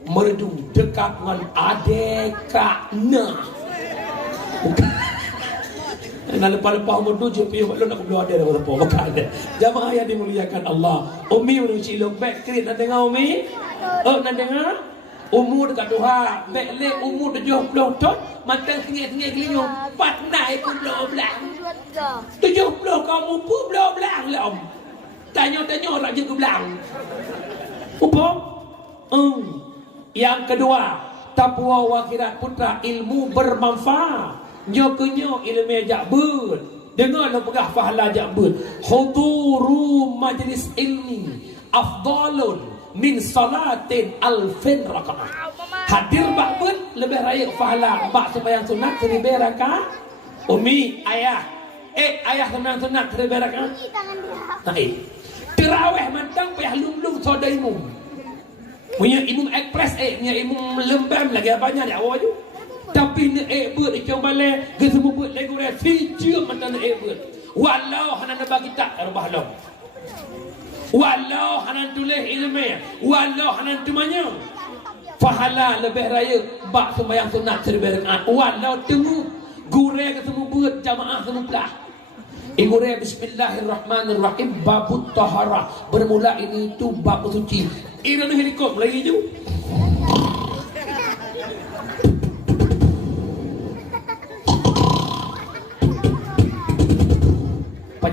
merdu dekat dengan adekana. Nak lepas-lepas umur 7 pergi lo nak keluar dia dah lepas bukan ada. Jamaah yang dimuliakan Allah. Umi menuci lo back krit nak dengar Umi? Nak dengar? Umur dekat Tuhan. Back le umur 70 tahun, matang sengit-sengit kelinyung. Pat naik pun belum belang. 70 kamu pun belum belang lah om. Tanya-tanya orang je ke belang. Apa? Yang kedua, taqwa wa akhirat putra ilmu bermanfaat. Nyokenyo ilmu ajak ber. Dengarlah pegah pahala ajak ber. Huduru majlis ilmi afdalun min salatin alfin rakaat. Hadir bak ber lebih raya pahala bak sembahyang sunat 1000 rakaat. Umi ayah ayah sembahyang sunat 1000 rakaat. Terawih mantang payah lum-lum sodaimu. Punya imam ekspres punya imam lembam lagi banyak dia awak tu. Tapi ni buat ikam balik ke semua buat lagi orang fijir macam ni buat. Walau hanan bagi tak rubah long. Walau hanan tulis ilmu, walau hanan tumanya. Pahala lebih raya bak sembahyang sunat 1000 rakaat. Walau temu gure ke semua buat jamaah semua belah. Igure bismillahirrahmanirrahim babut taharah. Bermula ini tu bab suci. Ini helikop lagi tu.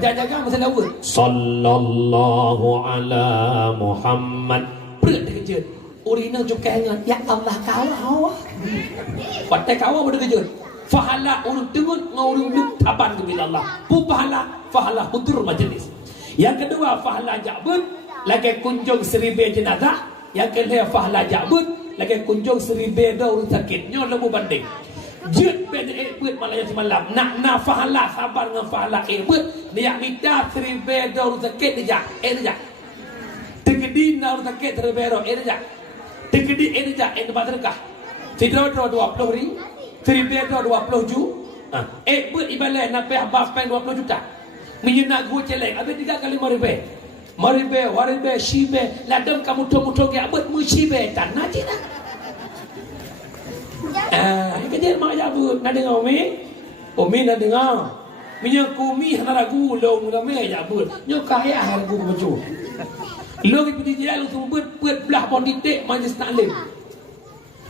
Jaga masa lawa. Sallallahu ala Muhammad. Berat dia kejut. Urina cukai dengan ya Allah kau. Patai kau pada kejut. Fahala urut dengun ngurung duk taban ke bila Allah. Pu fahala hudur majlis. Yang kedua fahala jabut lagi kunjung 1000 jenazah. Yang ketiga fahala jabut lagi kunjung 1000 daun sakit. Nyo lembu banding. Jut ben buat malam semalam nak fahala sabar dengan fahala buat dia minta 1000 daun sakit dia dia tegedi daun sakit 1000 dia tegedi dia tempat terkah sidro 20 ri 1000 20 ju buat ibalah nak pay bapak 20 juta minyak gua celeng habis 3 kali 5000 waribe shibe ladam kamu muto ke buat mushibe tanah cina. Kerja mak jabut nak dengar Umi nak dengar minyak kumi nak lagu long ramai jabut nyo kaya lagu macam lo pergi jalan tu buat belah pon titik majlis taklim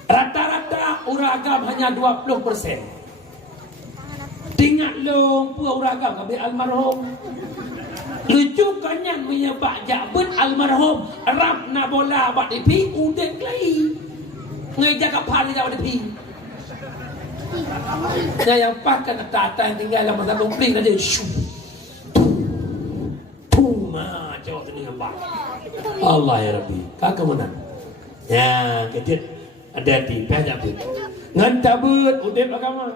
rata-rata orang agam hanya 20%. Tinggal long pu orang agam kabeh almarhum lucu kanyan menyebab jabut almarhum rap na bola bak dipi udeng klai ngai jaga pan dia ada pi. Yang pakan atas tinggal dalam masa komplit aja. Puma jawab ni apa? Allah ya Rabbi. Kakak mana? Ya, kecil ada di banyak pun. Ngan tabut udip agama.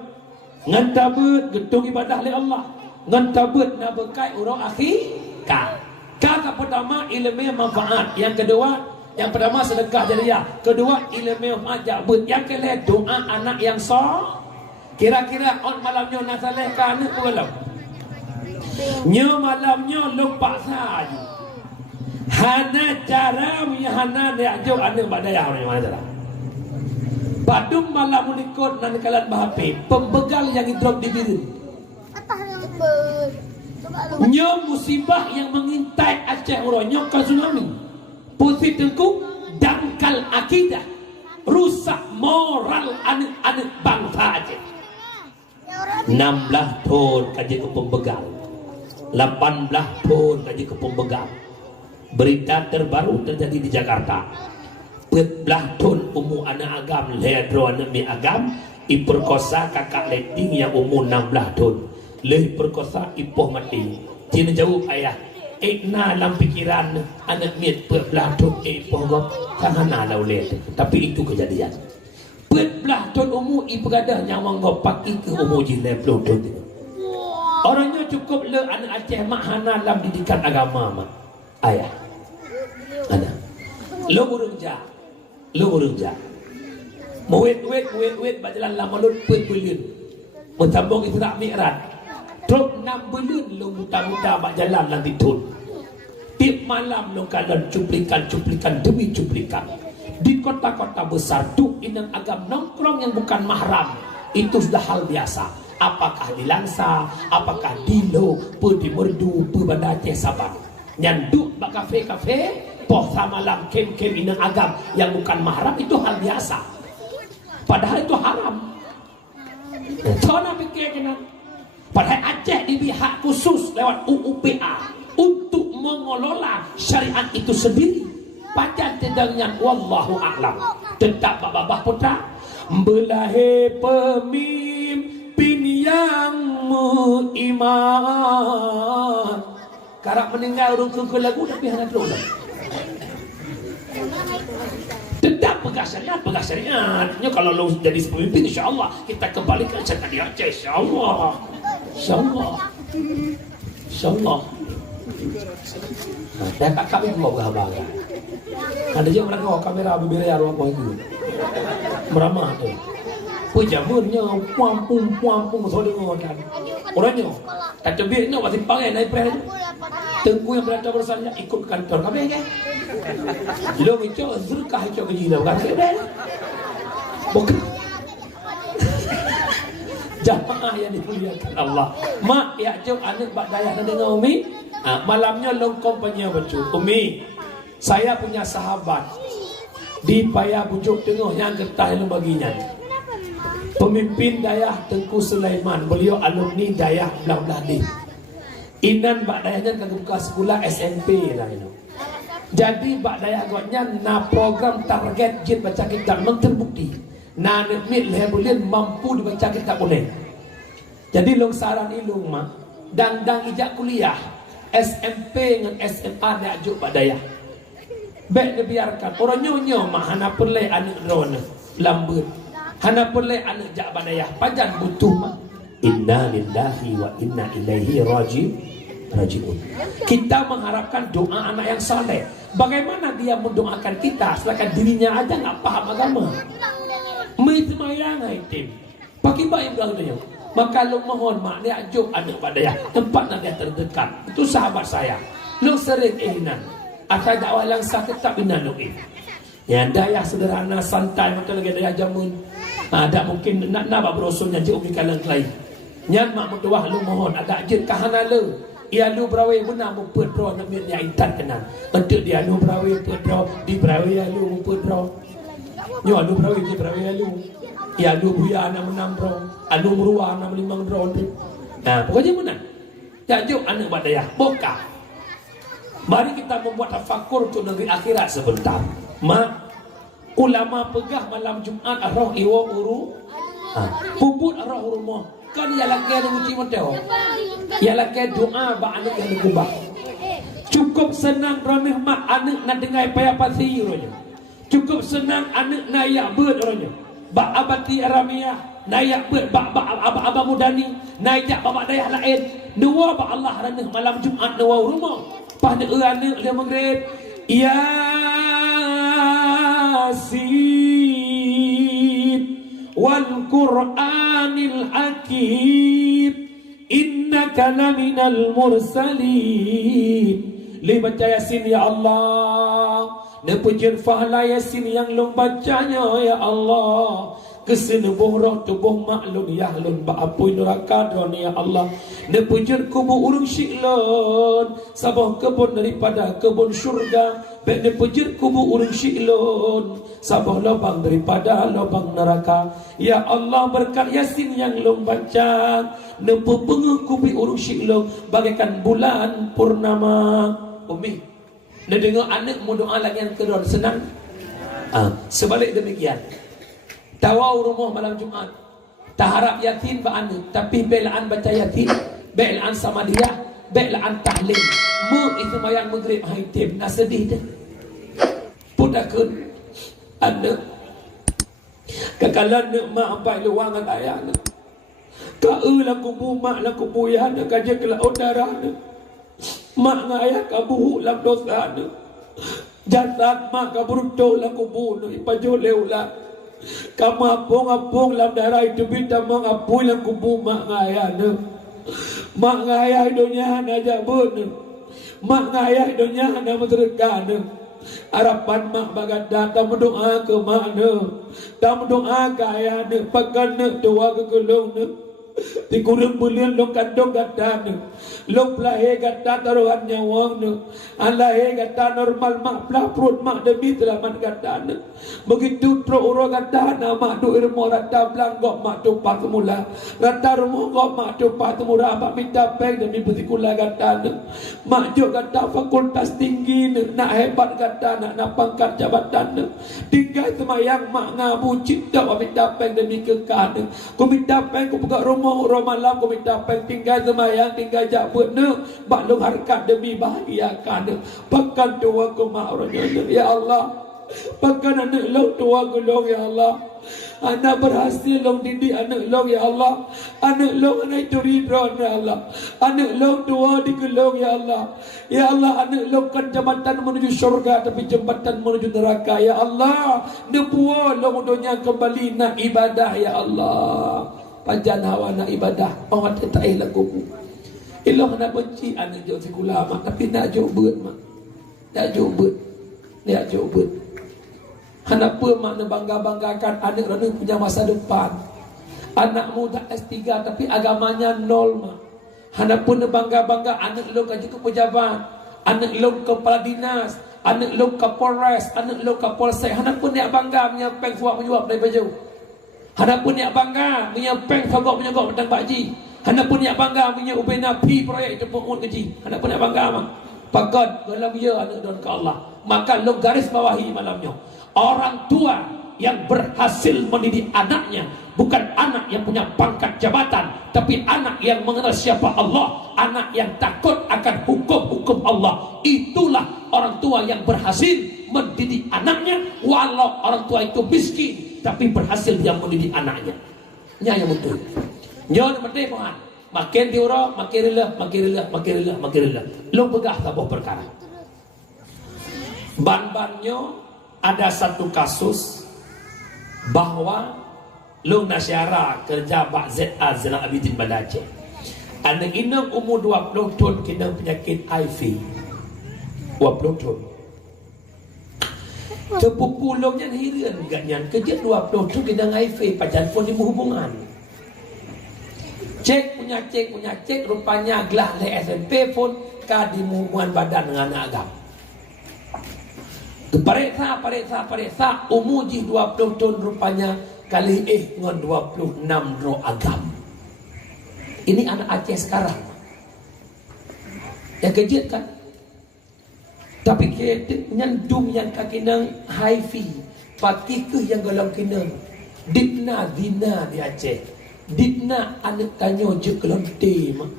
Ngan tabut gedung ibadah oleh Allah. Ngan tabut nak berkai orang akhir. Kakak pertama ilmu manfaat. Yang kedua yang pertama sedekah jariah, kedua ilmu majabut, yang kedua doa anak yang sah. Kira-kira on malamnya nak salehkan anak belum? Nyo malamnya lupa saja. Hana cara punya hana dia ajo anak badaya orang mana cara. Badum malam mulikot nan kalat bahape, pembegal yang drop di biru. Nyo musibah yang mengintai Aceh orang nyo ke tsunami. Putih tengkuk dangkal akidah, rusak moral anak-anak bangsa Aceh. 16 tahun kaji ke pembegal, 18 tahun kaji ke pembegal. Berita terbaru terjadi di Jakarta. 14 tahun umu anak agam, ledro anak mi agam, Iperkosa kakak leting yang umur 16 tahun. Leh perkosa ipoh mati. Cina jauh ayah. Na dalam pikiran anak miet 14 tahun ipoh gop. Kahana lau leh. Tapi itu kejadian. 14 tahun umur ipoh ada nyawa gop paki ke umur 10 tahun. Orangnya cukup le anak Aceh mak hana dalam didikan agama mak. Ayah. Anak. Lo burung ja. Muwet berjalan lama lun berbulan. Mentambung Isra Mi'raj. Terus 6 bulan lu muda-muda berjalan nanti tun. Tiap malam lu kalian cuplikan demi cuplikan. Di kota-kota besar tu inang agam nongkrong yang bukan mahram. Itu sudah hal biasa. Apakah di Langsa, apakah di Lo, di Merdu, Bandar Aceh Sabang. Nyanduk bak kafe-kafe, posa malam kem-kem inang agam yang bukan mahram itu hal biasa. Padahal itu haram. Tona fikir kena. Padahal Aceh diberi hak khusus lewat UUPA untuk mengelola syariat itu sendiri. Pacan tendangnya wallahu a'lam. Tetap babah putra belahe pemimpin yang beriman. Karak meninggal urung ke lagu tapi hanya dulu. Tetap pegang syariatnya. Kalau lo jadi pemimpin, insya Allah kita kembalikan syariat di Aceh, insya Allah. Nah, kami mau berhabaga. Ada je mereka kamera berbeda ruang itu. Meramah tu. Pujamunnya puang-puang saudara kan. Orangnya kata biarnya masih panggil naik pres. Tengku yang berada bersama ikut kantor kami kan. Lo mencoba zurkah itu begini bukan sebel. Bukan. Jamaah yang dimuliakan Allah. Mak ya jom anak bak dayah dengan Umi. Malamnya longkompanya betul. Umi, saya punya sahabat di Paya Bujuk Tengah yang getah yang baginya. Pemimpin dayah Tengku Sulaiman. Beliau alumni dayah belah-belah ni. Inan bak dayahnya kan buka sekolah SMP lah itu. Jadi bak dayah agaknya na program target jin baca kitab terbukti. Na nemit lebulian mampu dibaca kitab boleh. Jadi long saran ilung mah dang ijak kuliah SMP dengan SMA dia ajuk bak dayah. Baik dibiarkan orang nyonya mah hana perle anak drone lambut. Hana perle anak jak bak dayah pajan butuh mah. Inna lillahi wa inna ilaihi raji'un. Kita mengharapkan doa anak yang saleh. Bagaimana dia mendoakan kita sedangkan dirinya aja nggak paham agama. Meitmayang itim. Pakai baik belakangnya. Maka lu mohon mak dia ajuk anak padaya tempat dia terdekat. Itu sahabat saya. Lu sering ihnan. Asal dakwah langsung tetap ihnan lu ini. Ya daya sederhana santai macam lagi daya jamun. Ada mungkin nak berusulnya je umi kalang lain. Nyan mak berdoa lu mohon ada ajin kahana lu. Ia lu brawe benar mu pedro nak dia intan kenal. Untuk dia lu brawe pedro di brawe lu mu pedro. Nyo lu brawe di brawe lu. Ya lu buya nak menang bro. Alu meruah nak limang bro. Nah, pokoknya menang. Tajuk anak badayah boka. Mari kita membuat tafakur untuk negeri akhirat sebentar. Mak ulama pegah malam Jumat roh iwa uru. Puput roh rumah. Kan ya laki ada uji mentau. Ya laki doa ba anak yang dikubah. Cukup senang ramai mak anak nak dengar payah pasti orangnya. Cukup senang anak nayak ber orangnya. Ba abati aramiyah nayak ber ba aba mudani nayak ba dayah lain. Dua ba Allah ranah malam Jumat dua rumah. Pada anak dia mengrib Yasin wal Qur'anil Hakim innaka laminal mursalin. Li baca Yasin ya Allah. Nepujin fahla Yasin yang long bacanya ya Allah. Kesenubuh roh tubuh maklun yahlun ba'apui neraka dron ya Allah. Nepujin kubu urung syiklun sabah kebun daripada kebun syurga. Baik nepujin kubu urung syiklun sabah lubang daripada lubang neraka. Ya Allah berkat Yasin yang long baca nepu pengu kubi urung syiklun bagaikan bulan purnama. Umi nak dengar anak mu doa lagi yang kedua senang. Sebalik demikian. Tawau rumah malam Jumat. Tak harap yatim ba'ana, tapi belaan baca yatim, belaan sama dia, belaan tahlil. Itu mayang maghrib haitim, nak sedih dah. Pudakun anak kakalan nak mak ampai luangan ayah nak. Kau laku bumak laku buyah nak kaja kelak udara nak. Mak ngayah kabuhu lam dosa nak. Jasad mak kaburuto laku bunuh ipajole ulah. Kamu apung lam darah itu bita mengapui lam kubu mak ngayah nak. Mak ngayah dunia aja bunuh. Mak ngayah dunia nak menterka nak. Harapan mak bagat datang berdoa ke mana, tak berdoa ke ayah nak, pakai nak doa ke gelung nak. Di kurang bulan lo kandung gata nak, lo pelahir gata taruhan nyawang nak, alahir gata normal mak pelah perut mak demi selamat gata nak. Begitu teruk orang gata nak mak tu irmo rata belanggok mak tu pak semula, rata rumah kau mak tu pak semula, mak minta peng demi bersikula gata nak. Mak juk gata fakultas tinggi nak hebat gata nak pangkat jabatan nak. Tinggal semayang mak ngabu cinta mak minta peng demi kekal nak. Ku minta peng ku pegang rumah orang malam ku minta peng tinggal semayang tinggal jabut nak. Baklung harkat demi bahagiakan nak. Pakan tua ku mak orangnya nak. Ya Allah, pakan anak long tua ku long ya Allah. Anak berhasil long didik anak long ya Allah. Anak long anak itu ridho ya Allah. Anak long tua di gelong ya Allah. Ya Allah, anak long kan jambatan menuju syurga tapi jambatan menuju neraka ya Allah. Nebuah long dunia kembali nak ibadah ya Allah. Panjang hawa nak ibadah. Orang tak lagu. Ilah nak benci anak jauh sekolah mak, tapi nak jauh ber mak. Nak jauh ber. Nak jauh ber. Kenapa mak nak bangga-banggakan anak rana punya masa depan. Anak muda S3 tapi agamanya nol mak. Kenapa nak bangga-bangga anak lo kerja ke pejabat, anak lo kepala dinas, anak lo kapolres, anak lo kapolsek. Kenapa nak bangga menyapeng suap menyuap dari baju. Kenapa nak bangga menyapeng fagok-menyogok petang bakji. Kenapa nak bangga menyupena pi proyek itu pun keji. Kenapa nak bangga mak. Pakat dalam ya anak don ke Allah. Maka lo garis bawahi malamnya. Orang tua yang berhasil mendidik anaknya bukan anak yang punya pangkat jabatan, tapi anak yang mengenal siapa Allah, anak yang takut akan hukum-hukum Allah. Itulah orang tua yang berhasil mendidik anaknya, walau orang tua itu miskin, tapi berhasil yang mendidik anaknya. Nya yang betul. Nya betul puan. Makin diurang, makin rela. Lo begah tabuh perkara. Ban-bannya ada satu kasus bahwa long nasyara kerja Pak ZA Zainal Abidin Balaje. Anak inang umur 20 tahun kena penyakit HIV. 20 tahun. Sepupu longnya hirian gaknya kerja 20 tahun kena HIV pacar pun di hubungan. Cek rupanya gelah le SMP pun kadi hubungan badan dengan agama. Pariksa umur jih 20 tahun rupanya kali ngon 26 ro agam. Ini anak Aceh sekarang. Yang kejut kan? Tapi nyandum yang kaki nang HIV, pati ke yang galang kena. Dipna dina di Aceh. Dipna anak tanya je kelonte mak.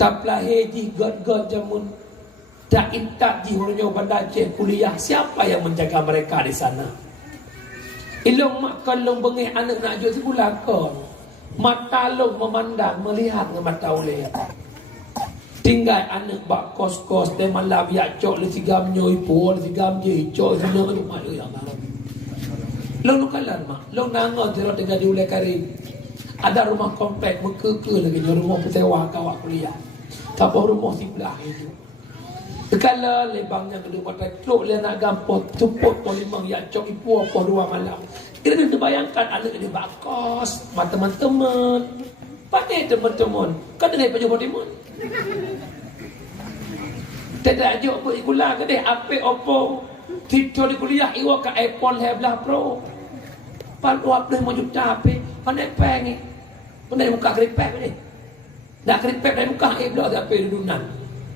Taplah heji god jamun. Tak intak di hurunyo bandar Aceh kuliah. Siapa yang menjaga mereka di sana? Ilong mak kalong bengih anak nak jual sekolah kon. Mata long memandang melihat dengan mata oleh. Tinggal anak bak kos-kos dan malam ya cok le sigam nyoi pol sigam je cok sana rumah dia yang malam. Long kalan mak. Long nangon tiro tinggal di ulai karim. Ada rumah komplek mekeke lagi rumah pesewa kawak kuliah. Tapau rumah sebelah itu. Sekala lebangnya kedua pakai truk dia nak gampot tumpuk pun limang ya cok ipu apa 2 malam. Kita nak bayangkan anak dia bakos, teman-teman. Pandai teman-teman. Kan dia pajak teman. Tidak ajuk apa ikulah ke dia apa opo. Tidur di kuliah iwa ke iPhone 11 Pro. Pan uap dia mau juta apa? Pandai pengi. Pandai muka keripek ni. Dak keripek dari muka iblis apa di dunia.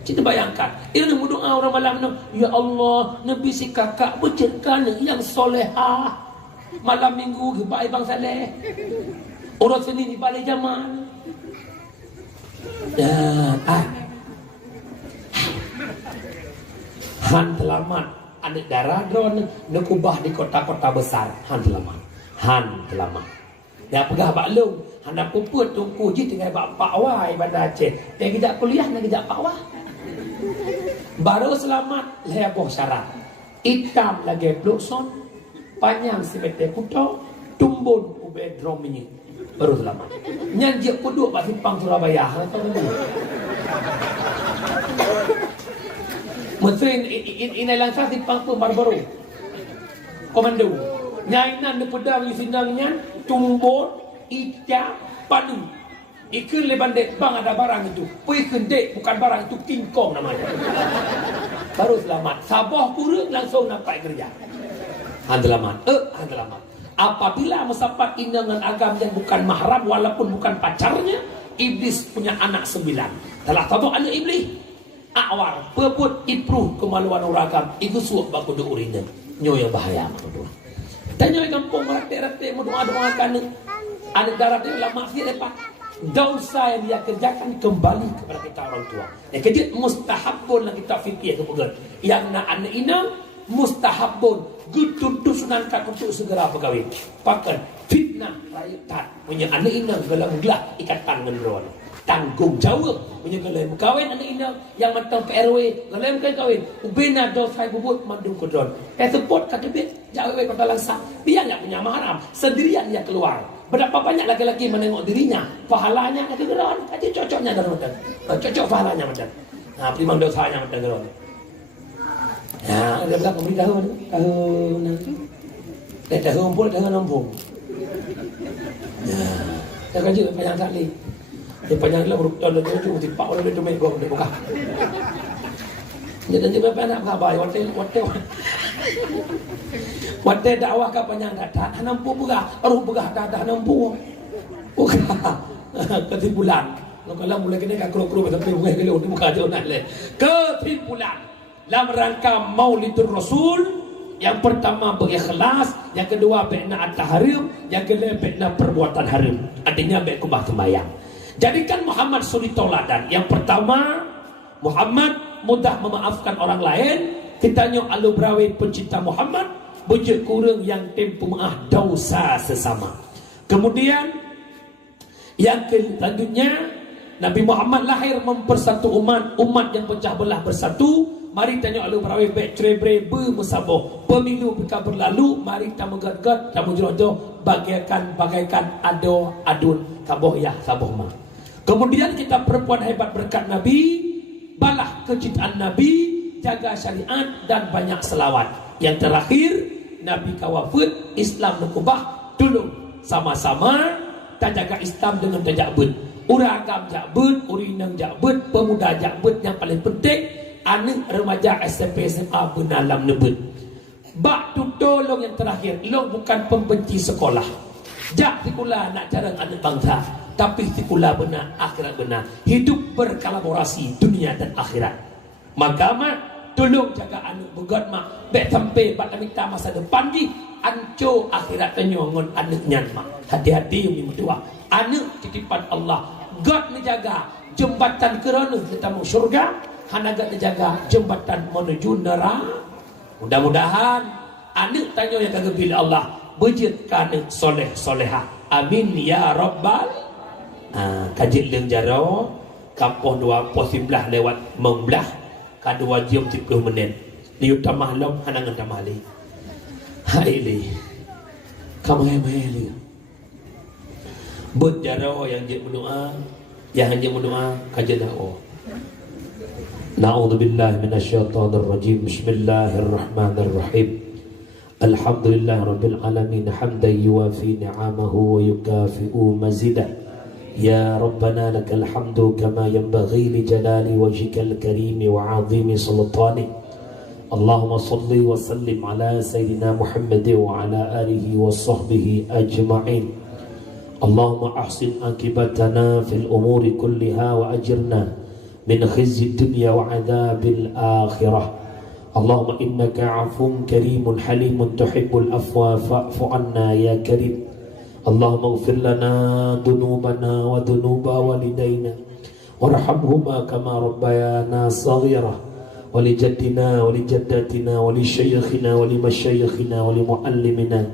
Kita bayangkan, ini nak berdoa orang malam tu, ya Allah, Nabi si kakak bercerkana yang solehah. Malam minggu baik bang saleh. Orang sini di balik zaman. Dan Han telamat ada darah drone nekubah di kota-kota besar. Han telamat. Dia pegah baklung. Han dah puput tungku je tinggal bapak wai Bandar Aceh. Dia kejap kuliah nak kejap pak wah. Baru selamat leboh syarat. Hitam lagi blokson. Panjang si meter kuto. Tumbun ube drum ini. Baru selamat. Nyanjik puduk Pak Simpang Surabaya. Mesin ini langsung Simpang pun baru-baru. Komando. Nyainan di pedang di sindangnya. Tumbun, ikan, padu. Ikan leban dek bang ada barang itu. Ikan dek bukan barang itu kingkong namanya. Baru selamat. Sabah kurang langsung nampak kerja. Handelamat. Apabila mensapat inangan agam yang bukan mahram walaupun bukan pacarnya, iblis punya anak 9. Telah tahu anak iblis. Awar, pebut, ipruh, kemaluan uragam. Itu suap baku urina. Nyoy yang bahaya maksudnya. Tanya kampung ratik-ratik doa-doa kan. Anak darah dia lah maksiat lepas. Dosa yang dia kerjakan kembali kepada kita orang tua. Yang kerja mustahabun yang kita fikir kemudian. Yang nak anak inang mustahabun gututus nangkat untuk segera berkahwin. Pakan fitnah rakyat punya anak inang gelam gelah ikatan dengan tanggung jawab punya gelam berkahwin anak inang yang matang PRW gelam kahwin ubena dosa bubut mandung kodron. Support kata bet jawe kota langsa. Dia enggak punya mahram, sendirian dia keluar. Berapa banyak laki-laki menengok dirinya, pahalanya kata geron, kata cocoknya dan macam. Cocok pahalanya macam. Nah, primang dosanya macam geron. Ya, dia bilang memberi tahun nanti. Tahun pun dengan nampung. Ya, dia kerja panjang sekali. Dia panjang lah beruk tahun tu tipak orang dia main gua dia buka. Jadi dia berapa nak khabar Wate dakwah ka panjang dah nampung buka, aruh buka dah nampung. Buka. Ketimpulan. Kalau mulai kena kru-kru sampai buka kalau buka jauh nak le. Ketimpulan. Dalam rangka Maulidur Rasul, yang pertama berikhlas, yang kedua bekna at-tahrim, yang kedua bekna perbuatan haram. Artinya bek kubah sembahyang. Jadikan Muhammad suri tauladan. Yang pertama, Muhammad mudah memaafkan orang lain. Kita nyok alu berawi pencinta Muhammad, bujur kurang yang tempu maaf dosa sesama. Kemudian yang selanjutnya, Nabi Muhammad lahir mempersatu umat yang pecah belah bersatu. Mari tanya alu berawi baik cerebre bermusabah. Pemilu bika berlalu, mari kita menggat-gat, kita menjodoh bagaikan adun saboh ya saboh ma. Kemudian kita perempuan hebat berkat Nabi, balah kecintaan Nabi, jaga syariat dan banyak selawat. Yang terakhir, Nabi kawafut, Islam nukubah, tolong sama-sama kita jaga Islam dengan tajabut. Uragam jakbut, urinang jakbut, pemuda jakbut yang paling penting, anak remaja SMP SMA benalam nebut. Bak tu tolong yang terakhir, lo bukan pembenci sekolah. Jak sekolah nak jarang anak bangsa, tapi sekolah benar, akhirat benar. Hidup berkolaborasi dunia dan akhirat. Maka mak tolong jaga anak begat mak. Bek sampai bak minta masa depan di anco akhirat tenyongon anaknya mak. Hati-hati yang berdua. Anak titipan Allah. God menjaga jembatan kerana kita mau syurga. Hanagat menjaga jembatan menuju neraka. Mudah-mudahan anak tanya yang kagak bila Allah berjitkan soleh soleha. Amin ya rabbal. Kajit leng jaro kampung 2 pos 11 lewat membelah kadua jam 30 menit. Liu tamah long hanangan tamah li. Hai li. Kamu hemeli. Buat jaro yang jik berdoa, yang hanya berdoa kajit dah. Na'udzubillahi minasyaitonir rajim. Bismillahirrahmanirrahim. Alhamdulillah rabbil alamin hamdan yuwafi ni'amahu wa yukafi'u mazidah. Ya Rabbana lakal hamdu kama yanbaghi li jalali wajhikal karim wa 'azimi sultanik. Allahumma salli wa sallim ala sayyidina Muhammad wa ala alihi wa sahbihi ajma'in. Allahumma ahsin akibatana fil umuri kulliha wa ajirna min khizyi dunya wa adzabil akhirah. Allahumma innaka 'afuwun karimun halimun tuhibbul afwa fa'fu 'anna ya karim. Allahumma ighfir lana dhunubana wa dhunuba walidayna warhamhuma kama rabbayana saghira wa li jaddina wa li jaddatina wa li shaykhina wa li mashayikhina wa li muallimina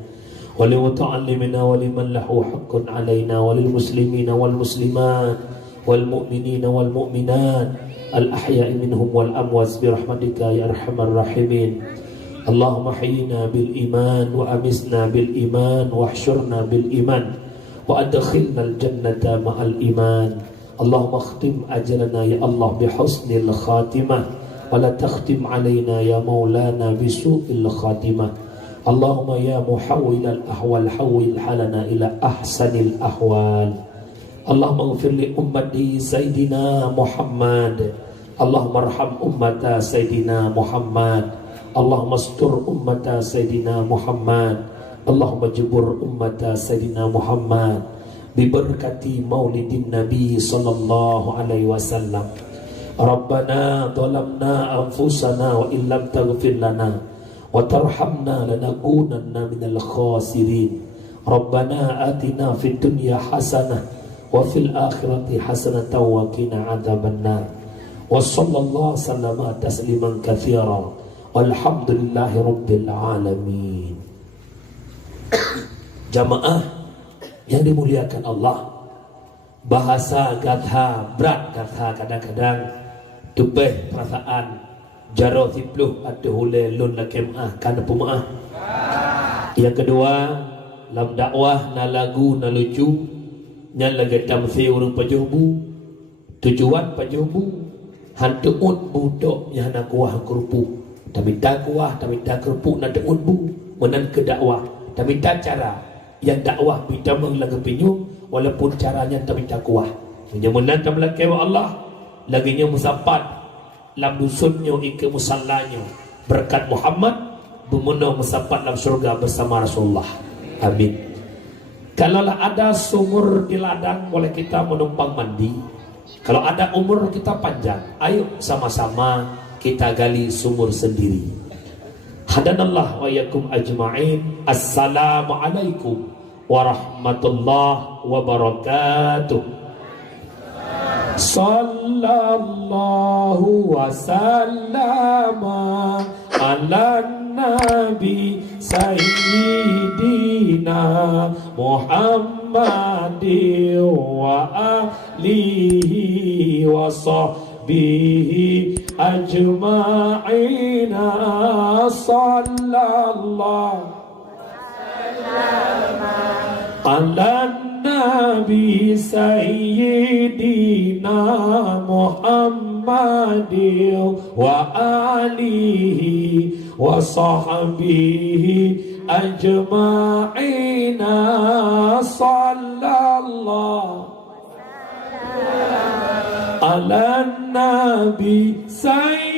wa li muta'allimina wa liman lahu haqqun alaina wa lil muslimina wal muslimat wal mu'minina wal mu'minat al ahya'i minhum wal amwat bi rahmatika ya arhamar rahimin. Allahumma hayyina bil iman wa amisna bil iman wa ahsyurna bil iman wa adkhilna al jannata ma'al iman. Allahumma khtim ajalana ya Allah bi husnil khatimah wa la takhtim alaina ya maulana bi su'il khatimah. Allahumma ya muhawwil al ahwal hawwil halana ila ahsanil ahwal. Allahumma ighfir li ummati sayyidina Muhammad. Allahumma arham ummata sayyidina Muhammad. Allahumma astur ummata Sayyidina Muhammad. Allahumma jubur ummata Sayyidina Muhammad biberkati maulidin Nabi sallallahu alaihi wasallam. Rabbana zalamna anfusana wa illam taghfir lana wa tarhamna lanakunanna minal khasirin. Rabbana atina fid dunya hasanah wa fil akhirati hasanatan wa qina adzabannar. Wa sallallahu sallama tasliman katsira. Alhamdulillahi Rabbil Alamin. Jamaah yang dimuliakan Allah, bahasa gatha berat gatha kadang-kadang tupeh perasaan jaro tipluh atau hule lun lakemah kana pemaah. Yang kedua, lam dakwah na lagu na lucu nya lagi tamsi urang pajubu tujuan pajubu hantu ut budok nya na kuah kerupuk. Tapi dakwah, tapi dak kerupuk na deun bu menan ke dakwah. Tapi dak cara yang dakwah bida menglagi pinyu walaupun caranya tapi dakwah. Nya menan tamla kewa Allah laginya musapat lam dusunnya ike musallanya berkat Muhammad bumuna musapat lam surga bersama Rasulullah. Amin. Kalaulah ada sumur di ladang boleh kita menumpang mandi. Kalau ada umur kita panjang, ayo sama-sama kita gali sumur sendiri. Hadanallah wa yakum ajma'in. Assalamualaikum warahmatullahi wabarakatuh. Sallallahu wa sallama ala nabi sayyidina Muhammadin wa alihi wa sahbihi ajma'ina. Sallallahu ala nabi sayyidina Muhammadin wa alihi wa sahbihi ajma'ina. Sallallahu ala nabi sayyidina